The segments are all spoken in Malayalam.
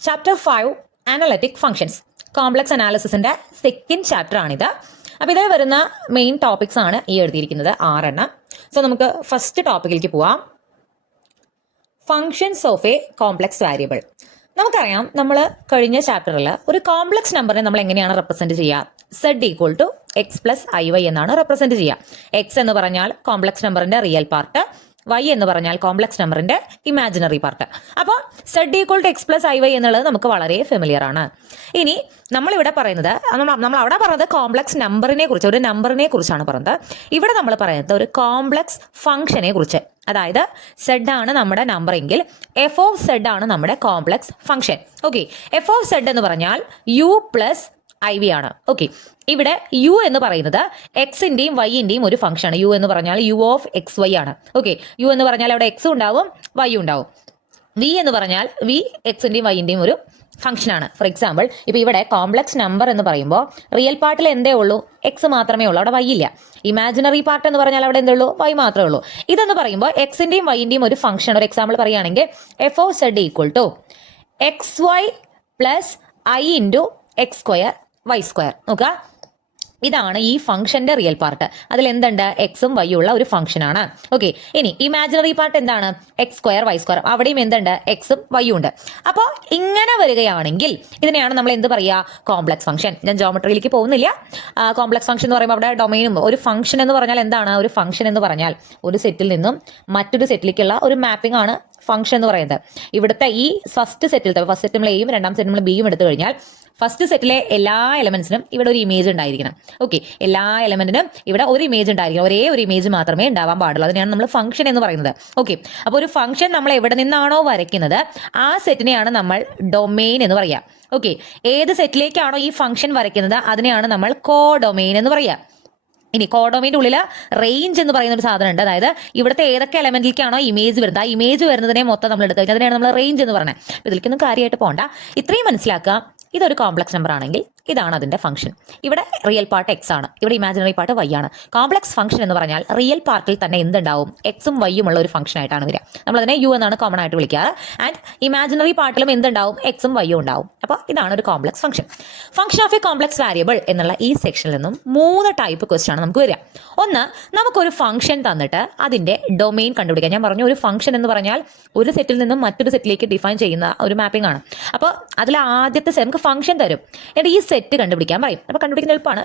ചാപ്റ്റർ 5 അനലറ്റിക് ഫങ്ഷൻസ്, കോംപ്ലക്സ് അനാലിസിസിന്റെ സെക്കൻഡ് ചാപ്റ്റർ ആണിത്. അപ്പോൾ ഇതിൽ വരുന്ന മെയിൻ ടോപ്പിക്സ് ആണ് ഈ എഴുതിയിരിക്കുന്നത് 6 എണ്ണം. സോ നമുക്ക് ഫസ്റ്റ് ടോപ്പിക്കിലേക്ക് പോവാം. Functions of a complex variable. നമുക്കറിയാം, നമ്മൾ കഴിഞ്ഞ ചാപ്റ്ററിൽ ഒരു കോംപ്ലക്സ് നമ്പറിനെ നമ്മൾ എങ്ങനെയാണ് റെപ്രസെന്റ് ചെയ്യുക? z equal to x plus i y എന്നാണ് റെപ്രസെന്റ് ചെയ്യുക. എക്സ് എന്ന് പറഞ്ഞാൽ കോംപ്ലക്സ് നമ്പറിന്റെ റിയൽ പാർട്ട്, y എന്ന് പറഞ്ഞാൽ കോംപ്ലക്സ് നമ്പറിന്റെ ഇമാജിനറി പാർട്ട്. അപ്പോൾ z equal to x plus i y എന്നുള്ളത് നമുക്ക് വളരെ ഫെമിലിയർ ആണ്. ഇനി നമ്മളിവിടെ പറയുന്നത്, നമ്മൾ അവിടെ പറഞ്ഞത് കോംപ്ലക്സ് നമ്പറിനെ കുറിച്ച്, ഒരു നമ്പറിനെ കുറിച്ചാണ് പറയുന്നത്. ഇവിടെ നമ്മൾ പറയുന്നത് ഒരു കോംപ്ലക്സ് ഫംഗ്ഷനെ കുറിച്ച്. അതായത് z ആണ് നമ്മുടെ നമ്പർ എങ്കിൽ എഫ് ഓഫ് z ആണ് നമ്മുടെ complex function. Okay, F of z എന്ന് പറഞ്ഞാൽ u പ്ലസ് ഐ വി ആണ്. ഓക്കെ, ഇവിടെ യു എന്ന് പറയുന്നത് എക്സിന്റെയും വൈന്റെയും ഒരു ഫംഗ്ഷൻ ആണ്. യു എന്ന് പറഞ്ഞാൽ യു ഓഫ് എക്സ് വൈ ആണ്. ഓക്കെ, യു എന്ന് പറഞ്ഞാൽ അവിടെ എക്സും ഉണ്ടാവും വൈയും ഉണ്ടാവും. വി എന്ന് പറഞ്ഞാൽ വി എക്സിന്റെയും വൈന്റെയും ഒരു ഫംഗ്ഷൻ ആണ്. ഫോർ എക്സാമ്പിൾ, ഇപ്പൊ ഇവിടെ കോംപ്ലക്സ് നമ്പർ എന്ന് പറയുമ്പോൾ റിയൽ പാർട്ടിൽ എന്തേ ഉള്ളൂ? എക്സ് മാത്രമേ ഉള്ളൂ, അവിടെ വൈ ഇല്ല. ഇമാജിനറി പാർട്ട് എന്ന് പറഞ്ഞാൽ അവിടെ എന്തേ ഉള്ളൂ? വൈ മാത്രമേ ഉള്ളൂ. ഇതെന്ന് പറയുമ്പോൾ എക്സിന്റെയും വൈന്റെയും ഒരു ഫംഗ്ഷൻ, ഒരു എക്സാമ്പിൾ പറയുകയാണെങ്കിൽ f of Z equal to x y plus i into x square y square. നോക്കുക, ഇതാണ് ഈ ഫംഗ്ഷന്റെ റിയൽ പാർട്ട്. അതിൽ എന്തുണ്ട്? എക്സും വൈയും ഉള്ള ഒരു ഫംഗ്ഷൻ ആണ്. ഓക്കെ, ഇനി ഇമാജിനറി പാർട്ട് എന്താണ്? X square y square. അവിടെയും എന്തുണ്ട്? എക്സും വൈയും ഉണ്ട്. അപ്പോൾ ഇങ്ങനെ വരികയാണെങ്കിൽ ഇതിനെയാണ് നമ്മൾ എന്ത് പറയുക? Complex function. ഞാൻ ജോമെട്രിയിലേക്ക് പോകുന്നില്ല. കോംപ്ലക്സ് ഫംഗ്ഷൻ എന്ന് പറയുമ്പോൾ അവിടെ ഡൊമൈനും, ഒരു ഫംഗ്ഷൻ എന്ന് പറഞ്ഞാൽ എന്താണ്? ഒരു ഫംഗ്ഷൻ എന്ന് പറഞ്ഞാൽ ഒരു സെറ്റിൽ നിന്നും മറ്റൊരു സെറ്റിലേക്കുള്ള ഒരു മാപ്പിംഗ് ആണ് ഫംഗ്ഷൻ എന്ന് പറയുന്നത്. ഇവിടുത്തെ ഈ ഫസ്റ്റ് സെറ്റിൽ നമ്മൾ എയും രണ്ടാം സെറ്റിൽ നമ്മൾ ബിയും എടുത്തു കഴിഞ്ഞാൽ ഫസ്റ്റ് സെറ്റിലെ എല്ലാ എലമെന്റ്സിനും ഇവിടെ ഒരു ഇമേജ് ഉണ്ടായിരിക്കണം. ഓക്കെ, എല്ലാ എലമെന്റിനും ഇവിടെ ഒരു ഇമേജ് ഉണ്ടായിരിക്കണം. ഒരേ ഒരു ഇമേജ് മാത്രമേ ഉണ്ടാവാൻ പാടുള്ളൂ. അതിനെയാണ് നമ്മൾ ഫംഗ്ഷൻ എന്ന് പറയുന്നത്. ഓക്കെ, അപ്പോൾ ഒരു ഫംഗ്ഷൻ നമ്മൾ എവിടെ നിന്നാണോ വരയ്ക്കുന്നത് ആ സെറ്റിനെയാണ് നമ്മൾ ഡൊമെയിൻ എന്ന് പറയുക. ഓക്കെ, ഏത് സെറ്റിലേക്കാണോ ഈ ഫംഗ്ഷൻ വരയ്ക്കുന്നത് അതിനെയാണ് നമ്മൾ കോ ഡൊമെയിൻ എന്ന് പറയുക. ഇനി കോഡൊമൈൻ്റെ ഉള്ളിൽ റേഞ്ച് എന്ന് പറയുന്ന ഒരു സാധനം ഉണ്ട്. അതായത് ഇവിടുത്തെ ഏതൊക്കെ എലമെന്റിലേക്കാണോ ഇമേജ് വരുന്നത് ആ ഇമേജ് വരുന്നതിനെ മൊത്തം നമ്മൾ എടുത്തു കഴിഞ്ഞാൽ അതിനെയാണ് നമ്മൾ റേഞ്ച് എന്ന് പറയുന്നത്. ഇതിലേക്കൊന്നും കാര്യമായിട്ട് പോകണ്ട, ഇത്രയും മനസ്സിലാക്കുക. ഇതൊരു കോംപ്ലക്സ് നമ്പർ ആണെങ്കിൽ ഇതാണ് അതിന്റെ ഫംഗ്ഷൻ. ഇവിടെ റിയൽ പാർട്ട് എക്സ് ആണ്, ഇവിടെ ഇമാജിനറി പാർട്ട് വൈ ആണ്. കോംപ്ലക്സ് ഫംഗ്ഷൻ എന്ന് പറഞ്ഞാൽ റിയൽ പാർട്ടിൽ തന്നെ എന്തുണ്ടാവും? എക്സും വൈയും ഉള്ള ഒരു ഫംഗ്ഷൻ ആയിട്ടാണ് വരിക. നമ്മളതിനെ യു എന്നാണ് കോമൺ ആയിട്ട് വിളിക്കാറ്. ആൻഡ് ഇമാജിനറി പാർട്ടിലും എന്തുണ്ടാവും? എക്സും വൈയും ഉണ്ടാവും. അപ്പോൾ ഇതാണ് ഒരു complex function. Function of a complex variable എന്നുള്ള ഈ സെക്ഷനിൽ നിന്നും 3 ടൈപ്പ് ക്വസ്റ്റ്യൻ ആണ് നമുക്ക് വരിക. ഒന്ന്, നമുക്കൊരു ഫംഗ്ഷൻ തന്നിട്ട് അതിന്റെ ഡൊമെയിൻ കണ്ടുപിടിക്കാം. ഞാൻ പറഞ്ഞു, ഒരു ഫംഗ്ഷൻ എന്ന് പറഞ്ഞാൽ ഒരു സെറ്റിൽ നിന്നും മറ്റൊരു സെറ്റിലേക്ക് ഡിഫൈൻ ചെയ്യുന്ന ഒരു മാപ്പിംഗ് ആണ്. അപ്പോൾ അതിൽ ആദ്യത്തെ നമുക്ക് ഫംഗ്ഷൻ തരും, എന്നിട്ട് ഈ സെറ്റ് കണ്ടുപിടിക്കാൻ പറയും. അപ്പോൾ കണ്ടുപിടിക്കുന്ന എളുപ്പമാണ്.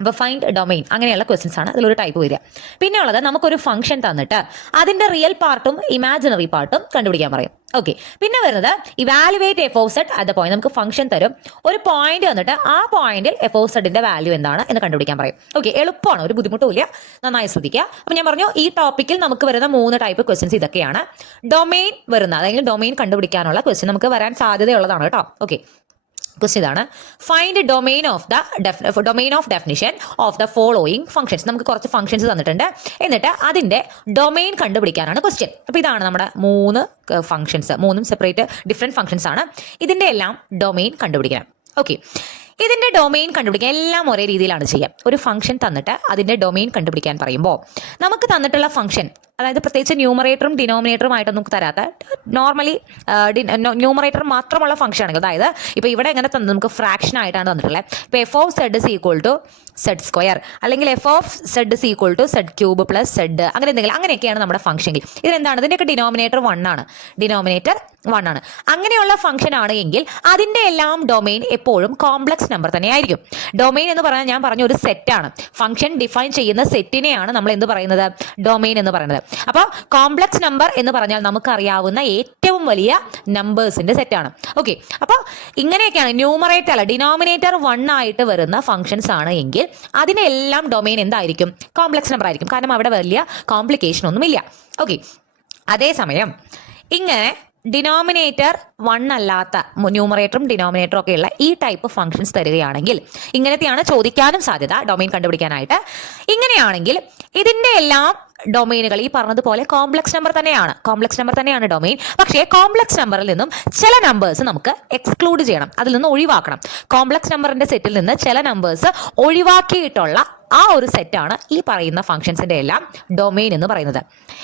അപ്പോൾ ഫൈൻഡ് ഡൊമെയിൻ, അങ്ങനെയുള്ള ക്വസ്റ്റ്യൻസ് ആണ് അതിലൊരു ടൈപ്പ് വരിക. പിന്നെ ഉള്ളത്, നമുക്കൊരു ഫംഗ്ഷൻ തന്നിട്ട് അതിന്റെ റിയൽ പാർട്ടും ഇമാജിനറി പാർട്ടും കണ്ടുപിടിക്കാൻ പറയും. ഓക്കെ, പിന്നെ വരുന്നത് evaluate f of zed at the point. നമുക്ക് ഫംഗ്ഷൻ തരും, ഒരു പോയിന്റ് തന്നിട്ട് ആ പോയിന്റിൽ എഫ് ഓഫ് സെഡിന്റെ വാല്യൂ എന്താണ് എന്ന് കണ്ടുപിടിക്കാൻ പറയും. ഓക്കെ, എളുപ്പമാണ്, ഒരു ബുദ്ധിമുട്ടുമില്ല, നന്നായി ശ്രദ്ധിക്കുക. അപ്പോൾ ഞാൻ പറഞ്ഞു, ഈ ടോപ്പിക്കിൽ നമുക്ക് വരുന്ന 3 ടൈപ്പ് ക്വസ്റ്റ്യൻസ് ഇതൊക്കെയാണ്. ഡൊമെയിൻ വരുന്ന, അതായത് ഡൊമെയിൻ കണ്ടുപിടിക്കാനുള്ള ക്വസ്റ്റ്യൻ നമുക്ക് വരാൻ സാധ്യതയുള്ളതാണ് കേട്ടോ. ഓക്കെ, ക്വസ്റ്റ്യൻ ഇതാണ്, find domain of definition of the following functions. നമുക്ക് കുറച്ച് ഫംഗ്ഷൻസ് തന്നിട്ടുണ്ട്, എന്നിട്ട് അതിന്റെ ഡൊമെയിൻ കണ്ടുപിടിക്കാനാണ് ക്വസ്റ്റ്യൻ. അപ്പോൾ ഇതാണ് നമ്മുടെ 3 ഫംഗ്ഷൻസ്, 3 സെപ്പറേറ്റ് ഡിഫറെന്റ് ഫംഗ്ഷൻസ് ആണ്. ഇതിന്റെ എല്ലാം ഡൊമെയിൻ കണ്ടുപിടിക്കണം. ഓക്കെ, ഇതിന്റെ ഡൊമെയിൻ കണ്ടുപിടിക്കാൻ എല്ലാം ഒരേ രീതിയിലാണ് ചെയ്യുക. ഒരു ഫംഗ്ഷൻ തന്നിട്ട് അതിന്റെ ഡൊമെയിൻ കണ്ടുപിടിക്കാൻ പറയുമ്പോൾ നമുക്ക് തന്നിട്ടുള്ള ഫംഗ്ഷൻ, അതായത് പ്രത്യേകിച്ച് ന്യൂമറേറ്ററും ഡിനോമിനേറ്ററും ആയിട്ട് നമുക്ക് തരാത്ത, നോർമലി ന്യൂമറേറ്റർ മാത്രമുള്ള ഫംഗ്ഷൻ ആണെങ്കിൽ, അതായത് ഇപ്പോൾ ഇവിടെ എങ്ങനെ നമുക്ക് ഫ്രാക്ഷൻ ആയിട്ടാണ് തന്നിട്ടുള്ളത്. ഇപ്പോൾ f of z is equal to z square, അല്ലെങ്കിൽ f of z is equal to z cube plus z, അങ്ങനെ എന്തെങ്കിലും, അങ്ങനെയൊക്കെയാണ് നമ്മുടെ ഫംഗ്ഷൻ. ഇതിനെന്താണ്? ഇതിൻ്റെയൊക്കെ ഡിനോമിനേറ്റർ 1 ആണ്. ഡിനോമിനേറ്റർ 1 ആണ്. അങ്ങനെയുള്ള ഫംഗ്ഷൻ ആണ് എങ്കിൽ അതിന്റെ എല്ലാം ഡൊമെയിൻ എപ്പോഴും കോംപ്ലക്സ് നമ്പർ തന്നെ ആയിരിക്കും. ഡൊമെയിൻ എന്ന് പറഞ്ഞാൽ ഞാൻ പറഞ്ഞ ഒരു സെറ്റാണ്. ഫംഗ്ഷൻ ഡിഫൈൻ ചെയ്യുന്ന സെറ്റിനെയാണ് നമ്മൾ എന്ത് പറയുന്നത്? ഡൊമെയിൻ എന്ന് പറയുന്നത്. അപ്പോൾ കോംപ്ലക്സ് നമ്പർ എന്ന് പറഞ്ഞാൽ നമുക്കറിയാവുന്ന ഏറ്റവും വലിയ നമ്പേഴ്സിന്റെ സെറ്റാണ്. ഓക്കെ, അപ്പോൾ ഇങ്ങനെയൊക്കെയാണ്. ന്യൂമറേറ്റർ അല്ല, ഡിനോമിനേറ്റർ 1 ആയിട്ട് വരുന്ന ഫംഗ്ഷൻസ് ആണ് എങ്കിൽ അതിനെല്ലാം ഡൊമെയിൻ എന്തായിരിക്കും? കോംപ്ലക്സ് നമ്പർ ആയിരിക്കും. കാരണം അവിടെ വലിയ കോംപ്ലിക്കേഷൻ ഒന്നുമില്ല. ഓക്കെ, അതേസമയം ഇങ്ങനെ ഡിനോമിനേറ്റർ 1 അല്ലാത്ത, ന്യൂമറേറ്ററും ഡിനോമിനേറ്ററും ഒക്കെയുള്ള ഈ ടൈപ്പ് ഫംഗ്ഷൻസ് തരികയാണെങ്കിൽ, ഇങ്ങനത്തെയാണ് ചോദിക്കാനും സാധ്യത ഡൊമെയിൻ കണ്ടുപിടിക്കാനായിട്ട്. ഇങ്ങനെയാണെങ്കിൽ ഇതിന്റെ എല്ലാം ഡൊമൈനുകൾ ഈ പറഞ്ഞതുപോലെ കോംപ്ലക്സ് നമ്പർ തന്നെയാണ് ഡൊമൈൻ. പക്ഷേ കോംപ്ലക്സ് നമ്പറിൽ നിന്നും ചില നമ്പേഴ്സ് നമുക്ക് എക്സ്ക്ലൂഡ് ചെയ്യണം, അതിൽ നിന്ന് ഒഴിവാക്കണം. കോംപ്ലക്സ് നമ്പറിന്റെ സെറ്റിൽ നിന്ന് ചില നമ്പേഴ്സ് ഒഴിവാക്കിയിട്ടുള്ള ആ ഒരു സെറ്റാണ് ഈ പറയുന്ന ഫംഗ്ഷൻസിന്റെ എല്ലാം ഡൊമൈൻ എന്ന് പറയുന്നത്.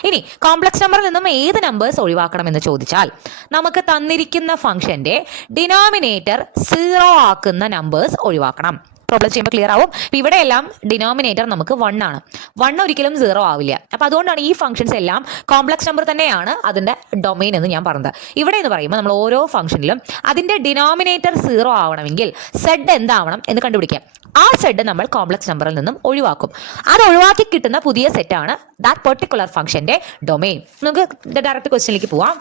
ഇനി കോംപ്ലക്സ് നമ്പറിൽ നിന്നും ഏത് നമ്പേഴ്സ് ഒഴിവാക്കണം എന്ന് ചോദിച്ചാൽ നമുക്ക് തന്നിരിക്കുന്ന ഫംഗ്ഷന്റെ ഡിനോമിനേറ്റർ 0 ആക്കുന്ന നമ്പേഴ്സ് ഒഴിവാക്കണം. പ്രോബ്ലം ചെയ്യുമ്പോൾ ക്ലിയർ ആവും. ഇവിടെയെല്ലാം ഡിനോമിനേറ്റർ നമുക്ക് 1 ആണ്. 1 ഒരിക്കലും 0 ആവില്ല. അപ്പൊ അതുകൊണ്ടാണ് ഈ ഫംഗ്ഷൻസ് എല്ലാം കോംപ്ലക്സ് നമ്പർ തന്നെയാണ് അതിന്റെ ഡൊമൈൻ എന്ന് ഞാൻ പറഞ്ഞത്. ഇവിടെ എന്ന് പറയുമ്പോൾ നമ്മൾ ഓരോ ഫംഗ്ഷനിലും അതിന്റെ ഡിനോമിനേറ്റർ 0 ആവണമെങ്കിൽ സെഡ് എന്താവണം എന്ന് കണ്ടുപിടിക്കാം. ആ സെഡ് നമ്മൾ കോംപ്ലക്സ് നമ്പറിൽ നിന്നും ഒഴിവാക്കും. അത് ഒഴിവാക്കി കിട്ടുന്ന പുതിയ സെറ്റാണ് ദാറ്റ് പെർട്ടിക്കുലർ ഫംഗ്ഷന്റെ ഡൊമൈൻ. നമുക്ക് ഡയറക്റ്റ് ക്വസ്റ്റ്യനിലേക്ക് പോവാം.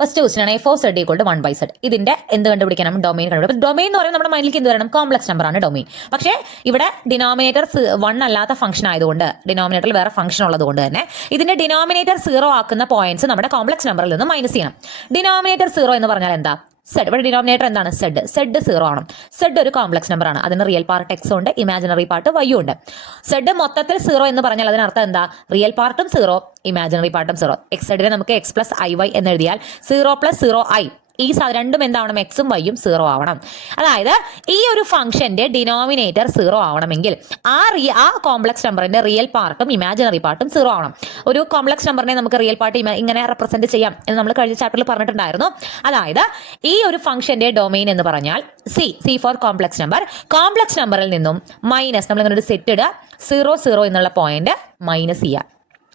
ഫസ്റ്റ് ക്വസ്റ്റൻ ആണ് f of z equal to 1/z. ഇതിന്റെ എന്ത് കണ്ടുപിടിക്കണം? ഡൊമൈൻ കണ്ടുപിടിക്കും. ഡൊമൈൻ എന്ന് പറയുമ്പോൾ നമ്മുടെ മൈൻഡിലേക്ക് എന്ത് വരണം? കോംപ്ലക്സ് നമ്പർ ആണ് ഡൊമൈൻ. പക്ഷേ ഇവിടെ ഡിനോമിനേറ്റർ 1 അല്ലാത്ത ഫംഗ്ഷൻ ആയതുകൊണ്ട്, ഡിനോമിനേറ്ററിൽ വേറെ ഫംഗ്ഷൻ ഉള്ളതുകൊണ്ട് തന്നെ ഇതിന്റെ ഡിനോമിനേറ്റർ 0 ആക്കുന്ന പോയിന്റ്സ് നമ്മുടെ കോംപ്ലക്സ് നമ്പറിൽ നിന്ന് മൈനസ് ചെയ്യണം. ഡിനോമിനേറ്റർ 0 എന്ന് പറഞ്ഞാൽ എന്താ? സെഡ്. ഇവിടെ ഡിനോമിനേറ്റർ എന്താണ്? സെഡ് 0 ആണ്. സെഡ് ഒരു കോംപ്ലക്സ് നമ്പർ ആണ്. അതിന് റിയൽ പാർട്ട് എക്സ് ഉണ്ട്, ഇമാജിനറി പാർട്ട് വൈ ഉണ്ട്. സെഡ് മൊത്തത്തിൽ 0 എന്ന് പറഞ്ഞാൽ അതിനർത്ഥം എന്താ? റിയൽ പാർട്ടും 0, ഇമാജിനറി പാർട്ടും 0. എക്സ് സെഡിനെ നമുക്ക് x + iy എന്ന് എഴുതിയാൽ 0 + 0i. ഈ രണ്ടും എന്താവണം? എക്സും വൈയും 0 ആവണം. അതായത് ഈ ഒരു ഫംഗ്ഷന്റെ ഡിനോമിനേറ്റർ 0 ആവണമെങ്കിൽ ആ കോംപ്ലക്സ് നമ്പറിന്റെ റിയൽ പാർട്ടും ഇമാജിനറി പാർട്ടും 0 ആവണം. ഒരു കോംപ്ലക്സ് നമ്പറിനെ നമുക്ക് റിയൽ പാർട്ട് ഇങ്ങനെ റെപ്രസെന്റ് ചെയ്യാം എന്ന് നമ്മൾ കഴിഞ്ഞ ചാപ്റ്ററിൽ പറഞ്ഞിട്ടുണ്ടായിരുന്നു. അതായത് ഈ ഒരു ഫംഗ്ഷന്റെ ഡൊമൈൻ എന്ന് പറഞ്ഞാൽ C for complex number. Complex നമ്പറിൽ നിന്നും മൈനസ്, നമ്മൾ ഇങ്ങനെ ഒരു സെറ്റ് ഇടുക, 0 എന്നുള്ള പോയിന്റ് മൈനസ് ചെയ്യുക.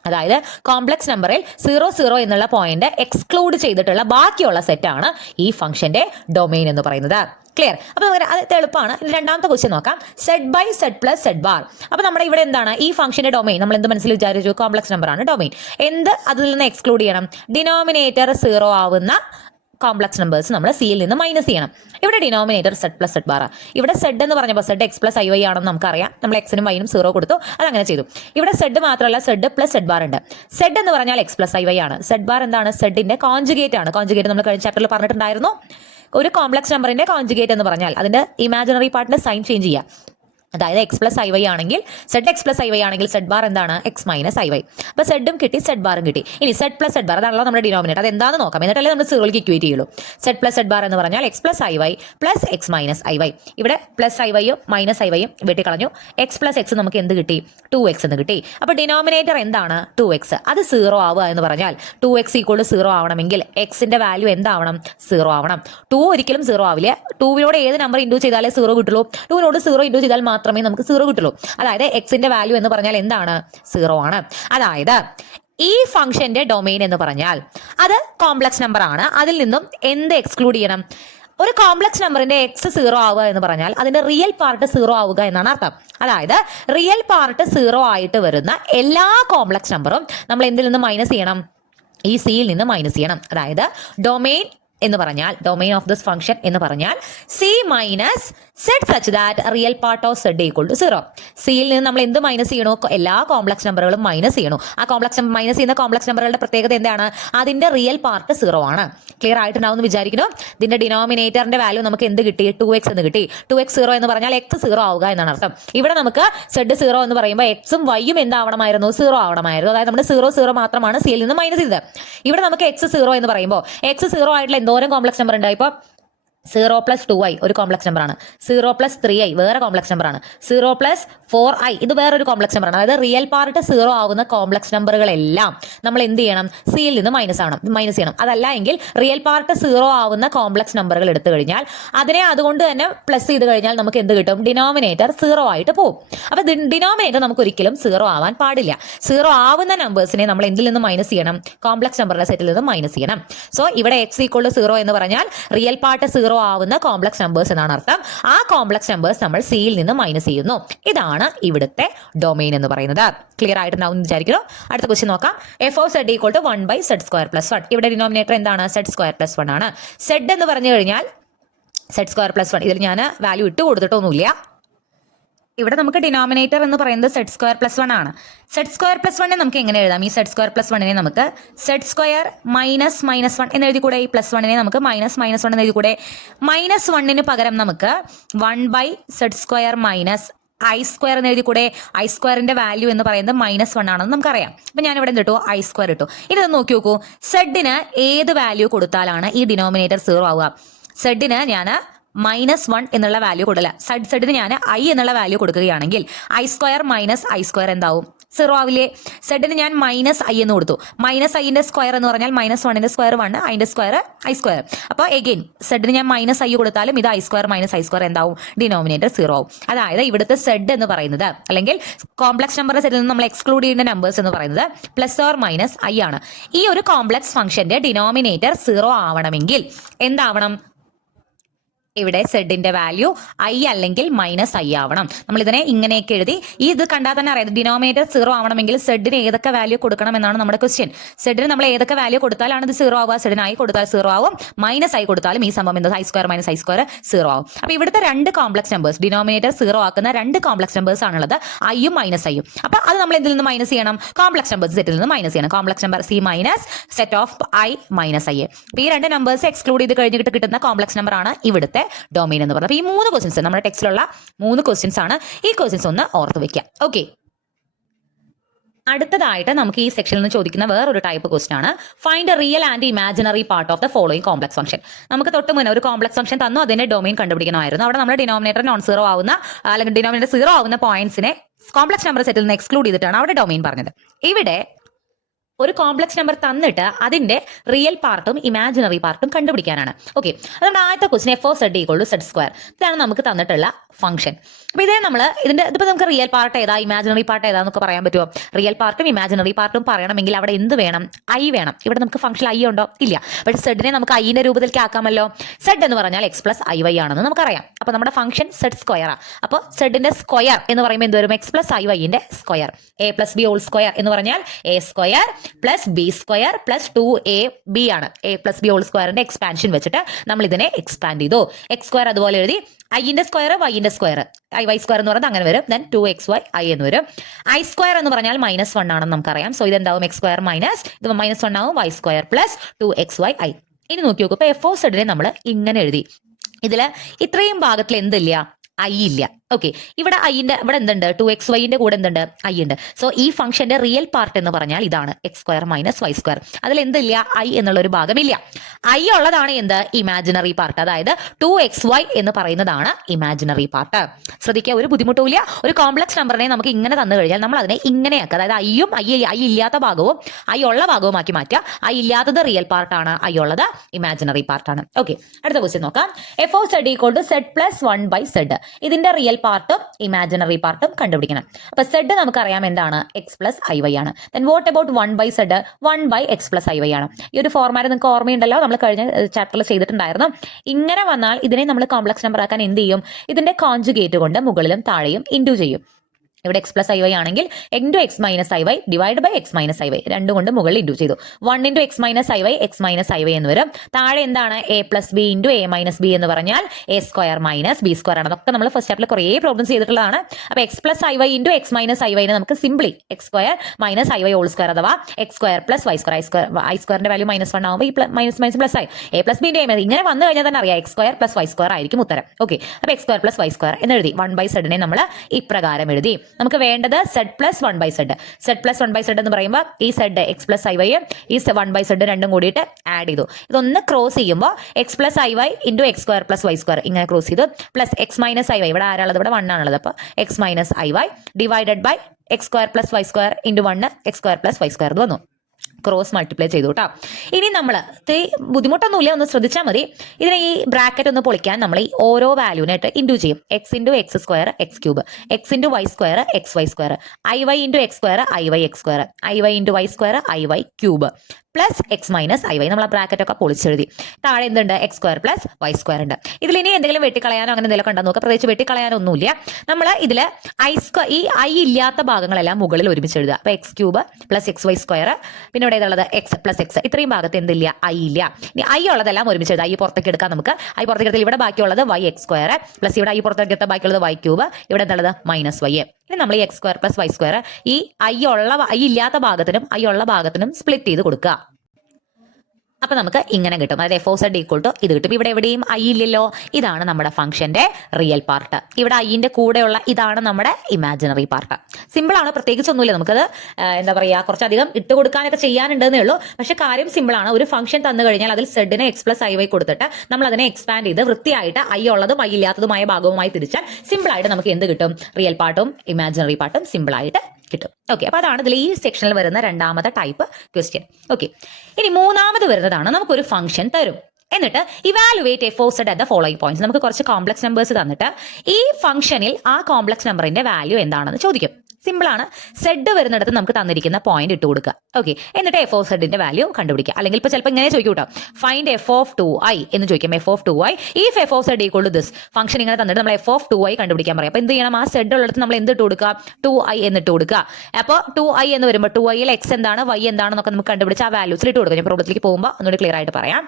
അതായത് കോംപ്ലക്സ് നമ്പറിൽ 0 എന്നുള്ള പോയിന്റ് എക്സ്ക്ലൂഡ് ചെയ്തിട്ടുള്ള ബാക്കിയുള്ള സെറ്റാണ് ഈ ഫംഗ്ഷന്റെ ഡൊമൈൻ എന്ന് പറയുന്നത്. ക്ലിയർ? അപ്പൊ അത് എളുപ്പമാണ്. രണ്ടാമത്തെ ക്വസ്റ്റ്യൻ നോക്കാം. z/z+z⁻. അപ്പൊ നമ്മുടെ ഇവിടെ എന്താണ് ഈ ഫംഗ്ഷന്റെ ഡൊമൈൻ? നമ്മൾ എന്ത് മനസ്സിൽ വിചാരിച്ചു? കോംപ്ലക്സ് നമ്പർ ആണ് ഡൊമൈൻ. എന്ത് അതിൽ നിന്ന് എക്സ്ക്ലൂഡ് ചെയ്യണം? ഡിനോമിനേറ്റർ 0 ആവുന്ന കോംപ്ലക്സ് നമ്പേഴ്സ് നമ്മൾ സിയിൽ നിന്ന് മൈനസ് ചെയ്യണം. ഇവിടെ ഡിനോമിനേറ്റർ z+z⁻. ഇവിടെ z എന്ന് പറഞ്ഞപ്പോൾ z x + iy ആണെന്ന് നമുക്കറിയാം. നമ്മൾ എക്സിനും വൈനും 0 കൊടുത്തു, അതങ്ങനെ ചെയ്തു. ഇവിടെ z മാത്രമല്ല z+z⁻ ഉണ്ട്. z എന്ന് പറഞ്ഞാൽ x + iy ആണ്. z⁻ എന്താണ്? z-ന്റെ കോൺജുഗേറ്റ് ആണ്. കോൺജുഗേറ്റ് നമ്മൾ കഴിഞ്ഞ ചാപ്റ്ററിൽ പറഞ്ഞിട്ടുണ്ടായിരുന്നു. ഒരു കോംപ്ലക്സ് നമ്പറിന്റെ കോൺജുഗേറ്റ് എന്ന് പറഞ്ഞാൽ അതിന്റെ ഇമാജിനറി പാർട്ടിന്റെ സൈൻ ചേഞ്ച് ചെയ്യുക. അതായത് x + iy ആണെങ്കിൽ zx + iy ആണെങ്കിൽ z⁻ എന്താണ്? x - iy. അപ്പൊ z-ഉം കിട്ടി, z⁻ഉം കിട്ടി. ഇനി z+z⁻, അതാണല്ലോ നമ്മുടെ ഡിനോമിനേറ്റർ. അത് എന്താണെന്ന് നോക്കാം, എന്നിട്ടല്ലേ നമ്മൾ 0ലേക്ക് ഇക്വേറ്റ് ചെയ്യുള്ളൂ. z+z⁻ എന്ന് പറഞ്ഞാൽ x + iy + x - iy. ഇവിടെ +iy-യും -iy-യും വെട്ടിക്കളഞ്ഞു. x + x നമുക്ക് എന്ത് കിട്ടി? 2x എന്ന് കിട്ടി. അപ്പൊ ഡിനോമിനേറ്റർ എന്താണ്? 2x. അത് 0 ആവുക എന്ന് പറഞ്ഞാൽ 2x = 0 ആവണമെങ്കിൽ എക്സിന്റെ വാല്യൂ എന്താവണം? 0 ആവണം. 2 ഒരിക്കലും 0 ആവില്ല. 2വിനോട് ഏത് നമ്പർ ഇൻഡ്യൂ ചെയ്താലേ 0 കിട്ടുള്ളൂ? 2വിനോട് 0 ഇൻഡ്യൂ ചെയ്താൽ മാത്രമേ നമുക്ക് 0 കിട്ടുള്ളൂ. അതായത് എക്സിന്റെ വാല്യൂ എന്ന് പറഞ്ഞാൽ എന്താണ്? 0 ആണ്. അതായത് ഈ ഫംഗ്ഷന്റെ ഡൊമൈൻ എന്ന് പറഞ്ഞാൽ അത് കോംപ്ലക്സ് നമ്പർ ആണ്. അതിൽ നിന്നും എന്ത് എക്സ്ക്ലൂഡ് ചെയ്യണം? ഒരു കോംപ്ലക്സ് നമ്പറിന്റെ x 0 ആവുക എന്ന് പറഞ്ഞാൽ അതിന്റെ റിയൽ പാർട്ട് 0 ആവുക എന്നാണ് അർത്ഥം. അതായത് റിയൽ പാർട്ട് 0 ആയിട്ട് വരുന്ന എല്ലാ കോംപ്ലക്സ് നമ്പറും നമ്മൾ എന്തിൽ നിന്ന് മൈനസ് ചെയ്യണം? ഈ സിയിൽ നിന്ന് മൈനസ് ചെയ്യണം. അതായത് ഡൊമൈൻ എന്ന് പറഞ്ഞാൽ, ഡൊമൈൻ ഓഫ് ദിസ് ഫംഗ്ഷൻ എന്ന് പറഞ്ഞാൽ c minus set such that real part of z = 0. സിയിൽ നിന്ന് നമ്മൾ എന്ത് മൈനസ് ചെയ്യണോ? എല്ലാ കോംപ്ലക്സ് നമ്പറുകളും മൈനസ് ചെയ്യണോ. ആ മൈനസ് ചെയ്യുന്ന കോംപ്ലക്സ് നമ്പറുകളുടെ പ്രത്യേകത എന്താണ്? അതിന്റെ റിയൽ പാർട്ട് 0 ആണ്. ക്ലിയർ ആയിട്ടുണ്ടാവും വിചാരിക്കുന്നു. ഇതിന്റെ ഡിനോമിനേറ്ററിന്റെ വാല്യൂ നമുക്ക് എന്ത് കിട്ടി? 2x എന്ന് കിട്ടി. 2x 0 എന്ന് പറഞ്ഞാൽ x 0 ആവുക എന്നാണ് അർത്ഥം. ഇവിടെ നമുക്ക് z 0 എന്ന് പറയുമ്പോൾ എക്സും വൈയും എന്താവണമായിരുന്നു? 0 ആവണമായിരുന്നു. അതായത് നമ്മൾ 0 മാത്രമാണ് സിയിൽ നിന്ന് മൈനസ് ചെയ്തത്. ഇവിടെ നമുക്ക് x 0 എന്ന് പറയുമ്പോൾ x 0 ആയിട്ടുള്ള എന്തോരം കോംപ്ലക്സ് നമ്പർ ഉണ്ട്? ഇപ്പോൾ 0 + 2i ഒരു കോംപ്ലക്സ് നമ്പർ ആണ്. 0 + 3i വേറെ കോംപ്ലക്സ് നമ്പർ ആണ്. 0 + 4i ഇത് വേറൊരു കോംപ്ലക്സ് നമ്പർ ആണ്. അതായത് റിയൽ പാർട്ട് 0 ആവുന്ന കോംപ്ലക്സ് നമ്പറുകളെല്ലാം നമ്മൾ എന്ത് ചെയ്യണം? സിയിൽ നിന്ന് മൈനസ് ചെയ്യണം. അതല്ല എങ്കിൽ റിയൽ പാർട്ട് 0 ആവുന്ന കോംപ്ലക്സ് നമ്പറുകൾ എടുത്തു കഴിഞ്ഞാൽ അതിനെ അതുകൊണ്ട് തന്നെ പ്ലസ് ചെയ്ത് കഴിഞ്ഞാൽ നമുക്ക് എന്ത് കിട്ടും? ഡിനോമിനേറ്റർ 0 ആയിട്ട് പോകും. അപ്പൊ ഡിനോമിനേറ്റർ നമുക്ക് ഒരിക്കലും 0 ആവാൻ പാടില്ല. 0 ആവുന്ന നമ്പേഴ്സിനെ നമ്മൾ എന്തിൽ നിന്ന് മൈനസ് ചെയ്യണം? കോംപ്ലക്സ് നമ്പറിന്റെ സെറ്റിൽ നിന്ന് മൈനസ് ചെയ്യണം. സോ ഇവിടെ x = 0 എന്ന് പറഞ്ഞാൽ റിയൽ പാർട്ട് 0 ആവുന്ന കോംപ്ലക്സ് നമ്പേഴ്സ് എന്നാണ് അർത്ഥം. ആ കോംപ്ലക്സ് നമ്പേഴ്സ് നമ്മൾ സിയിൽ നിന്ന് മൈനസ് ചെയ്യുന്നു. ഇതാണ് ഇവിടുത്തെ ഡൊമൈൻ എന്ന് പറയുന്നത്. ക്ലിയർ ആയിട്ടുണ്ടാവും എന്ന് വിചാരിക്കുന്നു. അടുത്ത ക്വസ്റ്റ്യൻ നോക്കാം. f of z = 1/z² + 1. ഇവിടെ ഡിനോമിനേറ്റർ എന്താണ്? z² + 1 ആണ്. z എന്ന് പറഞ്ഞു കഴിഞ്ഞാൽ z² + 1. ഇതിൽ ഞാൻ വാല്യൂ ഇട്ട് കൊടുത്തിട്ടൊന്നുമില്ല. ഇവിടെ നമുക്ക് ഡിനോമിനേറ്റർ എന്ന് പറയുന്നത് z² + 1 ആണ്. z² + 1 നമുക്ക് എങ്ങനെ എഴുതാം? ഈ z² + 1 നമുക്ക് z² - -1 എന്ന് എഴുതി കൂടെ? ഈ +1 നമുക്ക് -1 എന്ന് എഴുതി കൂടെ? -1 പകരം നമുക്ക് 1/z² - ഐ സ്ക്വയർ എന്ന് എഴുതി കൂടെ? ഐ സ്ക്വയറിന്റെ വാല്യൂ എന്ന് പറയുന്നത് -1 ആണെന്ന് നമുക്കറിയാം. അപ്പൊ ഞാൻ ഇവിടെ എന്തിട്ടു? ഐ സ്ക്വയർ ഇട്ടു. ഇനി നോക്കി നോക്കൂ, സെഡിന് ഏത് വാല്യൂ കൊടുത്താലാണ് ഈ ഡിനോമിനേറ്റർ 0 ആവുക? സെഡിന് ഞാൻ -1 എന്നുള്ള വാല്യൂ കൊടുക്കില്ല. സെഡിന് ഞാൻ ഐ എന്നുള്ള വാല്യൂ കൊടുക്കുകയാണെങ്കിൽ I square minus I square എന്താവും? 0 ആവില്ലേ? സെഡിന് ഞാൻ -i എന്ന് കൊടുത്തു. -iന്റെ സ്ക്വയർ എന്ന് പറഞ്ഞാൽ -1ന്റെ സ്ക്വയർ 1, അതിന്റെ സ്ക്വയർ ഐ സ്ക്വയർ. അപ്പോൾ എഗെയിൻ സെഡിന് ഞാൻ -i കൊടുത്താലും ഇത് I square minus I square എന്താവും? ഡിനോമിനേറ്റർ 0 ആവും. അതായത് ഇവിടുത്തെ സെഡ് എന്ന് പറയുന്നത്, അല്ലെങ്കിൽ കോംപ്ലക്സ് നമ്പറിന്റെ സെഡിൽ നിന്ന് നമ്മൾ എക്സ്ക്ലൂഡ് ചെയ്യുന്ന നമ്പേഴ്സ് എന്ന് പറയുന്നത് +or-i ആണ്. ഈ ഒരു കോംപ്ലക്സ് ഫംഗ്ഷന്റെ ഡിനോമിനേറ്റർ 0 ആവണമെങ്കിൽ എന്താവണം? ഇവിടെ സെഡിന്റെ വാല്യൂ ഐ അല്ലെങ്കിൽ -i ആവണം. നമ്മൾ ഇതിനെ ഇങ്ങനെയൊക്കെ എഴുതി. ഇത് കണ്ടാൽ തന്നെ അറിയാം, ഡിനോമിനേറ്റർ 0 ആവണമെങ്കിൽ സെഡിന് ഏതൊക്കെ വാല്യൂ കൊടുക്കണം എന്നാണ് നമ്മുടെ ക്വസ്റ്റ്യൻ. സെഡിന് നമ്മൾ ഏതൊക്കെ വാല്യൂ കൊടുത്താലാണ് ഇത് 0 ആവുക? സെഡിന് ഐ കൊടുത്താൽ 0 ആവും, -i കൊടുത്താലും ഈ സംഭവം എന്താ? I square minus I square 0 ആവും. അപ്പൊ ഇവിടുത്തെ രണ്ട് കോംപ്ലക്സ് നമ്പേഴ്സ്, ഡിനോമിനേറ്റർ 0 ആക്കുന്ന രണ്ട് കോംപ്ലക്സ് നമ്പേഴ്സ് ആണുള്ളത്, ഐയും -iയും. അപ്പൊ അത് നമ്മൾ എന്തിൽ നിന്ന് മൈനസ് ചെയ്യണം? കോംപ്ലക്സ് നമ്പേഴ്സ് സെറ്റിൽ നിന്ന് മൈനസ് ചെയ്യണം. Complex number C minus set of I -i. അപ്പൊ ഈ രണ്ട് നമ്പേഴ്സ് എക്സ്ക്ലൂഡ് ചെയ്ത് കഴിഞ്ഞിട്ട് കിട്ടുന്ന കോംപ്ലക്സ് നമ്പർ ആണ് ഇവിടുത്തെ ഡൊമെയിൻ എന്ന് പറയുന്നത്. അപ്പൊ ഈ 3 ക്വസ്റ്റ്യൻസ് നമ്മുടെ ടെക്സ്റ്റിലുള്ള 3 ക്വസ്റ്റ്യൻസ് ആണ്. ഈ ക്വസ്റ്റ്യൻസ് ഒന്ന് ഓർത്ത് വെക്കാം. ഓക്കെ, അടുത്തതായിട്ട് നമുക്ക് ഈ സെക്ഷനിൽ നിന്ന് ചോദിക്കുന്ന വേറൊരു ടൈപ്പ് ക്വസ്റ്റ്യൻ ആണ്, find A real and imaginary part of the following complex function. നമുക്ക് തൊട്ട് മുന്നേ ഒരു കോംപ്ലക്സ് ഫംഗ്ഷൻ തന്നു, അതിന്റെ ഡൊമെയിൻ കണ്ടുപിടിക്കണമായിരുന്നു. അവിടെ നമ്മുടെ ഡിനോമിനേറ്റർ non-zero ആവുന്ന, അല്ലെങ്കിൽ ഡിനോമിനേറ്റർ 0 ആവുന്ന പോയിന്റ്സിനെ കോംപ്ലക്സ് നമ്പർ സെറ്റിൽ നിന്ന് എക്സ്ക്ലൂഡ് ചെയ്തിട്ടാണ് അവിടെ ഡൊമെയിൻ പറഞ്ഞത്. ഇവിടെ ഒരു കോംപ്ലക്സ് നമ്പർ തന്നിട്ട് അതിന്റെ റിയൽ പാർട്ടും ഇമാജിനറി പാർട്ടും കണ്ടുപിടിക്കാനാണ്. ഓക്കെ, നമ്മുടെ ആദ്യത്തെ ക്വസ്റ്റ്യൻ f(z)=z². ഇതാണ് നമുക്ക് തന്നിട്ടുള്ള ഫംഗ്ഷൻ. അപ്പൊ ഇതേ നമ്മൾ ഇതിപ്പോ നമുക്ക് റിയൽ പാർട്ട് ഏതാ ഇമാജിനറി പാർട്ട് ഏതാന്നൊക്കെ പറയാൻ പറ്റുമോ? റിയൽ പാർട്ടും ഇമാജിനറി പാർട്ടും പറയണമെങ്കിൽ അവിടെ എന്ത് വേണം? ഐ വേണം. ഇവിടെ നമുക്ക് ഫംഗ്ഷൻ ഐ ഉണ്ടോ? ഇല്ല. പക്ഷെ സെഡിനെ നമുക്ക് ഐന്റെ രൂപത്തിലേക്ക് ആക്കാമല്ലോ. സെഡ് എന്ന് പറഞ്ഞാൽ x+iy ആണെന്ന് നമുക്കറിയാം. അപ്പൊ നമ്മുടെ ഫംഗ്ഷൻ സെഡ് സ്ക്വയറാ. അപ്പോൾ സെഡിന്റെ സ്ക്വയർ എന്ന് പറയുമ്പോൾ എന്ത് വരും? x+iy-ന്റെ സ്ക്വയർ. a+b² എന്ന് പറഞ്ഞാൽ a² plus b² plus 2ab ആണ്. a+b² എക്സ്പാൻഷൻ വെച്ചിട്ട് നമ്മൾ ഇതിനെ എക്സ്പാൻഡ് ചെയ്തു. x² അതുപോലെ എഴുതി, ഐന്റെ സ്ക്വയർ y-ന്റെ സ്ക്വയർ, y² എന്ന് പറയുന്നത് അങ്ങനെ വരും. ദെൻ 2xy എന്ന് വരും. i² എന്ന് പറഞ്ഞാൽ -1 ആണെന്ന് നമുക്കറിയാം. സോ ഇതെന്താവും? x² മൈനസ് ഇത് -1 ആവും, y² പ്ലസ് 2xy. ഇനി നോക്കി നോക്കൂ, ഇപ്പൊ f(z)നെ നമ്മൾ ഇങ്ങനെ എഴുതി. ഇതില് ഇത്രയും ഭാഗത്തിൽ എന്തില്ല? ഐ ഇല്ല. ഓക്കെ, ഇവിടെ ഇവിടെ എന്തുണ്ട്? 2xy-ന്റെ കൂടെ എന്തുണ്ട്? ഐ ഉണ്ട്. സോ ഈ ഫംഗ്ഷന്റെ റിയൽ പാർട്ട് എന്ന് പറഞ്ഞാൽ ഇതാണ് x² മൈനസ് y². അതിൽ എന്തില്ല? ഐ എന്നുള്ള ഒരു ഭാഗമില്ല. ഐ ഉള്ളതാണ് എന്ത്? Imaginary part. അതായത് 2xy എന്ന് പറയുന്നതാണ് ഇമാജിനറി പാർട്ട്. ശ്രദ്ധിക്കുക, ഒരു ബുദ്ധിമുട്ടുമില്ല. ഒരു കോംപ്ലക്സ് നമ്പറിനെ നമുക്ക് ഇങ്ങനെ തന്നു കഴിഞ്ഞാൽ നമ്മൾ അതിനെ ഇങ്ങനെയാക്കുക. അതായത് ഐ ഇല്ലാത്ത ഭാഗവും ഐ ഉള്ള ഭാഗവും ആക്കി മാറ്റുക. ഐ ഇല്ലാത്തത് റിയൽ പാർട്ടാണ്, ഐ ഉള്ളത് ഇമാജിനറി പാർട്ടാണ്. ഓക്കെ, അടുത്ത ക്വസ്റ്റ്യൻ നോക്കാം. f(z)=z+1/z. ഇതിന്റെ റിയൽ പാർട്ടും ഇമാജിനറി പാർട്ടും കണ്ടുപിടിക്കണം. അപ്പൊ സെഡ് നമുക്കറിയാം എന്താണ്? x+iy ആണ്. Then what about 1/z? 1/x+iy ആണ്. ഈ ഒരു ഫോർമാറ്റ് നിങ്ങൾക്ക് ഓർമ്മയുണ്ടല്ലോ, നമ്മൾ കഴിഞ്ഞ ചാപ്റ്ററിൽ ചെയ്തിട്ടുണ്ടായിരുന്നു. ഇങ്ങനെ വന്നാൽ ഇതിനെ നമ്മൾ കോംപ്ലക്സ് നമ്പർ ആക്കാൻ എന്ത് ചെയ്യും? ഇതിന്റെ കോൺജുഗേറ്റ് കൊണ്ട് മുകളിലും താഴെയും ഇൻഡു ചെയ്യും. ഇവിടെ x+iy ആണെങ്കിൽ x-iy ഡിവൈഡ് ബൈ x-iy രണ്ടും കൊണ്ട് മുകളിൽ ഇൻഡു ചെയ്തു. 1 × x-iy എന്ന് വരും. താഴെ എന്താണ്? a+b × a-b എന്ന് പറഞ്ഞാൽ a² മൈനസ് b² ആണ്. അതൊക്കെ നമ്മൾ ഫസ്റ്റ് ചാപ്റ്ററിൽ കുറേ പ്രോബ്ലംസ് ചെയ്തിട്ടുള്ളതാണ്. അപ്പൊ x+iy × x-iy നമുക്ക് സിംപ്ലി x² മൈനസ് iy² അഥവാ x² പ്ലസ് y². i²ന്റെ വാല്യൂ -1 ആവുമ്പോൾ ഈ മൈനസ് പ്ലസ് ആയി. a+b × a ഇങ്ങനെ വന്നു കഴിഞ്ഞാൽ തന്നെ അറിയാം x² പ്ലസ് y² ആയിരിക്കും ഉത്തരം. ഓക്കെ, അപ്പൊ x² പ്ലസ് y² എന്ന് എഴുതി. 1/z-നെ നമ്മൾ ഇപ്രകാരം എഴുതി. നമുക്ക് വേണ്ടത് z+1/z. z+1/z എന്ന് പറയുമ്പോൾ ഈ z x+iy ഈ 1/z രണ്ടും കൂടിയിട്ട് ആഡ് ചെയ്തു. ഇതൊന്ന് ക്രോസ് ചെയ്യുമ്പോൾ x+iy × x² പ്ലസ് y² ഇങ്ങനെ ക്രോസ് ചെയ്തു. പ്ലസ് x-iy ഇവിടെ ആരാളുള്ളത്? ഇവിടെ 1 ആണുള്ളത്. അപ്പോൾ x-iy divided by x² plus y² × 1 x² plus y² വന്നു. ക്രോസ് മൾട്ടിപ്ലൈ ചെയ്തു കേട്ടോ. ഇനി നമ്മൾ ബുദ്ധിമുട്ടൊന്നുമില്ല, ഒന്ന് ശ്രദ്ധിച്ചാൽ മതി. ഇതിനെ ഈ ബ്രാക്കറ്റ് ഒന്ന് പൊളിക്കാൻ നമ്മൾ ഈ ഓരോ വാല്യൂനായിട്ട് ഇൻഡു ചെയ്യും. x × x² x3, x × y² xy², iy × x² iy(x²), iy × y² iy³ plus x-iy. നമ്മൾ ആ ബ്രാക്കറ്റ് ഒക്കെ പൊളിച്ചെഴുതി. താഴെ എന്തുണ്ട്? x² പ്ലസ് y² ഉണ്ട്. ഇതിൽ ഇനി എന്തെങ്കിലും വെട്ടിക്കളയാനോ അങ്ങനെ എന്തെങ്കിലും കണ്ടോ നോക്കുക. പ്രത്യേകിച്ച് വെട്ടിക്കളയാനൊന്നുമില്ല. നമ്മൾ ഇതിൽ ഈ ഐ ഇല്ലാത്ത ഭാഗങ്ങളെല്ലാം മുകളിൽ ഒരുമിച്ച് എഴുതുക. അപ്പൊ x³ പ്ലസ് xy², പിന്നെ ഇവിടെ ഏതുള്ളത്? x+x. ഇത്രയും ഭാഗത്ത് എന്തില്ല? ഐ ഇല്ല. ഇനി ഐ ഉള്ളതെല്ലാം ഒരുമിച്ച് എഴുതാം. ഐ പുറത്തേക്ക് എടുക്കാം നമുക്ക്. ഐ പുറത്തേക്ക് എടുത്താൽ ഇവിടെ ബാക്കിയുള്ളത് y(x²) പ്ലസ് ഇവിടെ ഐ പുറത്തേക്ക് എടുത്താൽ ബാക്കിയുള്ളത് y³ ഇവിടെ എന്തുള്ളത്? -y. ഇനി നമ്മൾ ഈ x² പ്ലസ് y² ഈ ഐ ഇല്ലാത്ത ഭാഗത്തിനും ഐ ഉള്ള ഭാഗത്തിനും സ്പ്ലിറ്റ് ചെയ്ത് കൊടുക്കുക. അപ്പൊ നമുക്ക് ഇങ്ങനെ കിട്ടും. അതായത് f of zed equal to ഇത് കിട്ടും. ഇവിടെ എവിടെയും ഐ ഇല്ലല്ലോ, ഇതാണ് നമ്മുടെ ഫംഗ്ഷന്റെ റിയൽ പാർട്ട്. ഇവിടെ ഐന്റെ കൂടെയുള്ള ഇതാണ് നമ്മുടെ ഇമാജിനറി പാർട്ട്. സിമ്പിൾ ആണ്, പ്രത്യേകിച്ച് ഒന്നുമില്ല. നമുക്കത് എന്താ പറയുക, കുറച്ചധികം ഇട്ട് കൊടുക്കാനൊക്കെ ചെയ്യാനുണ്ടെന്നേ ഉള്ളൂ. പക്ഷെ കാര്യം സിമ്പിൾ ആണ്. ഒരു ഫംഗ്ഷൻ തന്നു കഴിഞ്ഞാൽ അതിൽ സെഡിനെ എക്സ് പ്ലസ് ഐ വൈ കൊടുത്തിട്ട് നമ്മൾ അതിനെ എക്സ്പാൻഡ് ചെയ്ത് വൃത്തിയായിട്ട് ഐ ഉള്ളതും ഐ ഇല്ലാത്തതുമായ ഭാഗവുമായി തിരിച്ചാൽ സിമ്പിൾ ആയിട്ട് നമുക്ക് എന്ത് കിട്ടും? റിയൽ പാർട്ടും ഇമാജിനറി പാർട്ടും സിമ്പിൾ ആയിട്ട് കിട്ടും. ഓക്കെ, അപ്പൊ അതാണ് ഇതിൽ ഈ സെക്ഷനിൽ വരുന്ന രണ്ടാമത്തെ ടൈപ്പ് ക്വസ്റ്റ്യൻ. ഓക്കെ, ഇനി മൂന്നാമത് വരുന്നതാണ് നമുക്കൊരു ഫംഗ്ഷൻ തരും, എന്നിട്ട് evaluate f of zed at the following points. നമുക്ക് കുറച്ച് കോംപ്ലക്സ് നമ്പേഴ്സ് തന്നിട്ട് ഈ ഫംഗ്ഷനിൽ ആ കോംപ്ലക്സ് നമ്പറിന്റെ വാല്യൂ എന്താണെന്ന് ചോദിക്കും. സിമ്പിൾ ആണ്. സെഡ് വരുന്നിടത്ത് നമുക്ക് തന്നിരിക്കുന്ന പോയിന്റ് ഇട്ട് കൊടുക്കുക. ഓക്കെ, എന്നിട്ട് എഫ് ഓഫ് സെഡിന്റെ വാല്യൂ കണ്ടുപിടിക്കുക. അല്ലെങ്കിൽ ഇപ്പോൾ ചിലപ്പോൾ ഇങ്ങനെ ചോദിക്കും കേട്ടോ, ഫൈൻഡ് എഫ് ഓഫ് 2i എന്ന് ചോദിക്കും. F of 2i if f of zed equal to this function ഇങ്ങനെ തന്നിട്ട് നമ്മൾ എഫ് ഓഫ് 2i കണ്ടുപിടിക്കാൻ പറയും. അപ്പോൾ എന്ത് ചെയ്യണം? ആ സെഡ് ഉള്ളിടത്ത് നമ്മൾ എന്ത് ഇട്ട് കൊടുക്കുക? 2i എന്നിട്ട് കൊടുക്കുക. അപ്പോൾ 2i എന്ന് വരുമ്പോൾ 2iയിൽ എക്സ് എന്താണ് വൈ എന്താണെന്നൊക്കെ നമുക്ക് കണ്ടുപിടിച്ച് ആ വാല്യൂസിൽ ഇട്ട് കൊടുക്കുക. ഞാൻ പ്രോബ്ലത്തിലേക്ക് പോകുമ്പോൾ ഒന്നുകൂടി ക്ലിയർ ആയിട്ട് പറയാം.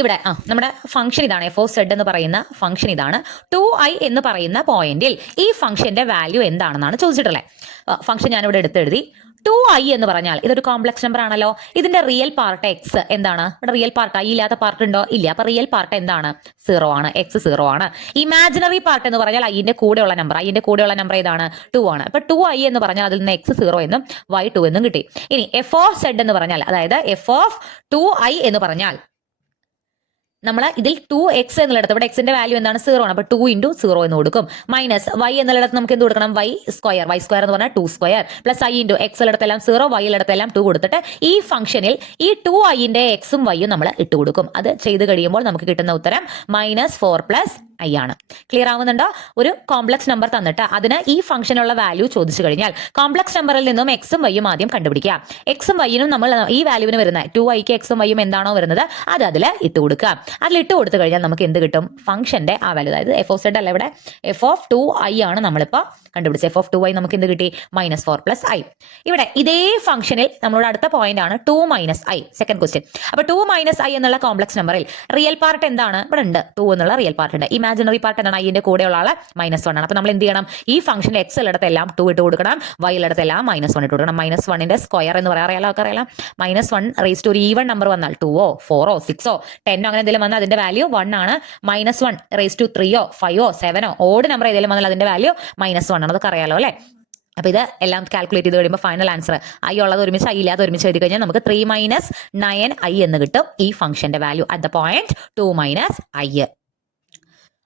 ഇവിടെ നമ്മുടെ ഫംഗ്ഷൻ ഇതാണ്, എഫ് ഓഫ് സെഡ് എന്ന് പറയുന്ന ഫംഗ്ഷൻ ഇതാണ്. 2i എന്ന് പറയുന്ന പോയിന്റിൽ ഈ ഫംഗ്ഷന്റെ വാല്യൂ എന്താണെന്നാണ് ചോദിച്ചിട്ടുള്ളത്. ഫംഗ്ഷൻ ഞാനിവിടെ എടുത്തെഴുതി. 2i എന്ന് പറഞ്ഞാൽ ഇതൊരു കോംപ്ലക്സ് നമ്പർ ആണല്ലോ. ഇതിന്റെ റിയൽ പാർട്ട് എക്സ് എന്താണ്? ഇവിടെ റിയൽ പാർട്ട് ഐ ഇല്ലാത്ത പാർട്ട് ഉണ്ടോ? ഇല്ല. അപ്പൊ റിയൽ പാർട്ട് എന്താണ്? 0 ആണ്. എക്സ് 0 ആണ്. ഇമാജിനറി പാർട്ട് എന്ന് പറഞ്ഞാൽ ഐന്റെ കൂടെയുള്ള നമ്പർ, ഐന്റെ കൂടെയുള്ള നമ്പർ ഏതാണ്? 2 ആണ്. അപ്പൊ 2i എന്ന് പറഞ്ഞാൽ അതിൽ നിന്ന് എക്സ് 0 എന്നും വൈ 2 എന്നും കിട്ടി. ഇനി എഫ് ഓഫ് സെഡ് എന്ന് പറഞ്ഞാൽ, അതായത് എഫ് ഓഫ് 2i എന്ന് പറഞ്ഞാൽ നമ്മൾ ഇതിൽ 2x എന്നുള്ളിടത്ത് ഇവിടെ എക്സിന്റെ വാല്യൂ എന്താണ്? 0 ആണ്. അപ്പൊ 2 × 0 എന്ന് കൊടുക്കും. മൈനസ് y എന്നുള്ളിടത്ത് നമുക്ക് എന്ത് കൊടുക്കണം? y സ്ക്വയർ എന്ന് പറഞ്ഞാൽ 2 square plus i × x ഉള്ളിടത്തെല്ലാം 0, y ഉള്ളിടത്തെല്ലാം 2 കൊടുത്തിട്ട് ഈ ഫംഗ്ഷനിൽ ഈ 2iന്റെ എക്സും വൈയും നമ്മൾ ഇട്ട് കൊടുക്കും. അത് ചെയ്ത് കഴിയുമ്പോൾ നമുക്ക് കിട്ടുന്ന ഉത്തരം -4 + i ആണ്. ക്ലിയർ ആവുന്നുണ്ടോ? ഒരു കോംപ്ലക്സ് നമ്പർ തന്നിട്ട് അതിന് ഈ ഫംഗ്ഷനുള്ള വാല്യൂ ചോദിച്ചു കഴിഞ്ഞാൽ കോംപ്ലക്സ് നമ്പറിൽ നിന്നും എക്സും വൈയും ആദ്യം കണ്ടുപിടിക്കുക. എക്സും വൈയും നമ്മൾ ഈ വാല്യൂവിന് വരുന്ന 2iക്ക് എക്സും വൈയും എന്താണോ വരുന്നത് അത് അതിൽ ഇട്ട് കൊടുക്കുക. അതിലിട്ട് കൊടുത്തു കഴിഞ്ഞാൽ നമുക്ക് എന്ത് കിട്ടും? ഫംഗ്ഷന്റെ ആ വാല്യൂ, അതായത് എഫ് ഓഫ് സെഡ് അല്ല, ഇവിടെ എഫ് ഓഫ് 2i ആണ് നമ്മളിപ്പോൾ കണ്ടുപിടിച്ചത്. എഫ് ഓഫ് 2i നമുക്ക് എന്ത് കിട്ടി? -4 + i. ഇവിടെ ഇതേ ഫംഗ്ഷനിൽ നമ്മളോട് അടുത്ത പോയിന്റ് ആണ് 2 - i. Second question. അപ്പൊ 2 - i എന്നുള്ള കോംപ്ലക്സ് നമ്പറിൽ റിയൽ പാർട്ട് എന്താണ്? ഇവിടെ ഉണ്ട് 2 എന്നുള്ള റിയൽ പാർട്ട് ഉണ്ട്. ഇമാജിനറി പാർട്ട് എന്താണ്? ഐന്റെ കൂടെയുള്ള ആള് -1 ആണ്. അപ്പൊ നമ്മൾ എന്ത് ചെയ്യണം? ഈ ഫംഗ്ഷനിൽ എക്സ് ഉള്ളിടത്തെല്ലാം 2 ഇട്ട് കൊടുക്കണം, വൈ ഉള്ളിടത്തെല്ലാം -1 ഇട്ട് കൊടുക്കണം. -1ന്റെ സ്ക്വയർ എന്ന് പറയാൻ അറിയാലോ? -1 റേസ് ടു ഒരു ഈവൻ നമ്പർ വന്നാൽ 2ഓ 4ഓ 6ഓ 10ഓ അങ്ങനെ എന്തെങ്കിലും വന്നാൽ അതിന്റെ വാല്യൂ 1 ആണ്. -1 റേസ് ടു 3ഓ 5ഓ 7ഓ ഓഡ് നമ്പർ ഏതെങ്കിലും വന്നാൽ അതിന്റെ വാല്യൂ -1 ആണ്. അതൊക്കെ അറിയാലോ അല്ലെ? അപ്പൊ ഇത് എല്ലാം കാൽക്കുലേറ്റ് ചെയ്ത് കഴിയുമ്പോൾ ഫൈനൽ ആൻസർ ഐ ഉള്ളത് ഒരുമിച്ച് ഐ ഇല്ലാതെ ഒരുമിച്ച് എഴുതി കഴിഞ്ഞാൽ നമുക്ക് 3 - 9i എന്ന് കിട്ടും. ഈ ഫംഗ്ഷന്റെ value at the point 2 - i.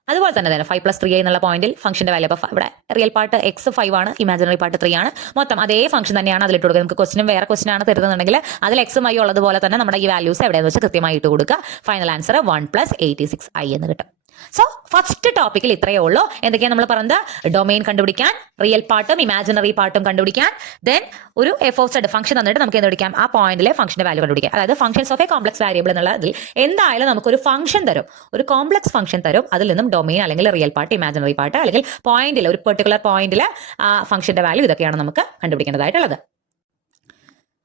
അതുപോലെ തന്നെ 5 + 3i എന്നുള്ള പോയിന്റിൽ ഫംഗ്ഷന്റെ വാല്യൂ, അപ്പോൾ ഇവിടെ റിയൽ പാർട്ട് എക്സ് 5 ആണ്, ഇമാജിനറി പാർട്ട് 3 ആണ്. മൊത്തം അതേ ഫംഗ്ഷൻ തന്നെയാണ് അതിലിട്ട് കൊടുക്കുക. നമുക്ക് ക്വസ്റ്റിനും വേറെ ക്വസ്റ്റൻ ആണ് തരുന്നുണ്ടെങ്കിൽ അതിൽ എക്സും വൈ ഉള്ളതുപോലെ തന്നെ നമ്മുടെ ഈ വാല്യൂസ് എവിടെയെന്ന് വെച്ചാൽ കൃത്യമായി ഇട്ട് കൊടുക്കുക. ഫൈനൽ ആൻസർ 1 + 86i എന്ന് കിട്ടും. സോ ഫസ്റ്റ് ടോപ്പിക്കിൽ ഇത്രയേ ഉള്ളൂ. എന്തൊക്കെയാണ് നമ്മൾ പറഞ്ഞത്? ഡൊമെയിൻ കണ്ടുപിടിക്കാൻ, റിയൽ പാർട്ടും ഇമാജിനറി പാർട്ടും കണ്ടുപിടിക്കാൻ, ദെൻ ഒരു എഫ് ഓഫ് സെഡ് ഫംഗ്ഷൻ തന്നിട്ട് നമുക്ക് എന്തുപിടിക്കാം? ആ പോയിന്റിലെ ഫംഗ്ഷന്റെ വാല്യൂ കണ്ടുപിടിക്കാം. അതായത് functions of a complex variable എന്നുള്ളതിൽ എന്തായാലും നമുക്കൊരു ഫംഗ്ഷൻ തരും, ഒരു കോംപ്ലക്സ് ഫംഗ്ഷൻ തരും. അതിൽ നിന്നും ഡൊമെയിൻ അല്ലെങ്കിൽ റിയൽ പാർട്ട്, ഇമാജിനറി പാർട്ട് അല്ലെങ്കിൽ പോയിന്റിൽ ഒരു പെർട്ടിക്കുലർ പോയിന്റിൽ ആ ഫംഗ്ഷന്റെ വാല്യൂ ഇതൊക്കെയാണ് നമുക്ക് കണ്ടുപിടിക്കേണ്ടതായിട്ടുള്ളത്.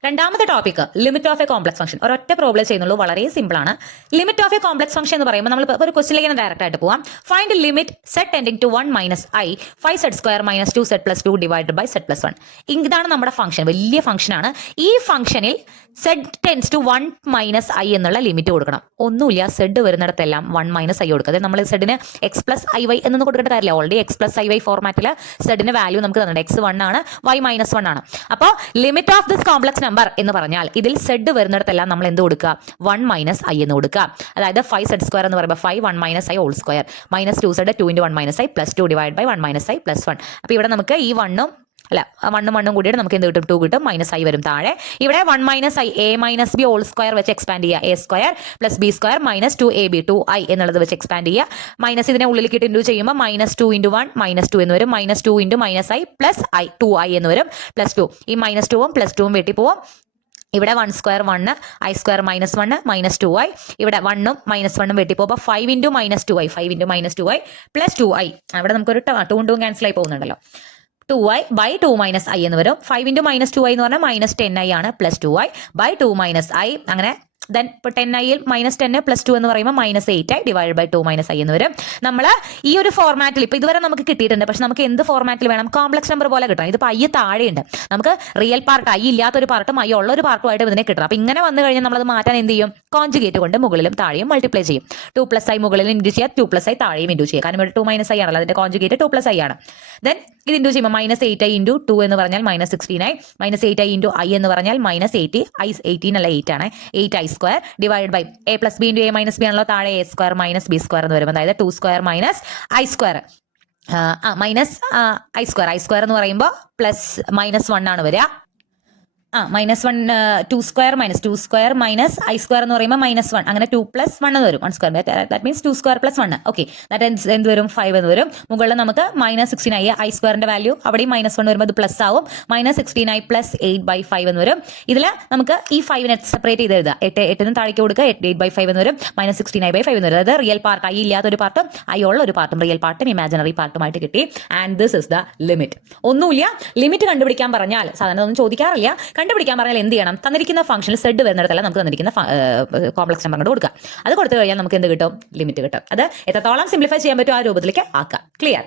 രണ്ടാമത്തെ topic limit of a complex function. ഒരൊറ്റ പ്രോബ്ലം ചെയ്യുന്നുള്ളൂ, വളരെ സിമ്പിൾ ആണ്. Limit of a complex function എന്ന് പറയുമ്പോൾ നമ്മൾ ഒരു ക്വസ്റ്റിലേക്ക് ഡയറക്റ്റ് ആയിട്ട് പോവാം. Find limit set tending to 1 - i 5z² - 2z + 2 divided by z + 1. ഇതാണ് നമ്മുടെ ഫംഗ്ഷൻ, വലിയ ഫംഗ്ഷൻ ആണ്. ഈ ഫംഗ്ഷനിൽ സെഡ് ടെൻസ് ടു 1 - i എന്നുള്ള ലിമിറ്റ് കൊടുക്കണം. ഒന്നുമില്ല, സെഡ് വരുന്നിടത്തെല്ലാം 1 - i കൊടുക്കുക. അതായത് നമ്മൾ സെഡിന് x + iy എന്നൊന്നും കൊടുക്കേണ്ട കാര്യമില്ല. ഓൾറെഡി x + iy ഫോർമാറ്റിൽ സെഡിന് വാല്യൂ നമുക്ക് തന്നിട്ടുണ്ട്. x 1 ആണ്, y -1 ആണ്. അപ്പോൾ limit of this complex number എന്ന് പറഞ്ഞാൽ ഇതിൽ സെഡ് വരുന്നിടത്തെല്ലാം നമ്മൾ എന്ത് കൊടുക്കുക? 1 - i എന്ന് കൊടുക്കുക. അതായത് 5z² എന്ന് പറയുമ്പോൾ 5 1 - i whole square -2z 2 × 1 - i + 2 divide by 1 - i + 1. അപ്പോൾ ഇവിടെ നമുക്ക് ഈ 1ഉം അല്ല 1 കൂടിയിട്ട് നമുക്ക് എന്ത് കിട്ടും? 2 കിട്ടും. -i വരും താഴെ. ഇവിടെ 1 - i a - b whole square വെച്ച് എക്സ്പാൻഡ് ചെയ്യുക. a² + b² - 2ab 2i എന്നുള്ളത് വെച്ച് എക്സ്പാൻഡ് ചെയ്യുക. മൈനസ് ഇതിനെ ഉള്ളിലേക്ക് ഇൻറ്റു ചെയ്യുമ്പോൾ -2 × 1 -2 എന്ന് വരും. -2 × -i + i 2i എന്ന് വരും. +2 ഈ -2ഉം +2ഉം വെട്ടി പോവും. ഇവിടെ 1² 1 i² -1 -2i. ഇവിടെ 1ഉം -1ഉം വെട്ടി പോകുമ്പോൾ 5 × -2i 5 × -2i + 2i. അവിടെ നമുക്കൊരു 2 ക്യാൻസൽ ആയി പോകുന്നുണ്ടല്ലോ. 2i by 2 - i എന്ന് വരും. 5 × -2i എന്ന് പറഞ്ഞാൽ -10i ആണ്, +2i by 2 - i അങ്ങനെ ദെൻ ഇപ്പോൾ 10i -10 + 2 എന്ന് പറയുമ്പോൾ -8i ഡിവൈഡ് ബൈ 2 - i എന്ന് വരും. നമ്മൾ ഈ ഒരു ഫോർമാറ്റിൽ ഇപ്പോൾ ഇതുവരെ നമുക്ക് കിട്ടിയിട്ടുണ്ട്, പക്ഷെ നമുക്ക് എന്ത് ഫോർമാറ്റിൽ വേണം? കോംപ്ലക്സ് നമ്പർ പോലെ കിട്ടണം. ഇതിപ്പോൾ i താഴെയുണ്ട്, നമുക്ക് റിയൽ പാർട്ട് i ഇല്ലാത്തൊരു പാർട്ടും i ഉള്ള ഒരു പാർട്ടുമായിട്ട് ഇതിനെ കിട്ടണം. അപ്പോൾ ഇങ്ങനെ വന്നു കഴിഞ്ഞാൽ നമ്മളത് മാറ്റാൻ എന്ത് ചെയ്യും? കോൺജുഗേറ്റ് കൊണ്ട് മുകളിലും താഴെയും മൾട്ടിപ്ലൈ ചെയ്യും. 2 + i മുകളിൽ ഇൻഡു ചെയ്യുക, 2 + i താഴെയും ഇൻഡു ചെയ്യുക. കാരണം ഇവിടെ 2 - i ആണല്ലോ, അതിന്റെ കോൺജുഗേറ്റ് 2 + i ആണ്. ദെൻ ഇത് ഇൻഡു ചെയ്യുമ്പോൾ -8i × 2 എന്ന് പറഞ്ഞാൽ -16i, -8i × i എന്ന് പറഞ്ഞാൽ -80, i 18 അല്ല 8 ആണ്, 8i² divide by a + b × a - b ആണല്ലോ, താഴെ a² - b² എന്ന് വരും. അതായത് 2² - i² i² എന്ന് പറയുമ്പോൾ +-1 ആണ് വരിക. -1 2² - i² എന്ന് പറയുമ്പോൾ -1, അങ്ങനെ 2 + 1 എന്ന് വരും. 1² ദാറ്റ് മീൻസ് 2² + 1. ഓക്കെ, ദാറ്റ് എന്ത് വരും? 5 എന്ന് വരും. മുകളിൽ നമുക്ക് -16i i² വാല്യൂ അവിടെയും -1 വരുമ്പോൾ അത് പ്ലസ് ആവും. -16i + 8/5 എന്ന് വരും. ഇതിൽ നമുക്ക് ഈ 5നെ സെപ്പറേറ്റ് ചെയ്ത് എഴുതുക. 8 താഴേക്ക് കൊടുക്കുക, 8/5 എന്ന് വരും. -16i/5 എന്ന് വരും. അതായത് റിയൽ പാർട്ട് i ഇല്ലാത്തൊരു പാർട്ടും i ഉള്ള ഒരു പാർട്ടും റിയൽ പാർട്ടും ഇമാജിനറി പാർട്ടുമായിട്ട് കിട്ടി. And this is the limit. ഒന്നുമില്ല, ലിമിറ്റ് കണ്ടുപിടിക്കാൻ പറഞ്ഞാൽ സാധാരണ ഒന്നും ചോദിക്കാറില്ല. കണ്ടുപിടിക്കാൻ പറഞ്ഞാൽ എന്ത് ചെയ്യണം? തന്നിരിക്കുന്ന ഫംഗ്ഷനിൽ സെഡ് വരുന്നിടത്തല്ല നമുക്ക് തന്നിരിക്കുന്ന കോംപ്ലക്സ് നമ്പർ കൊണ്ട് കൊടുക്കുക. അത് കൊടുത്തു കഴിഞ്ഞാൽ നമുക്ക് എന്ത് കിട്ടും? ലിമിറ്റ് കിട്ടും. അത് എത്രത്തോളം സിംപ്ലിഫൈ ചെയ്യാൻ പറ്റും ആ രൂപത്തിലേക്ക് ആക്കുക. ക്ലിയർ?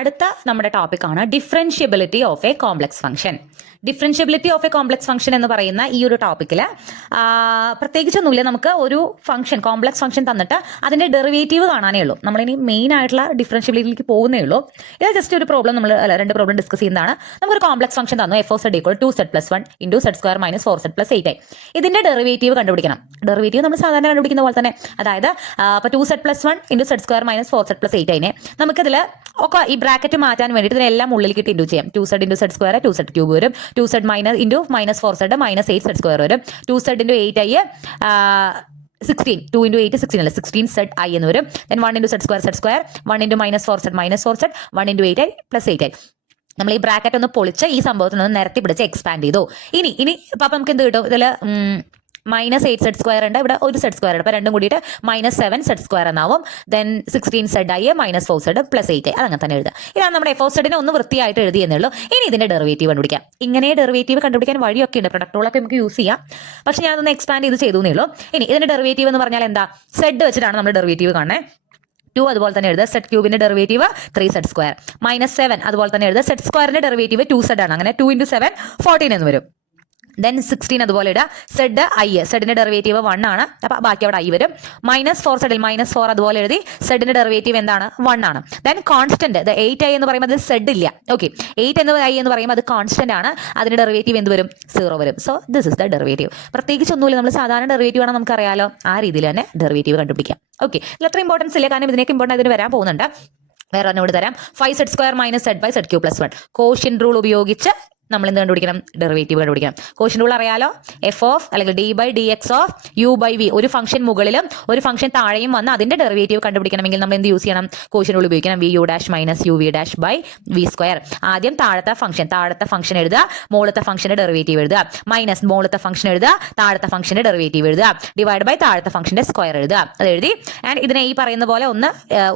അടുത്ത നമ്മുടെ ടോപ്പിക്കാണ് differentiability of a complex function. Differentiability of a complex function എന്ന് പറയുന്ന ഈ ഒരു ടോപ്പിക്കിൽ പ്രത്യേകിച്ചൊന്നുമില്ല. നമുക്ക് ഒരു ഫംഗ്ഷൻ, കോംപ്ലക്സ് ഫംഗ്ഷൻ തന്നിട്ട് അതിന്റെ ഡെറിവേറ്റീവ് കാണാനേ ഉള്ളൂ. നമ്മളിനി മെയിൻ ആയിട്ടുള്ള ഡിഫറൻഷ്യബിലിറ്റിയിലേക്ക് പോകുന്നേ ഉള്ളൂ. ഇത് ജസ്റ്റ് ഒരു പ്രോബ്ലം, നമ്മൾ രണ്ട് പ്രോബ്ലം ഡിസ്കസ് ചെയ്യുന്നതാണ്. നമുക്കൊരു കോംപ്ലക്സ് ഫംഗ്ഷൻ തന്നു, f(z) = 2z + 1 × z² - 4z + 8i. ഇതിന്റെ ഡെറിവേറ്റീവ് കണ്ടുപിടിക്കണം. ഡെറിവേറ്റീവ് നമ്മൾ സാധാരണ കണ്ടുപിടിക്കുന്ന പോലെ തന്നെ, അതായത് ഇപ്പോൾ 2z + 1 × z² - 4z + 8i നമുക്കിതിൽ ഒക്കെ ഈ ബ്രാക്കറ്റ് മാറ്റാൻ വേണ്ടിയിട്ട് ഇതിനെല്ലാം ഉള്ളിലേക്ക് ഇൻഡു ചെയ്യാം. 2z × z², 2z³ വരും. 2z - -4z -8z² വരും. 2z × 8i 16, 2 × 8 16 അല്ല, 16zi എന്ന് വരും. Then 1 × z², 1 × -4z, 1 × 8i + 8i. നമ്മൾ ഈ ബ്രാക്കറ്റ് ഒന്ന് പൊളിച്ച് ഈ സംഭവത്തിനൊന്ന് നിരത്തി പിടിച്ച് എക്സ്പാൻഡ് ചെയ്തു. ഇനി അപ്പം നമുക്ക് എന്ത് കിട്ടും? ഇതിൽ -8z² ഉണ്ട്, ഇവിടെ ഒരു z² ഉണ്ട്. അപ്പോൾ രണ്ടും കൂടിയിട്ട് -7z² എന്നാവും. Then 16zi -4z + 8i. അതങ്ങനെ തന്നെ എഴുതുക. ഇതാണ് നമ്മുടെ f(z)നെ ഒന്ന് വൃത്തിയായിട്ട് എഴുതിയെന്നേ ഉള്ളൂ. ഇനി ഇതിന്റെ ഡെറിവേറ്റീവ് കണ്ടുപിടിക്കാം. ഇങ്ങനെ ഡെറിവേറ്റീവ് കണ്ടുപിടിക്കാൻ വഴിയൊക്കെ ഉണ്ട്, പ്രൊഡക്റ്റ് റൂളൊക്കെ നമുക്ക് യൂസ് ചെയ്യാം. പക്ഷെ ഞാനൊന്ന് എക്സ്പാൻഡ് ചെയ്ത് ചെയ്തു എന്നേ ഉള്ളൂ. ഇനി ഇതിന്റെ ഡെറിവേറ്റീവ് എന്ന് പറഞ്ഞാൽ എന്താ? z വെച്ചിട്ടാണ് നമ്മൾ ഡെറിവേറ്റീവ് കാണുന്നത്. 2 അതുപോലെ തന്നെ എഴുതുക. z³ derivative 3z². -7 അതുപോലെ തന്നെ എഴുതുക. z² ഡെറിവേറ്റീവ് 2z ആണ്. അങ്ങനെ 2 × 7 14 എന്ന് വരും. ദെൻ 16 അതുപോലെ ഇടുക. സെഡിന്റെ ഡെറിവേറ്റീവ് 1 ആണ്, അപ്പോൾ ബാക്കി അവിടെ i വരും. -4z -4 അതുപോലെ എഴുതി. സെഡിന്റെ ഡെറിവേറ്റീവ് എന്താണ്? 1 ആണ്. ദെൻ കോൺസ്റ്റന്റ് 8i എന്ന് പറയുമ്പോൾ അത് സെഡ് ഇല്ല. ഓക്കെ, 8 എന്ന് പറയുമ്പോൾ അത് കോൺസ്റ്റന്റ് ആണ്. അതിന്റെ ഡെറിവേറ്റീവ് എന്ത് വരും? 0 വരും. So this is the derivative. പ്രത്യേകിച്ച് ഒന്നുമില്ല, നമ്മൾ സാധാരണ ഡെറിവേറ്റീവ് ആണ് നമുക്കറിയാലോ, ആ രീതിയിൽ തന്നെ ഡെറിവേറ്റീവ് കണ്ടുപിടിക്കാം. ഓക്കെ, ഇതിൽ അത്ര ഇമ്പോർട്ടൻസ് ഇല്ല, കാരണം ഇതിനേക്ക് ഇമ്പോർട്ടൻ്റ് അതിന് വരാൻ പോകുന്നുണ്ട്. വേറെ ഒന്നുകൂടി തരാം. 5z² - z/z³ + 1 കോഷ്യന്റ് റൂൾ ഉപയോഗിച്ച് നമ്മൾ എന്ത് കണ്ടുപിടിക്കണം? ഡെറിവേറ്റീവ് കണ്ടുപിടിക്കണം. കോഷ്യന്റ് റൂൾ അറിയാലോ, അല്ലെങ്കിൽ d/dx (u/v) ഒരു ഫംഗ്ഷൻ മുകളിലും ഒരു ഫംഗ്ഷൻ താഴെയും വന്ന് അതിന്റെ ഡെറിവേറ്റീവ് കണ്ടുപിടിക്കണമെങ്കിൽ നമ്മൾ എന്ത് യൂസ് ചെയ്യണം? കോഷ്യന്റ് റൂൾ ഉപയോഗിക്കണം. vu' - uv'/v². ആദ്യം താഴത്തെ ഫംഗ്ഷൻ എഴുതുക, മുകളിലത്തെ ഫംഗ്ഷന്റെ ഡെറിവേറ്റീവ് എഴുതുക, മൈനസ് മുകളിലത്തെ ഫംഗ്ഷൻ എഴുതുക, താഴത്തെ ഫംഗ്ഷന്റെ ഡെറിവേറ്റീവ് എഴുതുക, ഡിവൈഡ് ബൈ താഴത്തെ ഫംഗ്ഷന്റെ സ്ക്വയർ എഴുതുക. അത് എഴുതി. ആൻഡ് ഇതിനെ ഈ പറയുന്ന പോലെ ഒന്ന്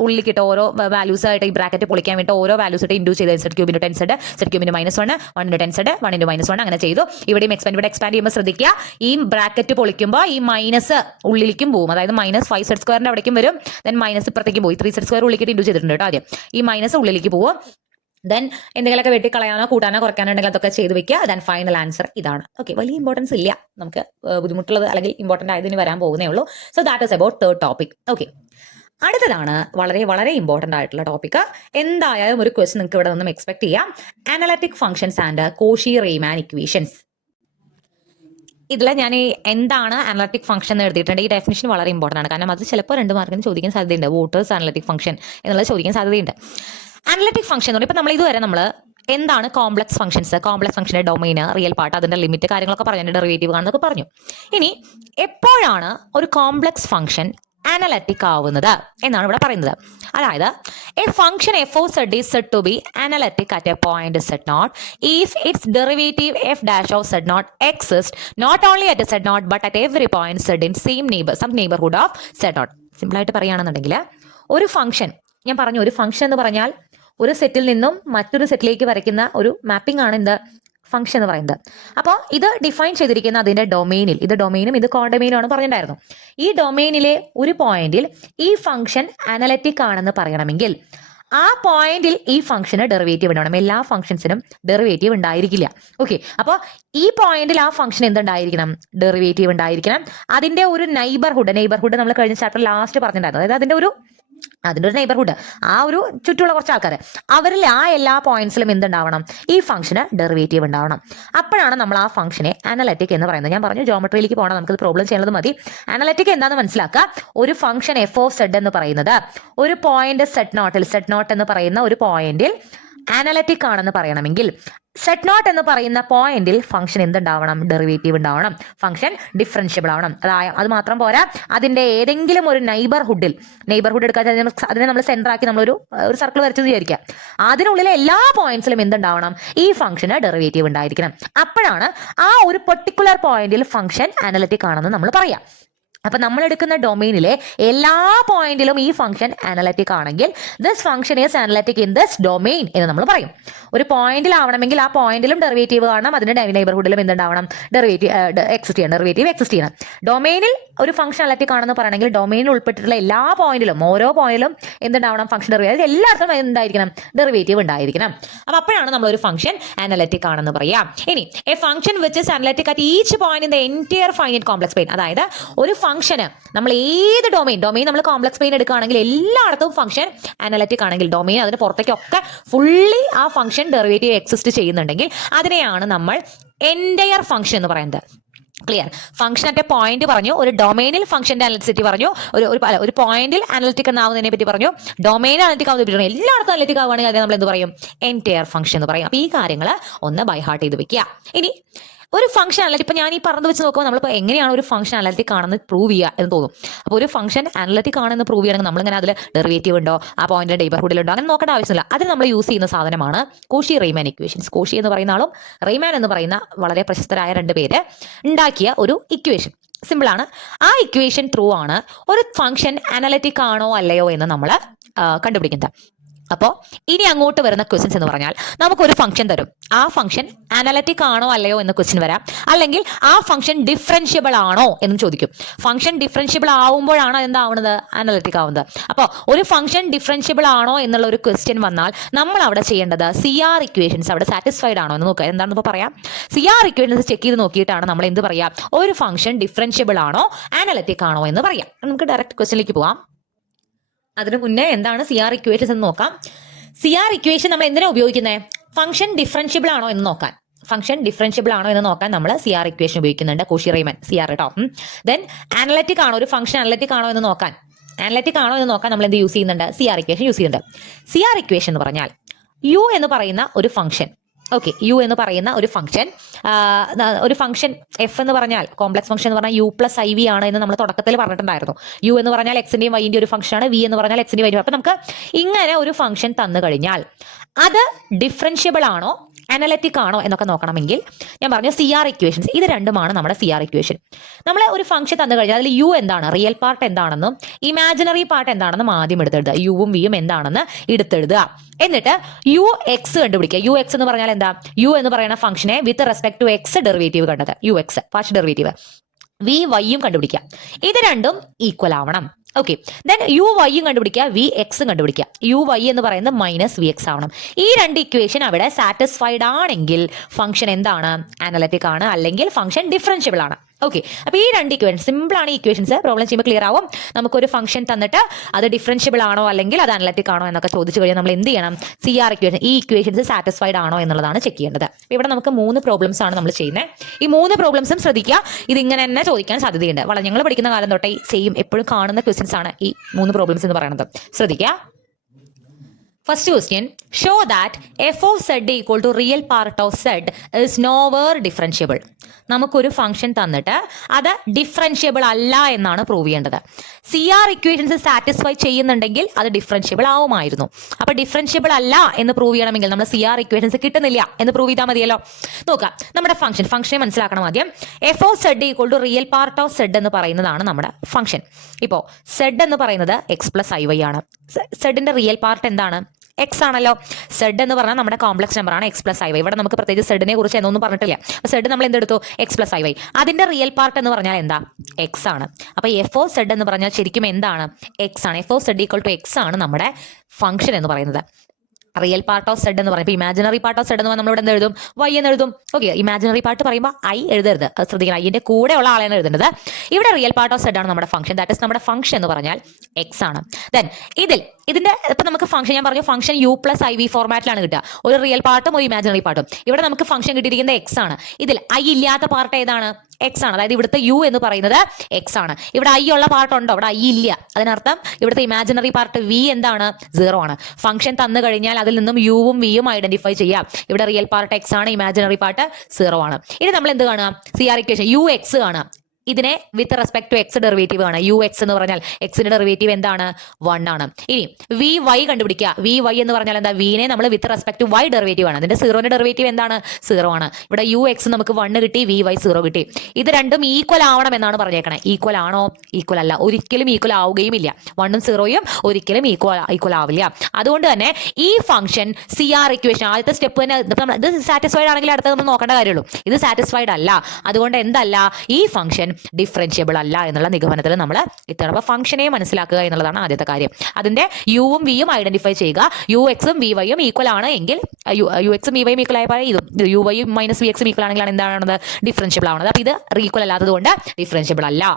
ഉള്ളിക്കിട്ട് ഓരോ വാല്യൂസ് ആയിട്ട് ഈ ബ്രാക്കറ്റ് പൊളിക്കാൻ വേണ്ടി ഓരോ വാല്യൂസ് ആയിട്ട് ഇൻഡ്യൂസ് ചെയ്ത് z³ × 10z, z³ × -1, 1 × 10z, 1 × -1 അങ്ങനെ ചെയ്തു. ഇവിടെയും എക്സ്പാൻഡ് ചെയ്യുമ്പോൾ ശ്രദ്ധിക്കുക, ഈ ബ്രാക്കറ്റ് പൊളിക്കുമ്പോൾ ഈ മൈനസ് ഉള്ളിലേക്കും പോകും. അതായത് -5z² അവിടേക്കും വരും. ദെൻ മൈനസ് ഇപ്പുറത്തേക്കും പോയി. 3z² ഉള്ളിലേക്ക് ഇൻഡ്യൂസ് ചെയ്തിട്ടുണ്ട് കേട്ടോ. ആദ്യം ഈ മൈനസ് ഉള്ളിലേക്ക് പോകും. ദെൻ എന്തെങ്കിലുമൊക്കെ വെട്ടിക്കളയാനോ കൂട്ടാനോ കുറയ്ക്കാനുണ്ടെങ്കിൽ അതൊക്കെ ചെയ്ത് വെക്കുക. ദെൻ ഫൈനൽ ആൻസർ ഇതാണ്. ഓക്കെ, വലിയ ഇമ്പോർട്ടൻസ് ഇല്ല, നമുക്ക് ബുദ്ധിമുട്ടുള്ളത് അല്ലെങ്കിൽ ഇമ്പോർട്ടൻ്റ് ആയതിന് വരാൻ പോകുന്നേ ഉള്ളൂ. So that is about third topic. Okay, അടുത്തതാണ് വളരെ വളരെ ഇമ്പോർട്ടൻ്റ് ആയിട്ടുള്ള ടോപ്പിക്. എന്തായാലും ഒരു ക്വസ്റ്റ്യൻ നിങ്ങൾക്ക് ഇവിടെ നിന്നും എക്സ്പെക്ട് ചെയ്യാം. Analytic functions and കോഷി-റീമാൻ equations. ഇതിൽ ഞാൻ എന്താണ് അനലിറ്റിക് ഫംഗ്ഷൻ എന്ന് എഴുതിയിട്ടുണ്ട്. ഈ ഡെഫിനിഷൻ വളരെ ഇമ്പോർട്ടൻ്റ് ആണ്, കാരണം അത് ചിലപ്പോൾ 2 മാർക്കിന് ചോദിക്കാൻ സാധ്യതയുണ്ട്. വാട്ട് ഈസ് അനലിറ്റിക് ഫംഗ്ഷൻ എന്നുള്ളത് ചോദിക്കാൻ സാധ്യതയുണ്ട്. അനലിറ്റിക് ഫംഗ്ഷൻ എന്ന് പറയുമ്പോൾ ഇപ്പം നമ്മൾ ഇതുവരെ എന്താണ് കോംപ്ലക്സ് ഫംഗ്ഷൻസ്, കോംപ്ലക്സ് ഫംഗ്ഷന്റെ ഡൊമൈൻ, റിയൽ പാർട്ട്, അതിന്റെ ലിമിറ്റ് കാര്യങ്ങളൊക്കെ പറഞ്ഞു, ഡെറിവേറ്റീവ് കാണുന്നതൊക്കെ പറഞ്ഞു. ഇനി എപ്പോഴാണ് ഒരു കോംപ്ലക്സ് ഫംഗ്ഷൻ അനലറ്റിക് ആവുന്നത് എന്നാണ് ഇവിടെ പറയുന്നത്. അതായത് A function f(z) is said to be analytic at a point z0 if its derivative f'(z0) exists not only at z0 but at every point z in some neighborhood of z0. Simple ആയിട്ട് പറയുകയാണെന്നുണ്ടെങ്കിൽ ഒരു ഫംഗ്ഷൻ, ഞാൻ പറഞ്ഞു ഒരു ഫംഗ്ഷൻ എന്ന് പറഞ്ഞാൽ ഒരു സെറ്റിൽ നിന്നും മറ്റൊരു സെറ്റിലേക്ക് വരയ്ക്കുന്ന ഒരു മാപ്പിംഗ് ആണ് എന്ത്? ഫംഗ്ഷൻ എന്ന് പറയുന്നത്. അപ്പോൾ ഇത് ഡിഫൈൻ ചെയ്തിരിക്കുന്ന അതിന്റെ ഡൊമെയിനിൽ, ഇത് ഡൊമെയിനും ഇത് കോഡൊമെയിനും ആണ് പറഞ്ഞിട്ടുണ്ടായിരുന്നു. ഈ ഡൊമെയിനിലെ ഒരു പോയിന്റിൽ ഈ ഫംഗ്ഷൻ അനലറ്റിക് ആണെന്ന് പറയണമെങ്കിൽ ആ പോയിന്റിൽ ഈ ഫംഗ്ഷന് ഡെറിവേറ്റീവ് ഉണ്ടാവണം. എല്ലാ ഫംഗ്ഷൻസിനും ഡെറിവേറ്റീവ് ഉണ്ടായിരിക്കില്ല. ഓക്കെ, അപ്പോൾ ഈ പോയിന്റിൽ ആ ഫംഗ്ഷൻ എന്തുണ്ടായിരിക്കണം? ഡെറിവേറ്റീവ് ഉണ്ടായിരിക്കണം. അതിന്റെ ഒരു നെയ്ബർഹുഡ് നമ്മൾ കഴിഞ്ഞ ചാപ്റ്റർ ലാസ്റ്റ് പറഞ്ഞിട്ടുണ്ടായിരുന്നു. അതായത് അതിന്റെ ഒരു നെയ്ബർഹുഡ്, ആ ഒരു ചുറ്റുള്ള കുറച്ച് ആൾക്കാർ, അവരിൽ ആ എല്ലാ പോയിന്റ്സിലും എന്തുണ്ടാവണം? ഈ ഫംഗ്ഷന് ഡെറിവേറ്റീവ് ഉണ്ടാവണം. അപ്പോഴാണ് നമ്മൾ ആ ഫംഗ്ഷനെ അനലറ്റിക് എന്ന് പറയുന്നത്. ഞാൻ പറഞ്ഞു ജോമെട്രിയിലേക്ക് പോകണം, നമുക്ക് പ്രോബ്ലം ചെയ്യുന്നത് മതി. അനലറ്റിക് എന്താണെന്ന് മനസ്സിലാക്കുക. ഒരു ഫംഗ്ഷൻ എഫ് ഓഫ് സെഡ് എന്ന് പറയുന്നത് ഒരു പോയിന്റ് സെഡ് നോട്ട് എന്ന് പറയുന്ന ഒരു പോയിന്റിൽ അനലറ്റിക് ആണെന്ന് പറയണമെങ്കിൽ സെറ്റ് നോട്ട് എന്ന് പറയുന്ന പോയിന്റിൽ ഫംഗ്ഷൻ എന്തുണ്ടാവണം? ഡെറിവേറ്റീവ് ഉണ്ടാവണം. ഫംഗ്ഷൻ ഡിഫറൻഷ്യബിൾ ആവണം. അത് മാത്രം പോരാ, അതിന്റെ ഏതെങ്കിലും ഒരു നെയ്ബർഹുഡ് എടുക്കാതെ അതിനെ നമ്മൾ സെന്റർ ആക്കി നമ്മളൊരു സർക്കിൾ വരച്ചത് വിചാരിക്കാം. അതിനുള്ളിലെ എല്ലാ പോയിന്റ്സിലും എന്തുണ്ടാവണം? ഈ ഫംഗ്ഷന് ഡെറിവേറ്റീവ് ഉണ്ടായിരിക്കണം. അപ്പോഴാണ് ആ ഒരു പെർട്ടിക്കുലർ പോയിന്റിൽ ഫംഗ്ഷൻ അനലറ്റിക് ആണെന്ന് നമ്മൾ പറയാം. അപ്പൊ നമ്മൾ എടുക്കുന്ന ഡൊമെയിനിലെ എല്ലാ പോയിന്റിലും ഈ ഫംഗ്ഷൻ അനലറ്റിക് ആണെങ്കിൽ this function is analytic in this domain എന്ന് നമ്മൾ പറയും. ഒരു പോയിന്റിലാവണമെങ്കിൽ ആ പോയിന്റിലും ഡെറിവേറ്റീവ് കാണണം, അതിന്റെ നെയ്ബർഹുഡിലും എന്തുണ്ടാവണം? ഡെറിവേറ്റീവ് എക്സിസ്റ്റ് ചെയ്യണം. ഡൊമെയിനിൽ ഒരു ഫംഗ്ഷൻ അനലറ്റിക് ആണെന്ന് പറയണമെങ്കിൽ ഡൊമെയിനിൽ ഉൾപ്പെട്ടിട്ടുള്ള എല്ലാ പോയിന്റിലും, ഓരോ പോയിന്റിലും എന്തുണ്ടാവണം? Function derivative. എല്ലായിടത്തും എന്തായിരിക്കണം? ഡെറിവേറ്റീവ് ഉണ്ടായിരിക്കണം. അപ്പൊ അപ്പോഴാണ് നമ്മൾ ഒരു ഫംഗ്ഷൻ അനലറ്റിക് ആണെന്ന് പറയാം. ഇനി A function which is analytic at each point in the entire finite complex plain. അതായത് ഒരു ഫംഗ്ഷന് നമ്മൾ ഏത് ഡൊമെയിൻ നമ്മൾ കോംപ്ലക്സ് പ്ലെയിൻ എടുക്കുകയാണെങ്കിൽ എല്ലായിടത്തും ഫംഗ്ഷൻ അനലറ്റിക് ആണെങ്കിൽ, ഡൊമെയിൻ അതിന് പുറത്തേക്കൊക്കെ ഫുള്ളി ആ ഫംഗ്ഷൻ ഡെറിവേറ്റീവ് എക്സിസ്റ്റ് ചെയ്യുന്നുണ്ടെങ്കിൽ അതിനെയാണ് നമ്മൾ എൻറ്റയർ ഫംഗ്ഷൻ എന്ന് പറയുന്നത്. Clear? Function at A point പറഞ്ഞു, ഒരു ഡൊമെയിനിൽ ഫംഗ്ഷന്റെ അനലിറ്റിസിറ്റി പറഞ്ഞു, ഒരു പോയിന്റിൽ അനലിറ്റിക് എന്നാവുന്നതിനെ പറ്റി പറഞ്ഞു, ഡൊമെയിൻ അനലിറ്റിക് ആവുന്നതിനെ പറ്റി പറഞ്ഞു. എല്ലായിടത്തും അനലിറ്റിക് ആവുകയാണെങ്കിൽ അതിനെ നമ്മൾ എന്ത് പറയും? എൻറ്റയർ ഫംഗ്ഷൻ എന്ന് പറയും. അപ്പൊ ഈ കാര്യങ്ങൾ ഒന്ന് ബൈ ഹാർട്ട് ചെയ്ത് വെക്കുക. ഇനി ഒരു ഫംഗ്ഷൻ അനലറ്റിക്, ഇപ്പൊ ഞാൻ ഈ പറഞ്ഞു വെച്ച് നോക്കുമ്പോൾ നമ്മളിപ്പോൾ എങ്ങനെയാണ് ഒരു ഫംഗ്ഷൻ അനലറ്റിക് ആണെന്ന് പ്രൂവ് ചെയ്യുക എന്ന് തോന്നും. അപ്പോൾ ഒരു ഫംഗ്ഷൻ അനലറ്റിക് ആണെന്ന് പ്രൂവ് ചെയ്യണമെങ്കിൽ നമ്മളിങ്ങനെ അതിൽ ഡെറിവേറ്റീവ് ഉണ്ടോ, ആ പോയിന്റ് നെയ്ബർഹുഡിൽ ഉണ്ടോ, അങ്ങനെ നോക്കേണ്ട ആവശ്യമില്ല. അതിന് നമ്മൾ യൂസ് ചെയ്യുന്ന സാധനമാണ് കോഷി റീമാൻ ഇക്വേഷൻസ്. കോഷി എന്ന് പറയുന്ന ആളും റീമാൻ എന്ന് പറയുന്ന വളരെ പ്രശസ്തരായ 2 പേര് ഉണ്ടാക്കിയ ഒരു ഇക്വേഷൻ. സിമ്പിളാണ്. ആ ഇക്വേഷൻ ട്രൂ ആണ്. ഒരു ഫംഗ്ഷൻ അനലറ്റിക് ആണോ അല്ലയോ എന്ന് നമ്മൾ കണ്ടുപിടിക്കുന്നത്. അപ്പോൾ ഇനി അങ്ങോട്ട് വരുന്ന ക്വസ്റ്റ്യൻസ് എന്ന് പറഞ്ഞാൽ നമുക്കൊരു ഫംഗ്ഷൻ തരും. ആ ഫംഗ്ഷൻ അനലറ്റിക് ആണോ അല്ലയോ എന്ന ക്വസ്റ്റ്യൻ വരാം. അല്ലെങ്കിൽ ആ ഫംഗ്ഷൻ ഡിഫറൻഷ്യബിൾ ആണോ എന്നും ചോദിക്കും. ഫംഗ്ഷൻ ഡിഫറൻഷ്യബിൾ ആവുമ്പോഴാണ് എന്താവുന്നത്? അനലറ്റിക് ആവുന്നത്. അപ്പോൾ ഒരു ഫംഗ്ഷൻ ഡിഫറൻഷ്യബിൾ ആണോ എന്നുള്ള ഒരു ക്വസ്റ്റ്യൻ വന്നാൽ നമ്മൾ അവിടെ ചെയ്യേണ്ടത് CR ഇക്വേഷൻസ് അവിടെ സാറ്റിസ്ഫൈഡ് ആണോ എന്ന് നോക്കുക. എന്താണെന്ന് ഇപ്പോൾ പറയാം. CR ഇക്വേഷൻസ് ചെക്ക് ചെയ്ത് നോക്കിയിട്ടാണ് നമ്മൾ എന്ത് പറയാം? ഒരു ഫംഗ്ഷൻ ഡിഫറൻഷ്യബിൾ ആണോ അനലറ്റിക് ആണോ എന്ന് പറയാം. നമുക്ക് ഡയറക്റ്റ് ക്വസ്റ്റ്യനിലേക്ക് പോവാം. അതിനു മുന്നേ എന്താണ് CR ഇക്വേഷൻസ് എന്ന് നോക്കാം. CR ഇക്വേഷൻ നമ്മൾ എന്തിനാ ഉപയോഗിക്കുന്നത്? ഫംഗ്ഷൻ ഡിഫറൻഷ്യബിൾ ആണോ എന്ന് നോക്കാൻ. ഫംഗ്ഷൻ ഡിഫറൻഷ്യബിൾ ആണോ എന്ന് നോക്കാൻ നമ്മൾ CR ഇക്വേഷൻ ഉപയോഗിക്കുന്നുണ്ട്. കോഷി റീമാൻ CR കേട്ടോ. ദെൻ അനലറ്റിക് ആണോ, ഒരു ഫംഗ്ഷൻ അനലറ്റിക് ആണോ എന്ന് നോക്കാൻ നമ്മൾ എന്ത് യൂസ് ചെയ്യുന്നുണ്ട്? CR ഇക്വേഷൻ യൂസ് ചെയ്യുന്നുണ്ട്. CR ഇക്വേഷൻ എന്ന് പറഞ്ഞാൽ U എന്ന് പറയുന്ന ഒരു ഫംഗ്ഷൻ, ഓക്കെ, U എന്ന് പറയുന്ന ഒരു ഫംഗ്ഷൻ എഫ് എന്ന് പറഞ്ഞാൽ കോംപ്ലക്സ് ഫംഗ്ഷൻ എന്ന് പറഞ്ഞാൽ U+IV ആണ് എന്ന് നമ്മൾ തുടക്കത്തിൽ പറഞ്ഞിട്ടുണ്ടായിരുന്നു. U എന്ന് പറഞ്ഞാൽ എക്സിന്റെയും വൈന്റെയും ഒരു ഫംഗ്ഷനാണ്, V എന്ന് പറഞ്ഞാൽ എക്സിന്റെയും വൈന്റെയും. അപ്പൊ നമുക്ക് ഇങ്ങനെ ഒരു ഫംഗ്ഷൻ തന്നു കഴിഞ്ഞാൽ അത് ഡിഫറൻഷ്യബിൾ ആണോ അനലറ്റിക് ആണോ എന്നൊക്കെ നോക്കണമെങ്കിൽ ഞാൻ പറഞ്ഞു CR ഇക്വേഷൻസ്. ഇത് രണ്ടുമാണ് നമ്മുടെ CR ഇക്വേഷൻ. നമ്മൾ ഒരു ഫംഗ്ഷൻ തന്നു കഴിഞ്ഞാൽ അതിൽ U എന്താണ്, റിയൽ പാർട്ട് എന്താണെന്നും ഇമാജിനറി പാർട്ട് എന്താണെന്നും ആദ്യം എടുത്തെഴുതുക. യുവും വിയും എന്താണെന്ന് എടുത്തെഴുതുക. എന്നിട്ട് UX കണ്ടുപിടിക്കുക. UX എന്ന് പറഞ്ഞാൽ എന്താ? U എന്ന് പറയുന്ന ഫംഗ്ഷനെ with respect to X derivative കണ്ടത്, UX partial derivative. V Y കണ്ടുപിടിക്കുക. ഇത് രണ്ടും ഈക്വൽ ആവണം. ഓക്കെ, ദെൻ UY കണ്ടുപിടിക്കുക, VX കണ്ടുപിടിക്കുക. UY എന്ന് പറയുന്നത് -VX ആവണം. ഈ 2 ഇക്വേഷൻ അവിടെ സാറ്റിസ്ഫൈഡ് ആണെങ്കിൽ ഫംഗ്ഷൻ എന്താണ്? അനലറ്റിക് ആണ്, അല്ലെങ്കിൽ ഫംഗ്ഷൻ ഡിഫറൻഷ്യബിൾ ആണ്. ഓക്കെ, അപ്പൊ ഈ 2 ഇക്വേഷൻ സിമ്പിൾ ആണ്. ഈ ഇക്വേഷൻസ് പ്രോബ്ലം ചെയ്യുമ്പോൾ ക്ലിയർ ആവും. നമുക്കൊരു ഫംഗ്ഷൻ തന്നിട്ട് അത് ഡിഫറൻഷ്യബിൾ ആണോ അല്ലെങ്കിൽ അത് അനലറ്റിക് ആണോ എന്നൊക്കെ ചോദിച്ചു കഴിഞ്ഞാൽ നമ്മൾ എന്ത് ചെയ്യണം? CR ഇക്വേഷൻ, ഈ ഇക്വേഷൻസ് സാറ്റിസ്ഫൈഡ് ആണോ എന്നുള്ളതാണ് ചെക്ക് ചെയ്യേണ്ടത്. ഇവിടെ നമുക്ക് 3 പ്രോബ്ലംസ് ആണ് നമ്മൾ ചെയ്യുന്നത്. ഈ 3 പ്രോബ്ലംസും ശ്രദ്ധിക്കുക, ഇത് ഇങ്ങനെ തന്നെ ചോദിക്കാൻ സാധ്യതയുണ്ട്. ഞങ്ങൾ പഠിക്കുന്ന കാലം തൊട്ടേ സെയിം എപ്പോഴും കാണുന്ന ക്വസ്റ്റ്യൻസ് ആണ് ഈ 3 പ്രോബ്ലംസ് എന്ന് പറയുന്നത്. ശ്രദ്ധിക്കുക. First question, show that f of z equal to real part of z is nowhere differentiable. നമുക്കൊരു ഫംഗ്ഷൻ തന്നിട്ട് അത് ഡിഫറൻഷ്യബിൾ അല്ല എന്നാണ് പ്രൂവ് ചെയ്യേണ്ടത്. CR ഇക്വേഷൻസ് സാറ്റിസ്ഫൈ ചെയ്യുന്നുണ്ടെങ്കിൽ അത് ഡിഫറൻഷ്യബിൾ ആവുമായിരുന്നു. അപ്പൊ ഡിഫറൻഷ്യബിൾ അല്ല എന്ന് പ്രൂവ് ചെയ്യണമെങ്കിൽ നമ്മൾ CR ഇക്വേഷൻസ് കിട്ടുന്നില്ല എന്ന് പ്രൂവ് ചെയ്താൽ മതിയല്ലോ. നോക്കാം, നമ്മുടെ ഫംഗ്ഷനെ മനസ്സിലാക്കണം ആദ്യം. f of z equal to real part of z എന്ന് പറയുന്നതാണ് നമ്മുടെ ഫംഗ്ഷൻ. ഇപ്പോൾ z എന്ന് പറയുന്നത് x+iy ആണ്. z ന്റെ റിയൽ പാർട്ട് എന്താണ്? എക്സ് ആണല്ലോ. സെഡ് എന്ന് പറഞ്ഞാൽ നമ്മുടെ കോംപ്ലക്സ് നമ്പർ ആണ് എക്സ് പ്ലസ് ഐ വൈ. ഇവിടെ നമുക്ക് പ്രത്യേകിച്ച് സെഡിനെ കുറിച്ച് എന്നൊന്നും പറഞ്ഞിട്ടില്ല. അപ്പോൾ സെഡ് നമ്മൾ എന്തെടുത്തു? X plus i y. അതിന്റെ റിയൽ പാർട്ട് എന്ന് പറഞ്ഞാൽ എന്താ? എക്സ് ആണ്. അപ്പോൾ എഫ് ഓഫ് സെഡ് എന്ന് പറഞ്ഞാൽ ശരിക്കും എന്താണ്? എക്സ് ആണ്. F of Z equal to x ആണ് നമ്മുടെ ഫംഗ്ഷൻ എന്ന് പറയുന്നത്. റിയൽ പാർട്ട് ഓഫ് സെഡ് എന്ന് പറയുമ്പോൾ ഇമാജിനറി പാർട്ട് ഓഫ് സെഡ് എന്ന് പറഞ്ഞാൽ നമ്മൾ ഇവിടെ എന്ത് എഴുതും? വൈ എന്ന് എഴുതും. ഓക്കെ, ഇമാജിനറി പാർട്ട് പറയുമ്പോൾ ഐ എഴുതരുത്, അത് ശ്രദ്ധിക്കണം. ഐന്റെ കൂടെയുള്ള ആളെയാണ് എഴുതേണ്ടത്. ഇവിടെ റിയൽ പാർട്ട് ഓഫ് സെഡ് ആണ് നമ്മുടെ ഫംഗ്ഷൻ. ദാറ്റ് ഇസ് നമ്മുടെ ഫംഗ്ഷൻ എന്ന് പറഞ്ഞാൽ എക്സ് ആണ്. ദെൻ ഇതിന്റെ ഇപ്പൊ നമുക്ക് ഫംഗ്ഷൻ, ഞാൻ പറഞ്ഞു function u plus i v ഫോർമാറ്റിലാണ് കിട്ടുക. ഒരു റിയൽ പാർട്ടും ഒരു ഇമാജിനറി പാർട്ടും. ഇവിടെ നമുക്ക് ഫംഗ്ഷൻ കിട്ടിയിരിക്കുന്നത് എക്സ് ആണ്. ഇതിൽ ഐ ഇല്ലാത്ത പാർട്ട് ഏതാണ്? എക്സ് ആണ്. അതായത് ഇവിടുത്തെ യു എന്ന് പറയുന്നത് എക്സ് ആണ്. ഇവിടെ ഐ ഉള്ള പാർട്ട് ഉണ്ടോ? ഇവിടെ ഐ ഇല്ല. അതിനർത്ഥം ഇവിടുത്തെ ഇമാജിനറി പാർട്ട് വി എന്താണ്? 0 ആണ്. ഫംഗ്ഷൻ തന്നു കഴിഞ്ഞാൽ അതിൽ നിന്നും യുവും വിയും ഐഡന്റിഫൈ ചെയ്യാം. ഇവിടെ റിയൽ പാർട്ട് എക്സ് ആണ്, ഇമാജിനറി പാർട്ട് 0 ആണ്. ഇനി നമ്മൾ എന്ത് കാണുക? C R equation u x കാണുക. ഇതിനെ with respect to x derivative ആണ്. യു എക്സ് എന്ന് പറഞ്ഞാൽ എക്സിന്റെ ഡെറിവേറ്റീവ് എന്താണ്? 1 ആണ്. ഇനി വി വൈ കണ്ടുപിടിക്കുക. വി വൈ എന്ന് പറഞ്ഞാൽ എന്താ? വിനെ നമ്മൾ with respect to y derivative ആണ്. അതിന്റെ 0ന്റെ ഡെറിവേറ്റീവ് എന്താണ്? 0 ആണ്. ഇവിടെ യു എക്സ് നമുക്ക് 1 കിട്ടി, വി വൈ 0 കിട്ടി. ഇത് രണ്ടും ഈക്വൽ ആവണം എന്നാണ് പറഞ്ഞേക്കണേ. ഈക്വൽ ആണോ? ഈക്വൽ അല്ല. ഒരിക്കലും ഈക്വൽ ആവുകയും ഇല്ല. 1ഉം 0യും ഒരിക്കലും ഈക്വൽ ആവില്ല. അതുകൊണ്ട് തന്നെ ഈ ഫംഗ്ഷൻ സി ആർ ഇക്വേഷൻ ആദ്യത്തെ സ്റ്റെപ്പ് തന്നെ ഇത് സാറ്റിസ്ഫൈഡ് ആണെങ്കിൽ അടുത്തത് നമ്മൾ നോക്കേണ്ട കാര്യമുള്ളൂ. ഇത് സാറ്റിസ്ഫൈഡ് അല്ല. അതുകൊണ്ട് എന്തല്ല? ഈ ഫംഗ്ഷൻ ഡിഫറൻഷ്യബിൾ അല്ല എന്നുള്ള നിഗമനത്തിൽ നമ്മൾ എത്തണം. അപ്പോൾ ഫംഗ്ഷനെ മനസ്സിലാക്കുക എന്നുള്ളതാണ് ആദ്യത്തെ കാര്യം. അതിന്റെ യുവും വിയും ഐഡന്റിഫൈ ചെയ്യുക. യു എക്സും വി വൈയും ഈക്വൽ ആണ് എങ്കിൽ യു എക്സും വി വൈയും ഈക്വൽ ആയപ്പോൾ ഇതും യു വൈയും മൈനസ് വി എക്സും ഈക്വൽ ആണെങ്കിലാണ് എന്താണത്? ഡിഫറൻഷ്യബിൾ ആവുന്നത്. അപ്പോൾ ഇത് ഈക്വൽ അല്ലാത്തത് കൊണ്ട് ഡിഫറൻഷ്യബിൾ അല്ല.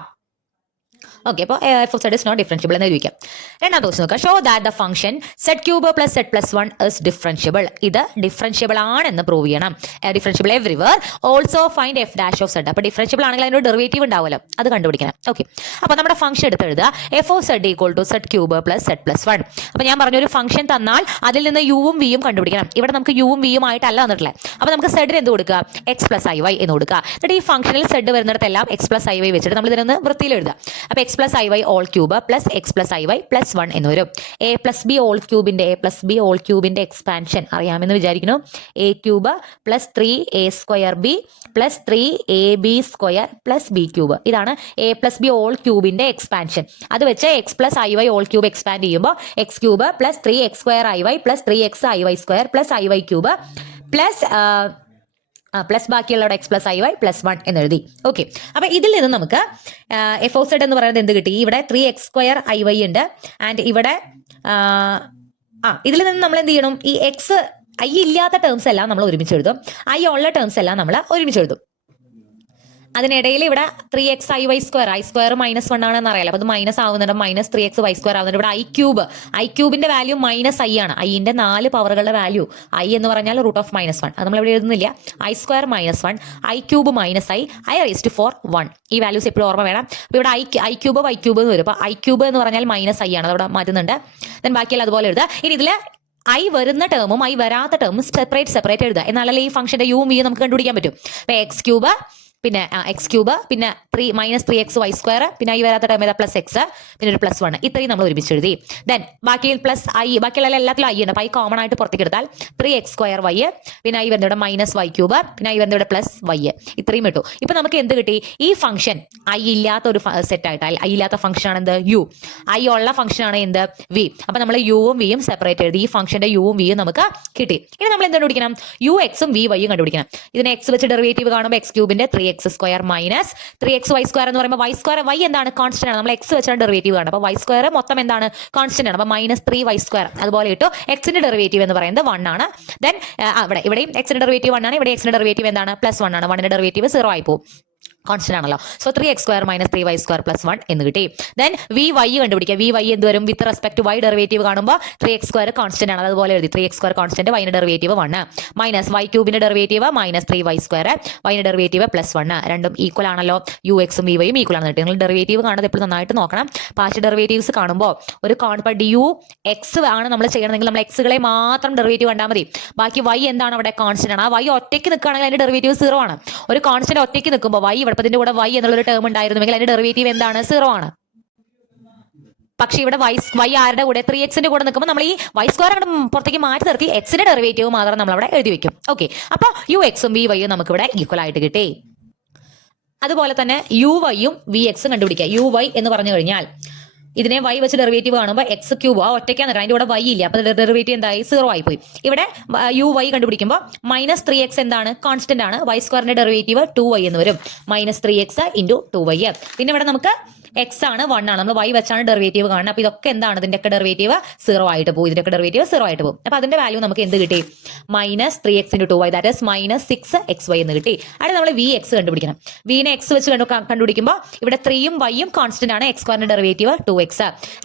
ഓക്കെ, അപ്പോൾ f of z is not differentiable എന്ന് ചോദിക്കാം. രണ്ടാമത്തെ ക്വസ്റ്റ്യൻ നോക്കാം. Show that the function z cube plus z plus 1 is differentiable. ഇത് ഡിഫറൻഷ്യബിൾ ആണെന്ന് പ്രൂവ് ചെയ്യണം. Differentiable everywhere. Also find f dash of z. അപ്പോൾ ഡിഫറൻഷ്യബിൾ ആണെങ്കിൽ അതിനൊരു ഡെറിവേറ്റീവ് ഉണ്ടാവുമല്ലോ, അത് കണ്ടുപിടിക്കണം. ഓക്കെ, അപ്പോൾ നമ്മുടെ ഫംഗ്ഷൻ എടുത്ത് എഴുതുക. F of Z equal to z cube plus z plus 1. അപ്പോൾ ഞാൻ പറഞ്ഞ ഒരു ഫംഗ്ഷൻ തന്നാൽ അതിൽ നിന്ന് യുവും വിയും കണ്ടുപിടിക്കണം. ഇവിടെ നമുക്ക് യുവും വിയും ആയിട്ടല്ല തന്നിട്ടുള്ളത്. അപ്പോൾ നമുക്ക് സെഡിന് എന്ത് കൊടുക്കുക? എക്സ് പ്ലസ് ഐ വൈ എന്ന് കൊടുക്കുക. എന്നിട്ട് ഈ ഫംഗ്ഷനിൽ സെഡ് വരുന്നിടത്തെല്ലാം എക്സ് പ്ലസ് ഐ വൈ വെച്ചിട്ട് നമ്മൾ ഇതിനൊന്ന് വൃത്തിയിൽ എഴുതുക. അപ്പോൾ x plus i y all cube plus x plus i y plus 1 എന്ന് വരും. എ പ്ലസ് ബി ഓൾ ക്യൂബിന്റെ എക്സ്പാൻഷൻ അറിയാമെന്ന് വിചാരിക്കുന്നു. A cube plus 3 a square b plus 3 a b square plus b cube. ഇതാണ് എ പ്ലസ് ബി ഓൾ ക്യൂബിന്റെ എക്സ്പാൻഷൻ. അത് വെച്ച് x plus i y all cube expand ചെയ്യുമ്പോൾ x cube plus 3 x square i y plus 3 x i y square plus i y cube plus ബാക്കിയുള്ള x plus i y plus 1 എന്ന് എഴുതി. ഓക്കെ, അപ്പൊ ഇതിൽ നിന്ന് നമുക്ക് എഫ് ഓഫ് സെഡ് എന്ന് പറയുന്നത് എന്ത് കിട്ടി? ഇവിടെ 3 എക്സ് സ്ക്വയർ ഐ വൈ ഉണ്ട്. ആൻഡ് ഇവിടെ ഇതിൽ നിന്ന് നമ്മൾ എന്ത് ചെയ്യണം? ഈ എക്സ് ഐ ഇല്ലാത്ത ടേംസ് എല്ലാം നമ്മൾ ഒരുമിച്ച് എഴുതും. ഐ ഉള്ള ടേംസ് എല്ലാം നമ്മൾ ഒരുമിച്ച് എഴുതും. അതിനിടയിൽ ഇവിടെ 3 x i y square, i square minus 1 ആണെന്ന് അറിയാലോ. അപ്പോൾ അത് മൈനസ് ആവുന്നുണ്ട്. മൈനസ് 3 എക്സ് വൈ സ്ക്വയർ ആവുന്നുണ്ട്. ഇവിടെ ഐ ക്യൂബിന്റെ വാല്യൂ മൈനസ് ഐ ആണ്. ഐന്റെ 4 പവറുകളുടെ വാല്യൂ ഐ എന്ന് പറഞ്ഞാൽ √-1. അത് നമ്മൾ ഇവിടെ എഴുതുന്നില്ല. I square minus 1, i cube minus i raise to 4 1. ഈ വാല്യൂസ് എപ്പോഴും ഓർമ്മ വേണം. അപ്പോൾ ഇവിടെ ഐ ക്യൂബ് വൈ ക്യൂബ് എന്ന് വരും. അപ്പോൾ ഐ ക്യൂബ് എന്ന് പറഞ്ഞാൽ മൈനസ് ഐ ആണ്, അതവിടെ മാറ്റുന്നുണ്ട്. ദെൻ ബാക്കിയെല്ലാം അതുപോലെ എഴുതുക. ഇനി ഇതിൽ ഐ വരുന്ന ടേമും ഐ വരാത്ത ടേമും സെപ്പറേറ്റ് എഴുതുക. എന്നാലല്ലേ ഈ ഫംഗ്ഷന്റെ യുവും വിയും നമുക്ക് കണ്ടുപിടിക്കാൻ പറ്റും. അപ്പോൾ എക്സ് ക്യൂബ് പിന്നെ മൈനസ് 3 എക്സ് വൈ സ്ക്വയർ, പിന്നെ ഐ വരാത്ത ടേം ഏതാ? പ്ലസ് എക്സ്, പിന്നെ ഒരു പ്ലസ് 1. ഇത്രയും നമ്മൾ ഒരുമിച്ച് എഴുതി. ദെൻ ബാക്കിയുള്ള എല്ലാത്തിലും ഐ ഉണ്ട്. അപ്പോൾ ഐ കോമൺ ആയിട്ട് പുറത്തേക്ക് എടുത്താൽ 3 എക്സ് സ്ക്വയർ വൈ, പിന്നെ ഐ വരുന്നത് ഇവിടെ മൈനസ് വൈ ക്യൂബ്, പിന്നെ ഐ വരുന്നത് ഇവിടെ പ്ലസ് വൈ. ഇത്രയും കിട്ടും. ഇപ്പൊ നമുക്ക് എന്ത് കിട്ടി? ഈ ഫംഗ്ഷൻ ഐ ഇല്ലാത്ത ഒരു സെറ്റ് ആയിട്ട്, ഐ ഇല്ലാത്ത ഫംഗ്ഷൻ ആണ് എന്ത്? യു. ഐ ഉള്ള ഫംഗ്ഷൻ ആണ് എന്ത്? വി. അപ്പൊ നമ്മൾ യുവും വിയും സെപ്പറേറ്റ് എഴുതി. ഈ ഫംഗ്ഷന്റെ യുവും വിയും നമുക്ക് കിട്ടി. ഇനി നമ്മൾ എന്ത് കണ്ടുപിടിക്കണം? യു എക്സും വി വൈയും കണ്ടുപിടിക്കണം. ഇതിനെ എക്സ് വെച്ച് ഡെറിവേറ്റീവ് കാണുമ്പോൾ എക്സ് ക്യൂബിന്റെ 3 x square minus 3 x y square എന്ന് പറയുമ്പോൾ വൈ സ്ക്വയർ, വൈ എന്താണ്? കോൺസ്റ്റന്റ് ആണ്. നമ്മൾ എക്സ് വെച്ചാണ് ഡെറിവേറ്റീവ് കാണുന്നത്. അപ്പോൾ വൈ സ്ക്വയർ മൊത്തം എന്താണ്? കോൺസ്റ്റന്റ് ആണ്. അപ്പോൾ മൈനസ് 3 വൈ സ്ക്വയർ. അതുപോലെ കിട്ടും. എക്സിന്റെ ഡെറിവേറ്റീവ് എന്ന് പറയുന്നത് 1 ആണ്. ദെൻ ഇവിടെയും എക്സിന്റെ ഡെറിവേറ്റീവ് 1 ആണ്. ഇവിടെ എക്സിന്റെ ഡെറിവേറ്റീവ് എന്താണ്? പ്ലസ് 1 ആണ്. 1ന്റെ ഡെറിവേറ്റീവ് 0 ആയി പോകും. കോൺസ്റ്റന്റ് ആണല്ലോ. So 3 x square minus 3 y square plus 1 എന്ന് കിട്ടി. ദെൻ വി വൈ കണ്ടുപിടിക്കുക. വി വൈ എന്ത് വരും? വിത്ത് റെസ്പെക്ട് വൈ ഡെറിവേറ്റീവ് കാണുമ്പോൾ 3 എക്സ് സ്ക്വയർ കോൺസ്റ്റന്റ് ആണ്. അതുപോലെ എഴുതി. 3 എക്സ് സ്ക്വയർ കോൺസ്റ്റന്റ്, വൈന്റെ ഡെറിവേറ്റീവ് 1 മൈനസ് വൈ ക്യൂബിന്റെ ഡെറിവേറ്റീവ് മൈനസ് 3 വൈ സ്ക്വയർ, വൈന്റെ ഡെറിവേറ്റീവ് പ്ലസ് 1. രണ്ടും ഈക്വൽ ആണല്ലോ. യു എക്സും വി വൈയും ഈക്വൽ ആണ് കിട്ടി. നിങ്ങൾ ഡെറിവേറ്റീവ് കാണുന്നത് എപ്പോഴും നന്നായിട്ട് നോക്കണം. പാർഷ്യൽ ഡെറിവേറ്റീവ്സ് കാണുമ്പോൾ ഒരു ഡി യു എക്സ് ആണ് നമ്മൾ ചെയ്യണമെങ്കിൽ നമ്മൾ എക്സുകളെ മാത്രം ഡെറിവേറ്റീവ് കണ്ടാൽ മതി. ബാക്കി വൈ എന്താണ്? അവിടെ കോൺസ്റ്റന്റ് ആണ്. ആ വൈ ഒറ്റയ്ക്ക് നിൽക്കുകയാണെങ്കിൽ അതിന്റെ ഡെറിവേറ്റീവ് 0 ആണ്. ഒരു കോൺസ്റ്റന്റ് ഒറ്റയ്ക്ക് നിൽക്കുമ്പോൾ വൈ ഇവിടെ കൂടെ വൈ എന്നുള്ള ഒരു ടേം ഉണ്ടായിരുന്നെങ്കിൽ അതിന്റെ ഡെറിവേറ്റീവ് എന്താണ്? 0 ആണ്. പക്ഷേ ഇവിടെ വൈ ആരുടെ കൂടെ? 3 എക്സിന്റെ കൂടെ നിൽക്കുമ്പോൾ നമ്മൾ ഈ വൈ സ്ക്വയർ അങ്ങോട്ട് പുറത്തേക്ക് മാറ്റി നിർത്തി എക്സിന്റെ ഡെറിവേറ്റീവ് മാത്രം നമ്മൾ അവിടെ എഴുതി വെക്കും. ഓക്കെ, അപ്പോൾ യു എക്സും വി വൈയും നമുക്ക് ഇവിടെ ഈക്വൽ ആയിട്ട് കിട്ടി. അതുപോലെ തന്നെ യു വൈയും വി എക്സും കണ്ടുപിടിക്കുക. യു വൈ എന്ന് പറഞ്ഞു കഴിഞ്ഞാൽ ഇതിനെ y വെച്ച് ഡെറിവേറ്റീവ് കാണുമ്പോൾ എക്സ് ക്യൂബ് ആ ഒറ്റയ്ക്കാണ് അതിന്റെ കൂടെ y ഇല്ല, അപ്പോൾ ഡെറിവേറ്റീവ് എന്തായി 0 ആയി പോയി. ഇവിടെ uy കണ്ടുപിടിക്കുമ്പോൾ -3x എന്താണ് കോൺസ്റ്റന്റ് ആണ്, y² ഡെറിവേറ്റീവ് 2y എന്ന് വരും. -3x × 2y. പിന്നെ ഇവിടെ നമുക്ക് എക്സ് ആണ് 1 ആണ്, നമ്മൾ y വെച്ചാണ് ഡെറിവേറ്റീവ് കാണുന്നത്. അപ്പോൾ ഇതൊക്കെ എന്താണ്, ഇതിന്റെയൊക്കെ ഡെറിവേറ്റീവ് 0 ആയിട്ട് പോകും, ഇതിന്റെയൊക്കെ ഡെറിവേറ്റീവ് 0 ആയിട്ട് പോകും. അപ്പോൾ അതിന്റെ വാല്യൂ നമുക്ക് എന്ത് കിട്ടി, -3x × 2y that is -6xy എന്ന് കിട്ടി. അവിടെ നമ്മൾ vx കണ്ടുപിടിക്കണം. vനെ x വെച്ച് കണ്ടുപിടിക്കുമ്പോൾ ഇവിടെ 3യും yയും കോൺസ്റ്റന്റ് ആണ്, x² ഡെറിവേറ്റീവ് 2x.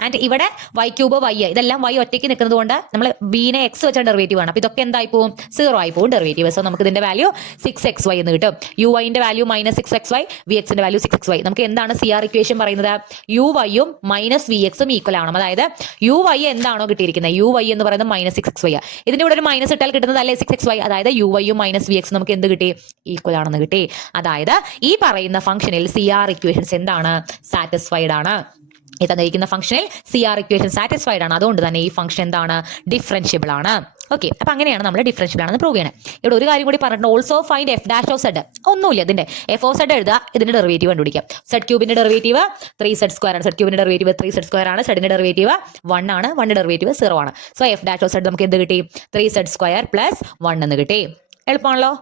ആൻഡ് ഇവിടെ y³ y ഇതെല്ലാം y ഒറ്റയ്ക്ക് നിൽക്കുന്നത് കൊണ്ട് നമ്മൾ vനെ x വെച്ചാണ് ഡെറിവേറ്റീവ് ആണ്. അപ്പോൾ ഇതൊക്കെ എന്തായി പോകും, 0 ആയി പോകും ഡെറിവേറ്റീവ്. സോ നമുക്ക് ഇതിന്റെ വാല്യൂ 6xy എന്ന് കിട്ടും. uy-ന്റെ വാല്യൂ -6xy, vx-ന്റെ വാല്യൂ 6xy. നമുക്ക് എന്താണ് CR ഇക്വേഷൻ പറയുന്നത്, uy-യും -vx-ഉം ഈക്വൽ ആവണം. അതായത് uy എന്താണോ കിട്ടിയിരിക്കുന്നത്, uy എന്ന് പറയുന്നത് -6xy, ഇതിന്റെ കൂടെ ഒരു മൈനസ് ഇട്ടാൽ കിട്ടുന്നത് അല്ലേ 6xy. അതായത് uy-യും -vx നമുക്ക് എന്ത് കിട്ടി, ഈക്വൽ ആണെന്ന് കിട്ടി. അതായത് ഈ പറയുന്ന ഫംഗ്ഷനിൽ CR ഇക്വേഷൻസ് എന്താണ്, സാറ്റിസ്ഫൈഡ് ആണ്. ഈ തന്നിരിക്കുന്ന ഫംഗ്ഷനിൽ CR ഇക്വേഷൻ സാറ്റിസ്ഫൈഡ് ആണ്. അതുകൊണ്ട് തന്നെ ഈ ഫംഗ്ഷൻ എന്താണ്, ഡിഫറൻഷ്യബിൾ ആണ്. ഓക്കെ, അപ്പൊ അങ്ങനെയാണ് നമ്മൾ ഡിഫറൻഷ്യബിൾ ആണെന്ന് പ്രൂവ് ചെയ്യണം. ഇവിടെ ഒരു കാര്യം കൂടി പറഞ്ഞിട്ടുണ്ട്, ഓൾസോ ഫൈൻഡ് f'(z). ഒന്നുമില്ല, ഇതിന്റെ f(z) എഴുതുക, ഇതിന്റെ ഡെറിവേറ്റീവ് കണ്ടുപിടിക്കാം. z³ ഡെറിവേറ്റീവ് 3z² ആണ്, z³ ഡെറിവേറ്റീവ് 3z² ആണ്, z-ന്റെ ഡെറിവേറ്റീവ് 1 ആണ്, 1 ഡെറിവേറ്റീവ് 0 ആണ്. സോ f'(z) നമുക്ക് എന്ത് കിട്ടി, 3z² + 1 എന്ന് കിട്ടി. എളുപ്പമാണല്ലോ.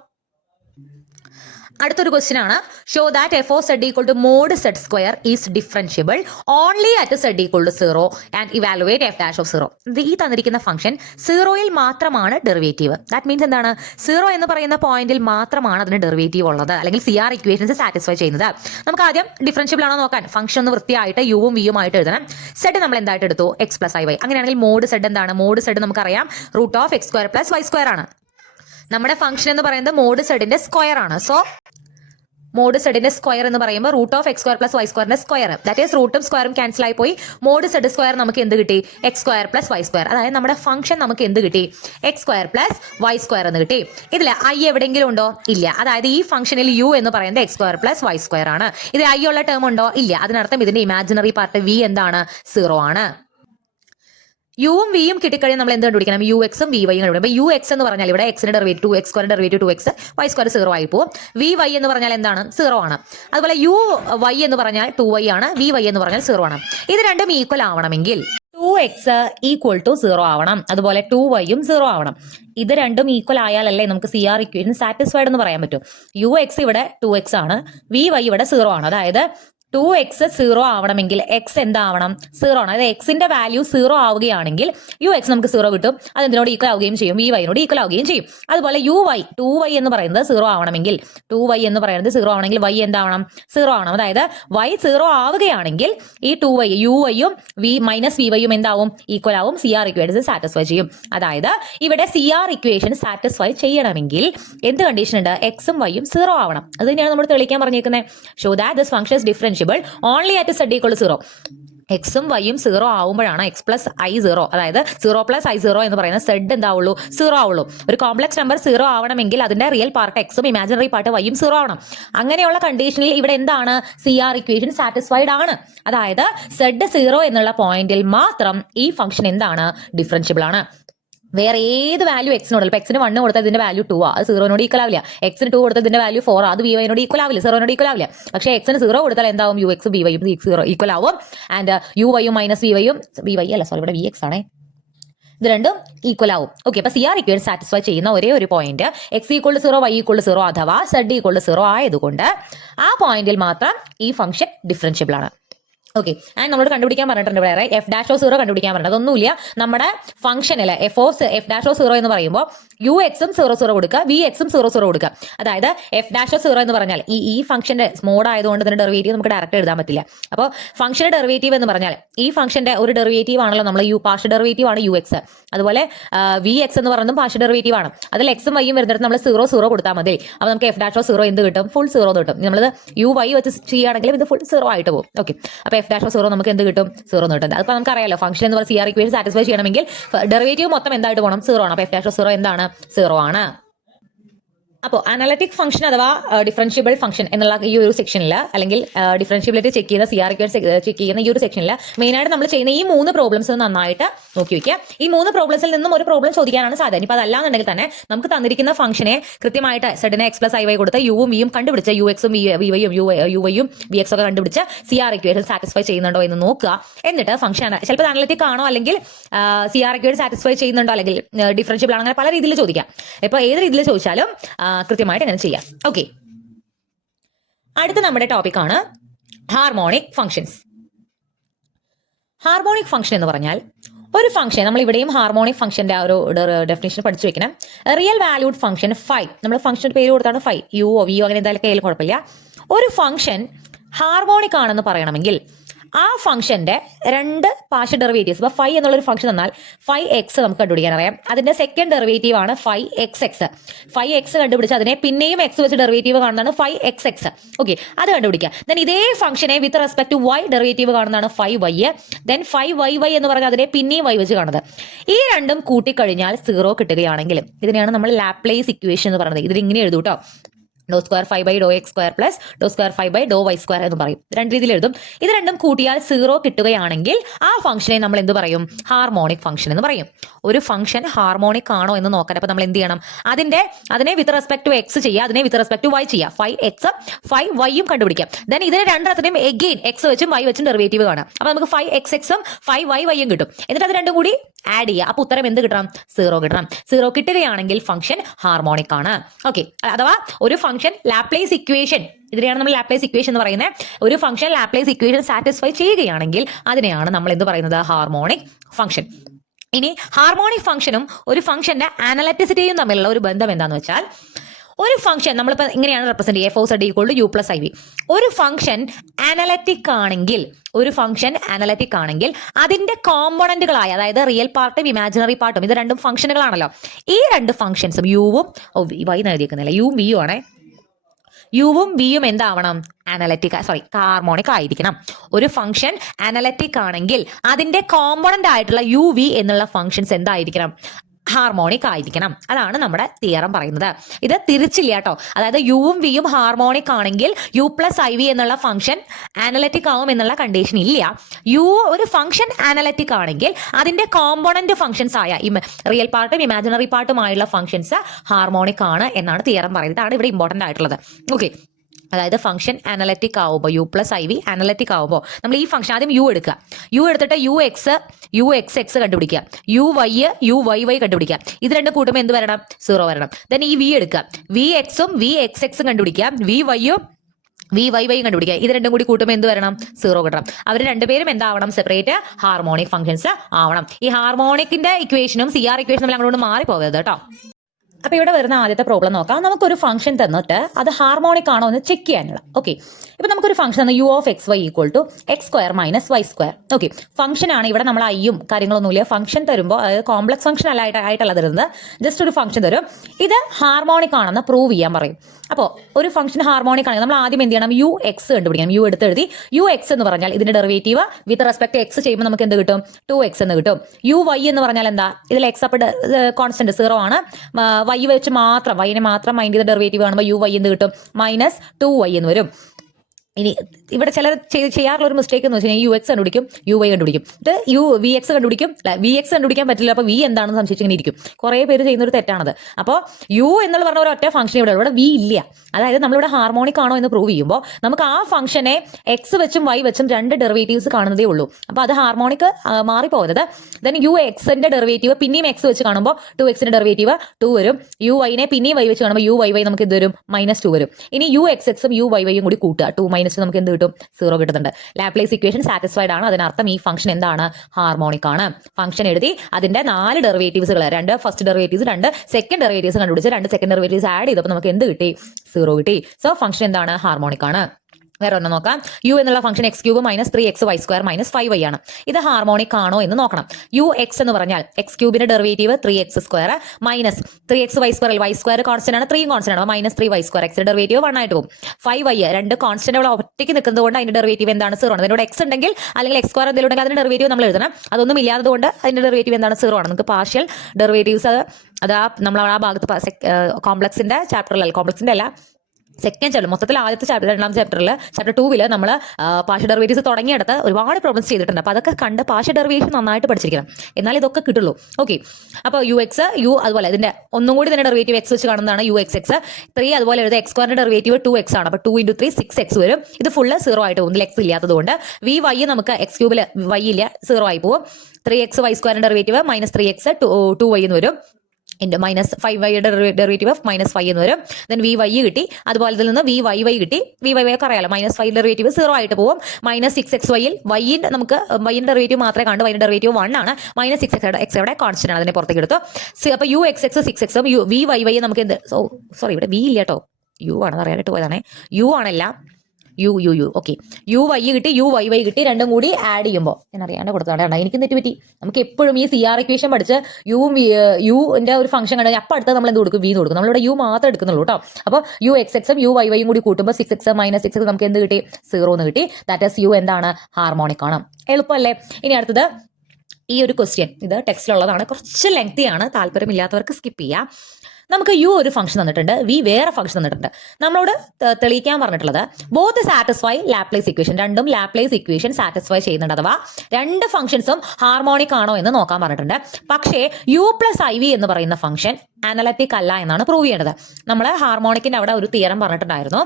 അടുത്തൊരു ക്വസ്റ്റ്യൻ ആണ്, show that f(z) = mod z² is differentiable only at z = 0 and evaluate f'(0). ഈ തന്നിരിക്കുന്ന ഫംഗ്ഷൻ 0-യിൽ മാത്രമാണ് ഡെറിവേറ്റീവ്. ദാറ്റ് മീൻസ് എന്താണ്, 0 എന്ന് പറയുന്ന പോയിന്റിൽ മാത്രമാണ് അതിന് ഡെറിവേറ്റീവ് ഉള്ളത്, അല്ലെങ്കിൽ CR ഇക്വേഷൻസ് സാറ്റിസ്ഫൈ ചെയ്യുന്നത്. നമുക്ക് ആദ്യം ഡിഫറൻഷ്യബിൾ ആണോ നോക്കാൻ. ഫംഗ്ഷൻ ഒന്ന് വൃത്തിയായിട്ട് യും വിയും ആയിട്ട് എഴുതണം. z നമ്മൾ എന്തായിട്ട് എടുത്തു, x + iy. അങ്ങനെയാണെങ്കിൽ mod z എന്താണ്, mod z നമുക്കറിയാം √(x² + y² ആണ്. നമ്മുടെ ഫംഗ്ഷൻ എന്ന് പറയുന്നത് mod z-ന്റെ സ്ക്വയർ ആണ്. സോ mod z-ന്റെ സ്ക്വയർ എന്ന് പറയുമ്പോൾ √(x² + y²ന്റെ സ്ക്വയർ, ദാറ്റ് ഈസ് റൂട്ടും സ്ക്വയറും ക്യാൻസൽ ആയി പോയി. mod z² നമുക്ക് എന്ത് കിട്ടി, x² + y². അതായത് നമ്മുടെ ഫംഗ്ഷൻ നമുക്ക് എന്ത് കിട്ടി, x² + y² എന്ന് കിട്ടി. ഇതിൽ i എവിടെയെങ്കിലും ഉണ്ടോ, ഇല്ല. അതായത് ഈ ഫംഗ്ഷനിൽ u എന്ന് പറയുന്നത് x² + y² ആണ്. ഇത് i ഉള്ള ടേം ഉണ്ടോ, ഇല്ല. അതിനർത്ഥം ഇതിന്റെ ഇമാജിനറി പാർട്ട് v എന്താണ്, 0 ആണ്. യും വിയും കിട്ടിക്കഴിഞ്ഞാൽ നമ്മൾ എന്ത് കണ്ടുപിടിക്കണം, ux-ഉം vy-യും കണ്ടുപിടിക്കും. അപ്പോൾ ux എന്ന് പറഞ്ഞാൽ ഇവിടെ x-ന്റെ derivative 2x² derivative 2x, y² 0 ആയി പോകും. vy എന്ന് പറഞ്ഞാൽ എന്താണ്, 0 ആണ്. അതുപോലെ uy എന്ന് പറഞ്ഞാൽ 2y ആണ്, vy എന്ന് പറഞ്ഞാൽ 0 ആണ്. ഇത് രണ്ടും ഈക്വൽ ആവണമെങ്കിൽ 2x = 0 ആവണം, അതുപോലെ 2y-യും 0 ആവണം. ഇത് രണ്ടും ഈക്വൽ ആയാലല്ലേ നമുക്ക് CR ഇക്വേഷൻ സാറ്റിസ്ഫൈഡ് എന്ന് പറയാൻ പറ്റും. ux ഇവിടെ 2x ആണ്, vy ഇവിടെ 0 ആണ്. അതായത് 2x 0 ആവണമെങ്കിൽ x എന്താവണം, 0 ആണ്. അതായത് x-ന്റെ വാല്യൂ 0 ആവുകയാണെങ്കിൽ ux നമുക്ക് 0 കിട്ടും, അതിനോട് ഈക്വൽ ആവുകയും ചെയ്യും, vy-നോട് ഈക്വൽ ആവുകയും ചെയ്യും. അതുപോലെ 2y എന്ന് പറയുന്നത് 0 ആവണമെങ്കിൽ, 2y എന്ന് പറയുന്നത് 0 ആവണമെങ്കിൽ y എന്താവണം, 0 ആവണം. അതായത് y 0 ആവുകയാണെങ്കിൽ ഈ 2y uy-യും -vy-യും എന്താവും, ഈക്വൽ ആവും, CR ഇക്വേഷൻ സാറ്റിസ്ഫൈ ചെയ്യും. അതായത് ഇവിടെ CR ഇക്വേഷൻ സാറ്റിസ്ഫൈ ചെയ്യണമെങ്കിൽ എന്ത് കണ്ടീഷൻ ഉണ്ട്, x-ഉം y-യും 0 ആവണം. അത് തന്നെയാണ് നമ്മൾ തെളിയിക്കാൻ പറഞ്ഞേക്കുന്നത്. Show that this function is differentiable only at z = 0. എക്സും വൈയും 0 ആവുമ്പോഴാണ് x + i0, അതായത് 0 + i0 എന്ന് പറയുന്ന z എന്താവുള്ളൂ, 0 ആവുള്ളൂ. ഒരു കോംപ്ലക്സ് നമ്പർ 0 ആവണമെങ്കിൽ അതിന്റെ റിയൽ പാർട്ട് എക്സും ഇമാജിനറി പാർട്ട് വൈയും 0 ആവണം. അങ്ങനെയുള്ള കണ്ടീഷനിൽ ഇവിടെ എന്താണ്, CR ഇക്വേഷൻ സാറ്റിസ്ഫൈഡ് ആണ്. അതായത് z 0 എന്നുള്ള പോയിന്റിൽ മാത്രം ഈ ഫംഗ്ഷൻ എന്താണ്, ഡിഫറൻഷ്യബിൾ ആണ്. വേറെ ഏത് വാല്യൂ എക്സിനോട്, ഇപ്പൊ എക്സിന് 1 കൊടുത്താൽ ഇതിന്റെ വാല്യൂ 2 ആ, അത് 0-നോട് ഈക്വൽ ആവില്ല. എക്സിന് 2 കൊടുത്താൽ ഇതിന്റെ വാല്യൂ 4 അത് vy-നോട് ഈക്വൽ ആവില്ല, 0-നോട് ഈക്വൽ ആവില്ല. പക്ഷേ എക്സിന് 0 കൊടുത്താൽ എന്താവും, ux-ഉം vy-യും 0 ഈക്വൽ ആവും. ആൻഡ് uy-യും -vy-യും ഇവിടെ vx ആണേ, ഇത് രണ്ടും ഈക്വൽ ആവും. ഓക്കെ, അപ്പൊ CR ഇക്വേഷൻ സാറ്റിസ്ഫൈ ചെയ്യുന്ന ഒരേ ഒരു പോയിന്റ് x = 0 y = 0 അഥവാ z = 0 ആയതുകൊണ്ട് ആ പോയിന്റിൽ മാത്രം ഈ ഫംഗ്ഷൻ ഡിഫറൻഷ്യബിൾ ആണ്. ഓക്കെ, ആൻഡ് നമ്മളോട് കണ്ടുപിടിക്കാൻ പറഞ്ഞിട്ടുണ്ട് വേറെ f'(0) കണ്ടുപിടിക്കാൻ പറഞ്ഞത്. അതൊന്നുമില്ല, നമ്മുടെ ഫംഗ്ഷനിലെ f'(0) എന്ന് പറയുമ്പോൾ ux-ഉം 0 കൊടുക്കുക, vx-ഉം 0 കൊടുക്കുക. അതായത് f'(0) എന്ന് പറഞ്ഞാൽ ഈ ഫംഗ്ഷന്റെ മോഡ് ആയതുകൊണ്ട് ഇതിന്റെ ഡെറിവേറ്റീവ് നമുക്ക് ഡയറക്റ്റ് എഴുതാൻ പറ്റില്ല. അപ്പോൾ ഫംഗ്ഷന്റെ ഡെറിവേറ്റീവ് എന്ന് പറഞ്ഞാൽ ഈ ഫംഗ്ഷന്റെ ഒരു ഡെറിവേറ്റീവ് ആണല്ലോ നമ്മൾ പാർഷ്യൽ ഡെറിവേറ്റീവ് ആണ് ux. അതുപോലെ vx എന്ന് പറയുന്നത് പാർഷ്യൽ ഡെറിവേറ്റീവ് ആണ്. അതിൽ x-ഉം y-യും വരുന്നിടത്ത് നമ്മൾ 0 കൊടുത്താൽ മതി. അപ്പോൾ നമുക്ക് f'(0) എന്ത് കിട്ടും, ഫുൾ 0 കിട്ടും. നമ്മൾ uy വെച്ച് ചെയ്യുകയാണെങ്കിൽ ഇത് ഫുൾ 0 ആയിട്ട് പോകും. ഓക്കെ, അപ്പോൾ f'(0) നമുക്ക് എന്ത് കിട്ടും, 0 എന്ന് കിട്ടും. അപ്പോൾ നമുക്ക് അറിയാലോ ഫംഗ്ഷൻ എന്ന് പറഞ്ഞാൽ CR ഇക്വേഷൻ സാറ്റിസ്ഫൈ ചെയ്യണമെങ്കിൽ ഡെറിവേറ്റീവ് മൊത്തം എന്തായിട്ട് പോകണം, 0 ആണ്. അപ്പോൾ f'(0) എന്താണ്, 0 ആണ്. അപ്പോൾ അനലറ്റിക് ഫംഗ്ഷൻ അഥവാ ഡിഫറൻഷ്യബിൾ ഫംഗ്ഷൻ എന്നുള്ള ഈ ഒരു സെക്ഷനിൽ അല്ലെങ്കിൽ ഡിഫറൻഷ്യബിലിറ്റി ചെക്ക് ചെയ്യുന്ന CR ചെക്ക് ചെയ്യുന്ന ഈ ഒരു സെക്ഷനിൽ മെയിനായിട്ട് നമ്മൾ ചെയ്യുന്ന ഈ 3 പ്രോബ്ലംസ് നന്നായിട്ട് നോക്കി വയ്ക്കുക. ഈ 3 പ്രോബ്ലംസിൽ നിന്നും ഒരു പ്രോബ്ലം ചോദിക്കാനാണ് സാധ്യത. ഇപ്പോൾ അതല്ലാന്നുണ്ടെങ്കിൽ തന്നെ നമുക്ക് തന്നിരിക്കുന്ന ഫംഗ്ഷനെ കൃത്യമായിട്ട് സെഡിനെ x + iy കൊടുത്ത് യും വിയും കണ്ടുപിടിച്ച് ux-ഉം vyയും uy-യും vx ഒക്കെ കണ്ടുപിടിച്ച് CR ഇക്വേഷൻ സാറ്റിസ്ഫൈ ചെയ്യുന്നുണ്ടോ എന്ന് നോക്കുക. എന്നിട്ട് ഫംഗ്ഷൻ ചിലപ്പോൾ അനലറ്റിക് ആണോ അല്ലെങ്കിൽ CR ഇക്വേഷൻ സാറ്റിസ്ഫൈ ചെയ്യുന്നുണ്ടോ അല്ലെങ്കിൽ ഡിഫറൻഷ്യബിൾ ആണോ അങ്ങനെ പല രീതിയിൽ ചോദിക്കാം. ഇപ്പോൾ ഏത് രീതിയിൽ ചോദിച്ചാലും കൃത്യമായിട്ട് എങ്ങനെ ചെയ്യാം. ഓക്കെ, അടുത്ത നമ്മുടെ ടോപ്പിക്കാണ് ഹാർമോണിക് ഫംഗ്ഷൻസ്. ഹാർമോണിക് ഫംഗ്ഷൻ എന്ന് പറഞ്ഞാൽ ഒരു ഫംഗ്ഷൻ, നമ്മൾ ഇവിടെയും ഹാർമോണിക് ഫംഗ്ഷന്റെ ആ ഒരു ഡെഫിനേഷൻ പഠിച്ചു വെക്കണം. റിയൽ വാല്യൂഡ് ഫംഗ്ഷൻ ഫൈ, നമ്മൾ ഫംഗ്ഷൻ പേര് കൊടുത്താണ് ഫൈ, യുഒ വിയോ അങ്ങനെ എന്തായാലും കയ്യിൽ കുഴപ്പമില്ല. ഒരു ഫംഗ്ഷൻ ഹാർമോണിക് ആണെന്ന് പറയണമെങ്കിൽ ആ ഫംഗ്ഷന്റെ 2 പാർഷ്യൽ ഡെറിവേറ്റീവ്സ്, ഇപ്പോൾ ഫൈ എന്നുള്ളൊരു ഫംഗ്ഷൻ തന്നാൽ ഫൈ എക്സ് നമുക്ക് കണ്ടുപിടിക്കാൻ അറിയാം. അതിന്റെ സെക്കൻഡ് ഡെറിവേറ്റീവ് ആണ് phi X X. Phi X കണ്ടുപിടിച്ച് അതിനെ പിന്നെയും എക്സ് വെച്ച് ഡെറിവേറ്റീവ് കാണുന്നതാണ് ഫൈ എക്സ് എക്സ്. ഓക്കെ, അത് കണ്ടുപിടിക്കുക. ദെൻ ഇതേ ഫംഗ്ഷനെ with respect to y derivative കാണുന്നതാണ് phi y. Then phi y y എന്ന് പറഞ്ഞാൽ അതിനെ പിന്നെയും വൈ വെച്ച് കാണുന്നത്. ഈ രണ്ടും കൂട്ടിക്കഴിഞ്ഞാൽ 0 കിട്ടുകയാണെങ്കിൽ ഇതിനെയാണ് നമ്മൾ ലാപ്ലേസ് ഇക്വേഷൻ എന്ന് പറയുന്നത്. ഇതിലിങ്ങനെ എഴുതും കേട്ടോ, ഡോ2 ഫൈ ബൈ ഡോ എക്സ് സ്ക്വയർ പ്ലസ് ഡോ2 ഫൈ ബൈ ഡോ വൈ സ്ക്വയർ എന്ന് പറയും. 2 രീതിയിൽ എഴുതും. ഇത് രണ്ടും കൂട്ടിയാൽ 0 കിട്ടുകയാണെങ്കിൽ ആ ഫംഗ്ഷനെ നമ്മൾ എന്ത് പറയും? ഹാർമോണിക് ഫംഗ്ഷൻ എന്ന് പറയും. ഒരു ഫംഗ്ഷൻ ഹാർമോണിക് ആണോ എന്ന് നോക്കാൻ അപ്പോൾ നമ്മൾ എന്ത് ചെയ്യണം? അതിനെ വിത്ത് റെസ്പെക്ട് ടു എക്സ് ചെയ്യുക, അതിനെ വിത്ത് റെസ്പെക്ട് ടു വൈ ചെയ്യുക. ഫൈ എക്സ് ഫൈ വൈയും കണ്ടുപിടിക്കാം. ദെൻ ഇതിനെ രണ്ടെണ്ണത്തിനും എഗെയിൻ എക്സ് വെച്ചും വൈ വെച്ചും ഡെറിവേറ്റീവ് കാണാം. അപ്പോൾ നമുക്ക് ഫൈ എക്സ് എക്സും ഫൈ വൈ വൈയും കിട്ടും. എന്നിട്ട് അത് രണ്ടും കൂടി ആഡ് ചെയ്യുക. അപ്പോൾ ഉത്തരം എന്ത് കിട്ടണം? 0 കിട്ടണം. 0 കിട്ടുകയാണെങ്കിൽ ഫംഗ്ഷൻ ഹാർമോണിക് ആണ്. ഓക്കെ, അഥവാ ഒരു ഫംഗ്ഷൻ ലാപ്ലേസ് ഇക്വേഷൻ, ഇതിനെയാണ് നമ്മൾ ലാപ്ലേസ് ഇക്വേഷൻ എന്ന് പറയുന്നത്. ഒരു ഫംഗ്ഷൻ ലാപ്ലേസ് ഇക്വേഷൻ സാറ്റിസ്ഫൈ ചെയ്യുകയാണെങ്കിൽ അതിനെയാണ് നമ്മൾ എന്ത് പറയുന്നത്? Harmonic function. ഇനി ഹാർമോണിക് ഫംഗ്ഷനും ഒരു ഫംഗ്ഷന്റെ അനലറ്റിസിറ്റിയും തമ്മിലുള്ള ഒരു ബന്ധം എന്താണെന്ന് വെച്ചാൽ, ഒരു ഫംഗ്ഷൻ നമ്മളിപ്പോൾ ഇങ്ങനെയാണ് റെപ്രസെന്റ് ചെയ്യുക, f (z = u + iv). ഒരു ഫംഗ്ഷൻ അനലറ്റിക് ആണെങ്കിൽ അതിന്റെ കോമ്പണന്റുകളായ, അതായത് റിയൽ പാർട്ടും ഇമാജിനറി പാർട്ടും, ഇത് രണ്ടും ഫംഗ്ഷനുകളാണല്ലോ. ഈ 2 ഫംഗ്ഷൻസും യുവും വൈ എഴുതിയിരിക്കുന്നില്ല, യുവും വിയും ആണ്. യുവും വിയും എന്താവണം? ഹാർമോണിക് ആയിരിക്കണം. ഒരു ഫംഗ്ഷൻ അനലറ്റിക് ആണെങ്കിൽ അതിന്റെ കോമ്പണന്റ് ആയിട്ടുള്ള യു വി എന്നുള്ള ഫംഗ്ഷൻസ് എന്തായിരിക്കണം? ഹാർമോണിക് ആയിരിക്കണം. അതാണ് നമ്മുടെ തിയറം പറയുന്നത്. ഇത് തിരിച്ചില്ല കേട്ടോ. അതായത് യുവും വിയും ഹാർമോണിക് ആണെങ്കിൽ u + iv എന്നുള്ള ഫംഗ്ഷൻ അനലറ്റിക് ആവും എന്നുള്ള കണ്ടീഷൻ ഇല്ല. ഒരു ഫംഗ്ഷൻ അനലറ്റിക് ആണെങ്കിൽ അതിന്റെ കോമ്പോണന്റ് ഫംഗ്ഷൻസ് ആയ റിയൽ പാർട്ടും ഇമാജിനറി പാർട്ടുമായുള്ള ഫംഗ്ഷൻസ് ഹാർമോണിക് ആണ് എന്നാണ് തിയറം പറയുന്നത്. ഇതാണ് ഇവിടെ ഇമ്പോർട്ടന്റ് ആയിട്ടുള്ളത്. ഓക്കെ, അതായത് ഫംഗ്ഷൻ അനലറ്റിക് ആവുമ്പോൾ u + iv അനലറ്റിക് ആവുമ്പോൾ നമ്മൾ ഈ ഫംഗ്ഷൻ ആദ്യം യു എടുക്കുക. യു എടുത്തിട്ട് യു എക്സ് കണ്ടുപിടിക്കുക, യു വൈ വൈ കണ്ടുപിടിക്കുക. ഇത് രണ്ടും കൂട്ടുമ്പോൾ എന്ത് വരണം? 0 വരണം. ദെൻ ഈ വി എടുക്കുക, വി എക്സും വി എക്സ് എക്സും കണ്ടുപിടിക്കുക, വി വൈയും വി വൈ വൈയും കണ്ടുപിടിക്കുക. ഇത് രണ്ടും കൂടി കൂട്ടുമ്പോൾ എന്ത് വരണം? 0 കിട്ടണം. അവർ രണ്ടുപേരും എന്താവണം? സെപ്പറേറ്റ് ഹാർമോണിക് ഫംഗ്ഷൻസ് ആവണം. ഈ ഹാർമോണിക്കിന്റെ ഇക്വേഷനും CR ഇക്വേഷനും നമ്മൾ അങ്ങോട്ട് മാറിപ്പോകരുത് കേട്ടോ. അപ്പോൾ ഇവിടെ വരുന്ന ആദ്യത്തെ പ്രോബ്ലം നോക്കാം. നമുക്കൊരു ഫംഗ്ഷൻ തന്നിട്ട് അത് ഹാർമോണിക് ആണോ എന്ന് ചെക്ക് ചെയ്യാനുള്ള. ഓക്കെ, ഇപ്പോൾ നമുക്കൊരു ഫംഗ്ഷൻ തന്നു u(x, y) = x² - y². Okay, function ആണ്. ഇവിടെ നമ്മൾ ഐയും കാര്യങ്ങളൊന്നുമില്ല. ഫംഗ്ഷൻ തരുമ്പോൾ അതായത് കോംപ്ലക്സ് ഫംഗ്ഷൻ ആയിട്ടല്ല തരുന്നത്, ജസ്റ്റ് ഒരു ഫംഗ്ഷൻ തരും. ഇത് ഹാർമോണിക് ആണെന്ന് പ്രൂവ് ചെയ്യാൻ പറയും. അപ്പോൾ ഒരു ഫംഗ്ഷൻ ഹാർമോണിക് ആണെങ്കിൽ നമ്മൾ ആദ്യം എന്ത് ചെയ്യണം? ux കണ്ടുപിടിക്കണം. യു എടുത്തെഴുതി. ux എന്ന് പറഞ്ഞാൽ ഇതിന്റെ ഡെറിവേറ്റീവ് വിത്ത് റെസ്പെക്ട് എക്സ് ചെയ്യുമ്പോൾ നമുക്ക് എന്ത് കിട്ടും? 2x എന്ന് കിട്ടും. uy എന്ന് പറഞ്ഞാൽ എന്താ? ഇതിൽ എക്സ് അപ്പോൾ കോൺസ്റ്റന്റ് 0 ആണ്. വൈ വെച്ച് മാത്രം, വൈനെ മാത്രം മൈൻഡ് ചെയ്ത ഡെറിവേറ്റീവ് കാണുമ്പോൾ uy എന്ന് കിട്ടും, -2y എന്ന് വരും. ഇനി ഇവിടെ ചിലർ ചെയ്യാറുള്ള ഒരു മിസ്റ്റേക്ക് എന്ന് വെച്ചാൽ ux കണ്ടുപിടിക്കും, uy കണ്ടുപിടിക്കും, ഇത് vx കണ്ടുപിടിക്കും. vx കണ്ടുപിടിക്കാൻ പറ്റില്ല, അപ്പോൾ v എന്താണെന്ന് സംശയിച്ചിങ്ങനെ ഇരിക്കും. കുറേ പേര് ചെയ്യുന്നൊരു തെറ്റാണത്. അപ്പോൾ u എന്നുള്ള പറഞ്ഞ ഒരു ഒറ്റ ഫംഗ്ഷൻ ഇവിടെ v ഇല്ല. അതായത് നമ്മളിവിടെ ഹാർമോണിക് ആണോ എന്ന് പ്രൂവ് ചെയ്യുമ്പോൾ നമുക്ക് ആ ഫംഗ്ഷനെ എക്സ് വെച്ചും വൈ വെച്ചും 2 ഡെറിവേറ്റീവ്സ് കാണുന്നതേ ഉള്ളൂ. അപ്പോൾ അത് ഹാർമോണിക് മാറിപ്പോകരുത്. ദെൻ ux-ന്റെ ഡെറിവേറ്റീവ് പിന്നെയും എക്സ് വെച്ച് കാണുമ്പോൾ 2x-ന്റെ ഡെറിവേറ്റീവ് 2 വരും. uy-നെ പിന്നെയും വൈ വെച്ച് കാണുമ്പോൾ uy നമുക്ക് എന്ത് വരും? -2 വരും. ഇനി uxx-ഉം uy-യും കൂടി കൂട്ടുക, 2 - നമുക്ക് എന്ത് കിട്ടും? 0 കിട്ടുന്നുണ്ട്. ലാപ്ലേസ് ഇക്വേഷൻ സാറ്റിസ്ഫൈഡ് ആണ്. അതിനർത്ഥം ഈ ഫംഗ്ഷൻ എന്താണ്? ഹാർമോണിക് ആണ്. ഫംഗ്ഷൻ എഴുതി അതിന്റെ 4 ഡെറിവേറ്റീവ്സുകൾ, 2 ഫസ്റ്റ് ഡെറിവേറ്റീവ്സ്, 2 സെക്കൻഡ് ഡെറിവേറ്റീവ്സ് കണ്ടുപിടിച്ച് 2 സെക്കൻഡ് ഡെറിവേറ്റീവ്സ് ആഡ് ചെയ്തപ്പോൾ നമുക്ക് എന്ത് കിട്ടി? 0 കിട്ടി. സോ ഫംഗ്ഷൻ എന്താണ്? ഹാർമോണിക് ആണ്. വേറെ ഒന്നും നോക്കാം. യു എന്നുള്ള function X cube minus 3x² minus 5y ആണ്. ഇത് ഹാർമോണിക് ആണോ എന്ന് നോക്കണം. യു എക്സ് എന്ന് പറഞ്ഞാൽ എക്സ് ക്യൂബിന്റെ derivative 3x² minus 3xy² y² constant ആണ്, 3 കോൺസ്റ്റന്റ് ആണ്, മൈനസ് 3y². എക്സിന്റെ ഡെറിവേറ്റീവ് 1 ആയിട്ട് പോകും. 5y രണ്ട് കോൺസ്റ്റന്റ് അവിടെ ഒറ്റയ്ക്ക് നിൽക്കുന്നത് കൊണ്ട് അതിന്റെ ഡെറിവേറ്റീവ് എന്താണ്? 0 ആണ്. അതിനോട് എക്സ് ഉണ്ടെങ്കിൽ അല്ലെങ്കിൽ x² എന്തെങ്കിലും ഉണ്ടെങ്കിൽ അതിന്റെ ഡെറിവേറ്റീവ് നമ്മൾ എഴുതണം. അതൊന്നും ഇല്ലാത്തത് കൊണ്ട് അതിന്റെ ഡെറിവേറ്റീവ് എന്താണ്? 0 ആണ്. നിങ്ങൾക്ക് പാർഷ്യൽ ഡെറിവേറ്റീവ്സ് അത് നമ്മൾ ആ ഭാഗത്ത് കോംപ്ലക്സിന്റെ ചാപ്റ്ററിൽ, കോംപ്ലക്സിന്റെ അല്ല സെക്കൻഡ് ചാപ്റ്റർ, മൊത്തത്തിൽ ആദ്യത്തെ ചാപ്റ്റർ, രണ്ടാം ചാപ്റ്ററിൽ ചാപ്റ്റർ 2 നമ്മൾ പാർഷ്യൽ ഡെറിവേറ്റീവ്സ് തുടങ്ങിയെടുത്ത് ഒരുപാട് പ്രോബ്ലംസ് ചെയ്തിട്ടുണ്ട്. അപ്പോൾ അതൊക്കെ കണ്ട് പാർഷ്യൽ ഡെറിവേഷൻ നന്നായിട്ട് പഠിച്ചിരിക്കണം, എന്നാൽ ഇതൊക്കെ കിട്ടുള്ളൂ. ഓക്കെ, അപ്പോൾ യു എക്സ് യു അതുപോലെ ഇതിന്റെ ഒന്നും കൂടി തന്നെ ഡെറിവേറ്റീവ് എക്സ് വെച്ച് കാണുന്നതാണ് യു എക്സ് എക്സ് 3. അതുപോലെ എഴുതുക x² ഡെറിവേറ്റീവ് 2x ആണ്. അപ്പോൾ 2 × 3 6x വരും. ഇത് ഫുള്ള് 0 ആയിട്ട് പോകും, എക്സ് ഇല്ലാത്തത് കൊണ്ട്. വി വൈ നമുക്ക് എക്സ് ക്യൂബിൽ വൈ ഇല്ല, 0 ആയി പോകും. 3xy² derivative minus 3x 2y എന്ന് വരും. മൈനസ് 5y ഡെറിവേറ്റീവ് മൈനസ് 5 എന്ന് വരും. ദെൻ വി വൈ കിട്ടി. അതുപോലെ ഇതിൽ നിന്ന് വി വൈ വൈ കിട്ടി. വി വൈ ഒക്കെ അറിയാലോ, മൈനസ് 5 ഡെറിവേറ്റീവ് 0 ആയിട്ട് പോകും. മൈനസ് 6xy വൈൻ്റെ നമുക്ക് വൈൻ്റെ ഡെറിവേറ്റീവ് മാത്രമേ കണ്ടു, വൈൻ്റെ ഡെറിവേറ്റീവ് 1 ആണ്. മൈനസ് 6x എവിടെ കോൺസ്റ്റന്റ് ആണ്, അതിനെ പുറത്തേക്ക് എടുത്തു. അപ്പോൾ u x x 6x u v y y നമുക്ക് എന്ത്, സോറി ഇവിടെ വി ഇല്ല കേട്ടോ, യു ആണെന്ന് അറിയാനായിട്ട് പോയതാണേ. യു ആണല്ല, u u u okay, u y കിട്ടി, യു വൈ വൈ കിട്ടി. രണ്ടും കൂടി ആഡ് ചെയ്യുമ്പോൾ ഞാൻ അറിയാണ്ട് കൊടുത്തോണ്ടാണ്, എനിക്ക് തെറ്റ് പറ്റി. നമുക്ക് എപ്പോഴും ഈ CR ഇക്വേഷൻ പഠിച്ച് യുവിന്റെ ഒരു ഫംഗ്ഷൻ കണ്ടാൽ അപ്പം അടുത്ത് നമ്മൾ എന്ത് കൊടുക്കും? വി കൊടുക്കും. നമ്മളിവിടെ യു മാത്രം എടുക്കുന്നുള്ളൂ കേട്ടോ. അപ്പോൾ യു എക്സ് എക്സും യു വൈ വൈയും കൂടി കൂട്ടുമ്പോൾ 6x മൈനസ് 6 നമുക്ക് എന്ത് കിട്ടി? 0 എന്ന് കിട്ടി. ദാറ്റ് ഈസ് യു എന്താണ്? ഹാർമോണിക് ആണ്. എളുപ്പമല്ലേ? ഇനി അടുത്തത് ഈ ഒരു ക്വസ്റ്റ്യൻ, ഇത് ടെക്സ്റ്റിലുള്ളതാണ്, കുറച്ച് ലെങ്തിയാണ്, താല്പര്യമില്ലാത്തവർക്ക് സ്കിപ്പ് ചെയ്യാം. നമുക്ക് യു ഒരു ഫംഗ്ഷൻ തന്നിട്ടുണ്ട്, വി വേറെ ഫംഗ്ഷൻ തന്നിട്ടുണ്ട്. നമ്മളോട് തെളിയിക്കാൻ പറഞ്ഞിട്ടുള്ളത് ബോത്ത് സാറ്റിസ്ഫൈ ലാപ്ലേസ് ഇക്വേഷൻ, രണ്ടും ലാപ്ലേസ് ഇക്വേഷൻ സാറ്റിസ്ഫൈ ചെയ്യുന്നുണ്ട്, അഥവാ രണ്ട് ഫംഗ്ഷൻസും ഹാർമോണിക് ആണോ എന്ന് നോക്കാൻ പറഞ്ഞിട്ടുണ്ട്. പക്ഷേ യു പ്ലസ് ഐ വി എന്ന് പറയുന്ന ഫംഗ്ഷൻ അനലറ്റിക് അല്ല എന്നാണ് പ്രൂവ് ചെയ്യേണ്ടത്. നമ്മൾ ഹാർമോണിക്കിന്റെ അവിടെ ഒരു തിയറം പറഞ്ഞിട്ടുണ്ടായിരുന്നു.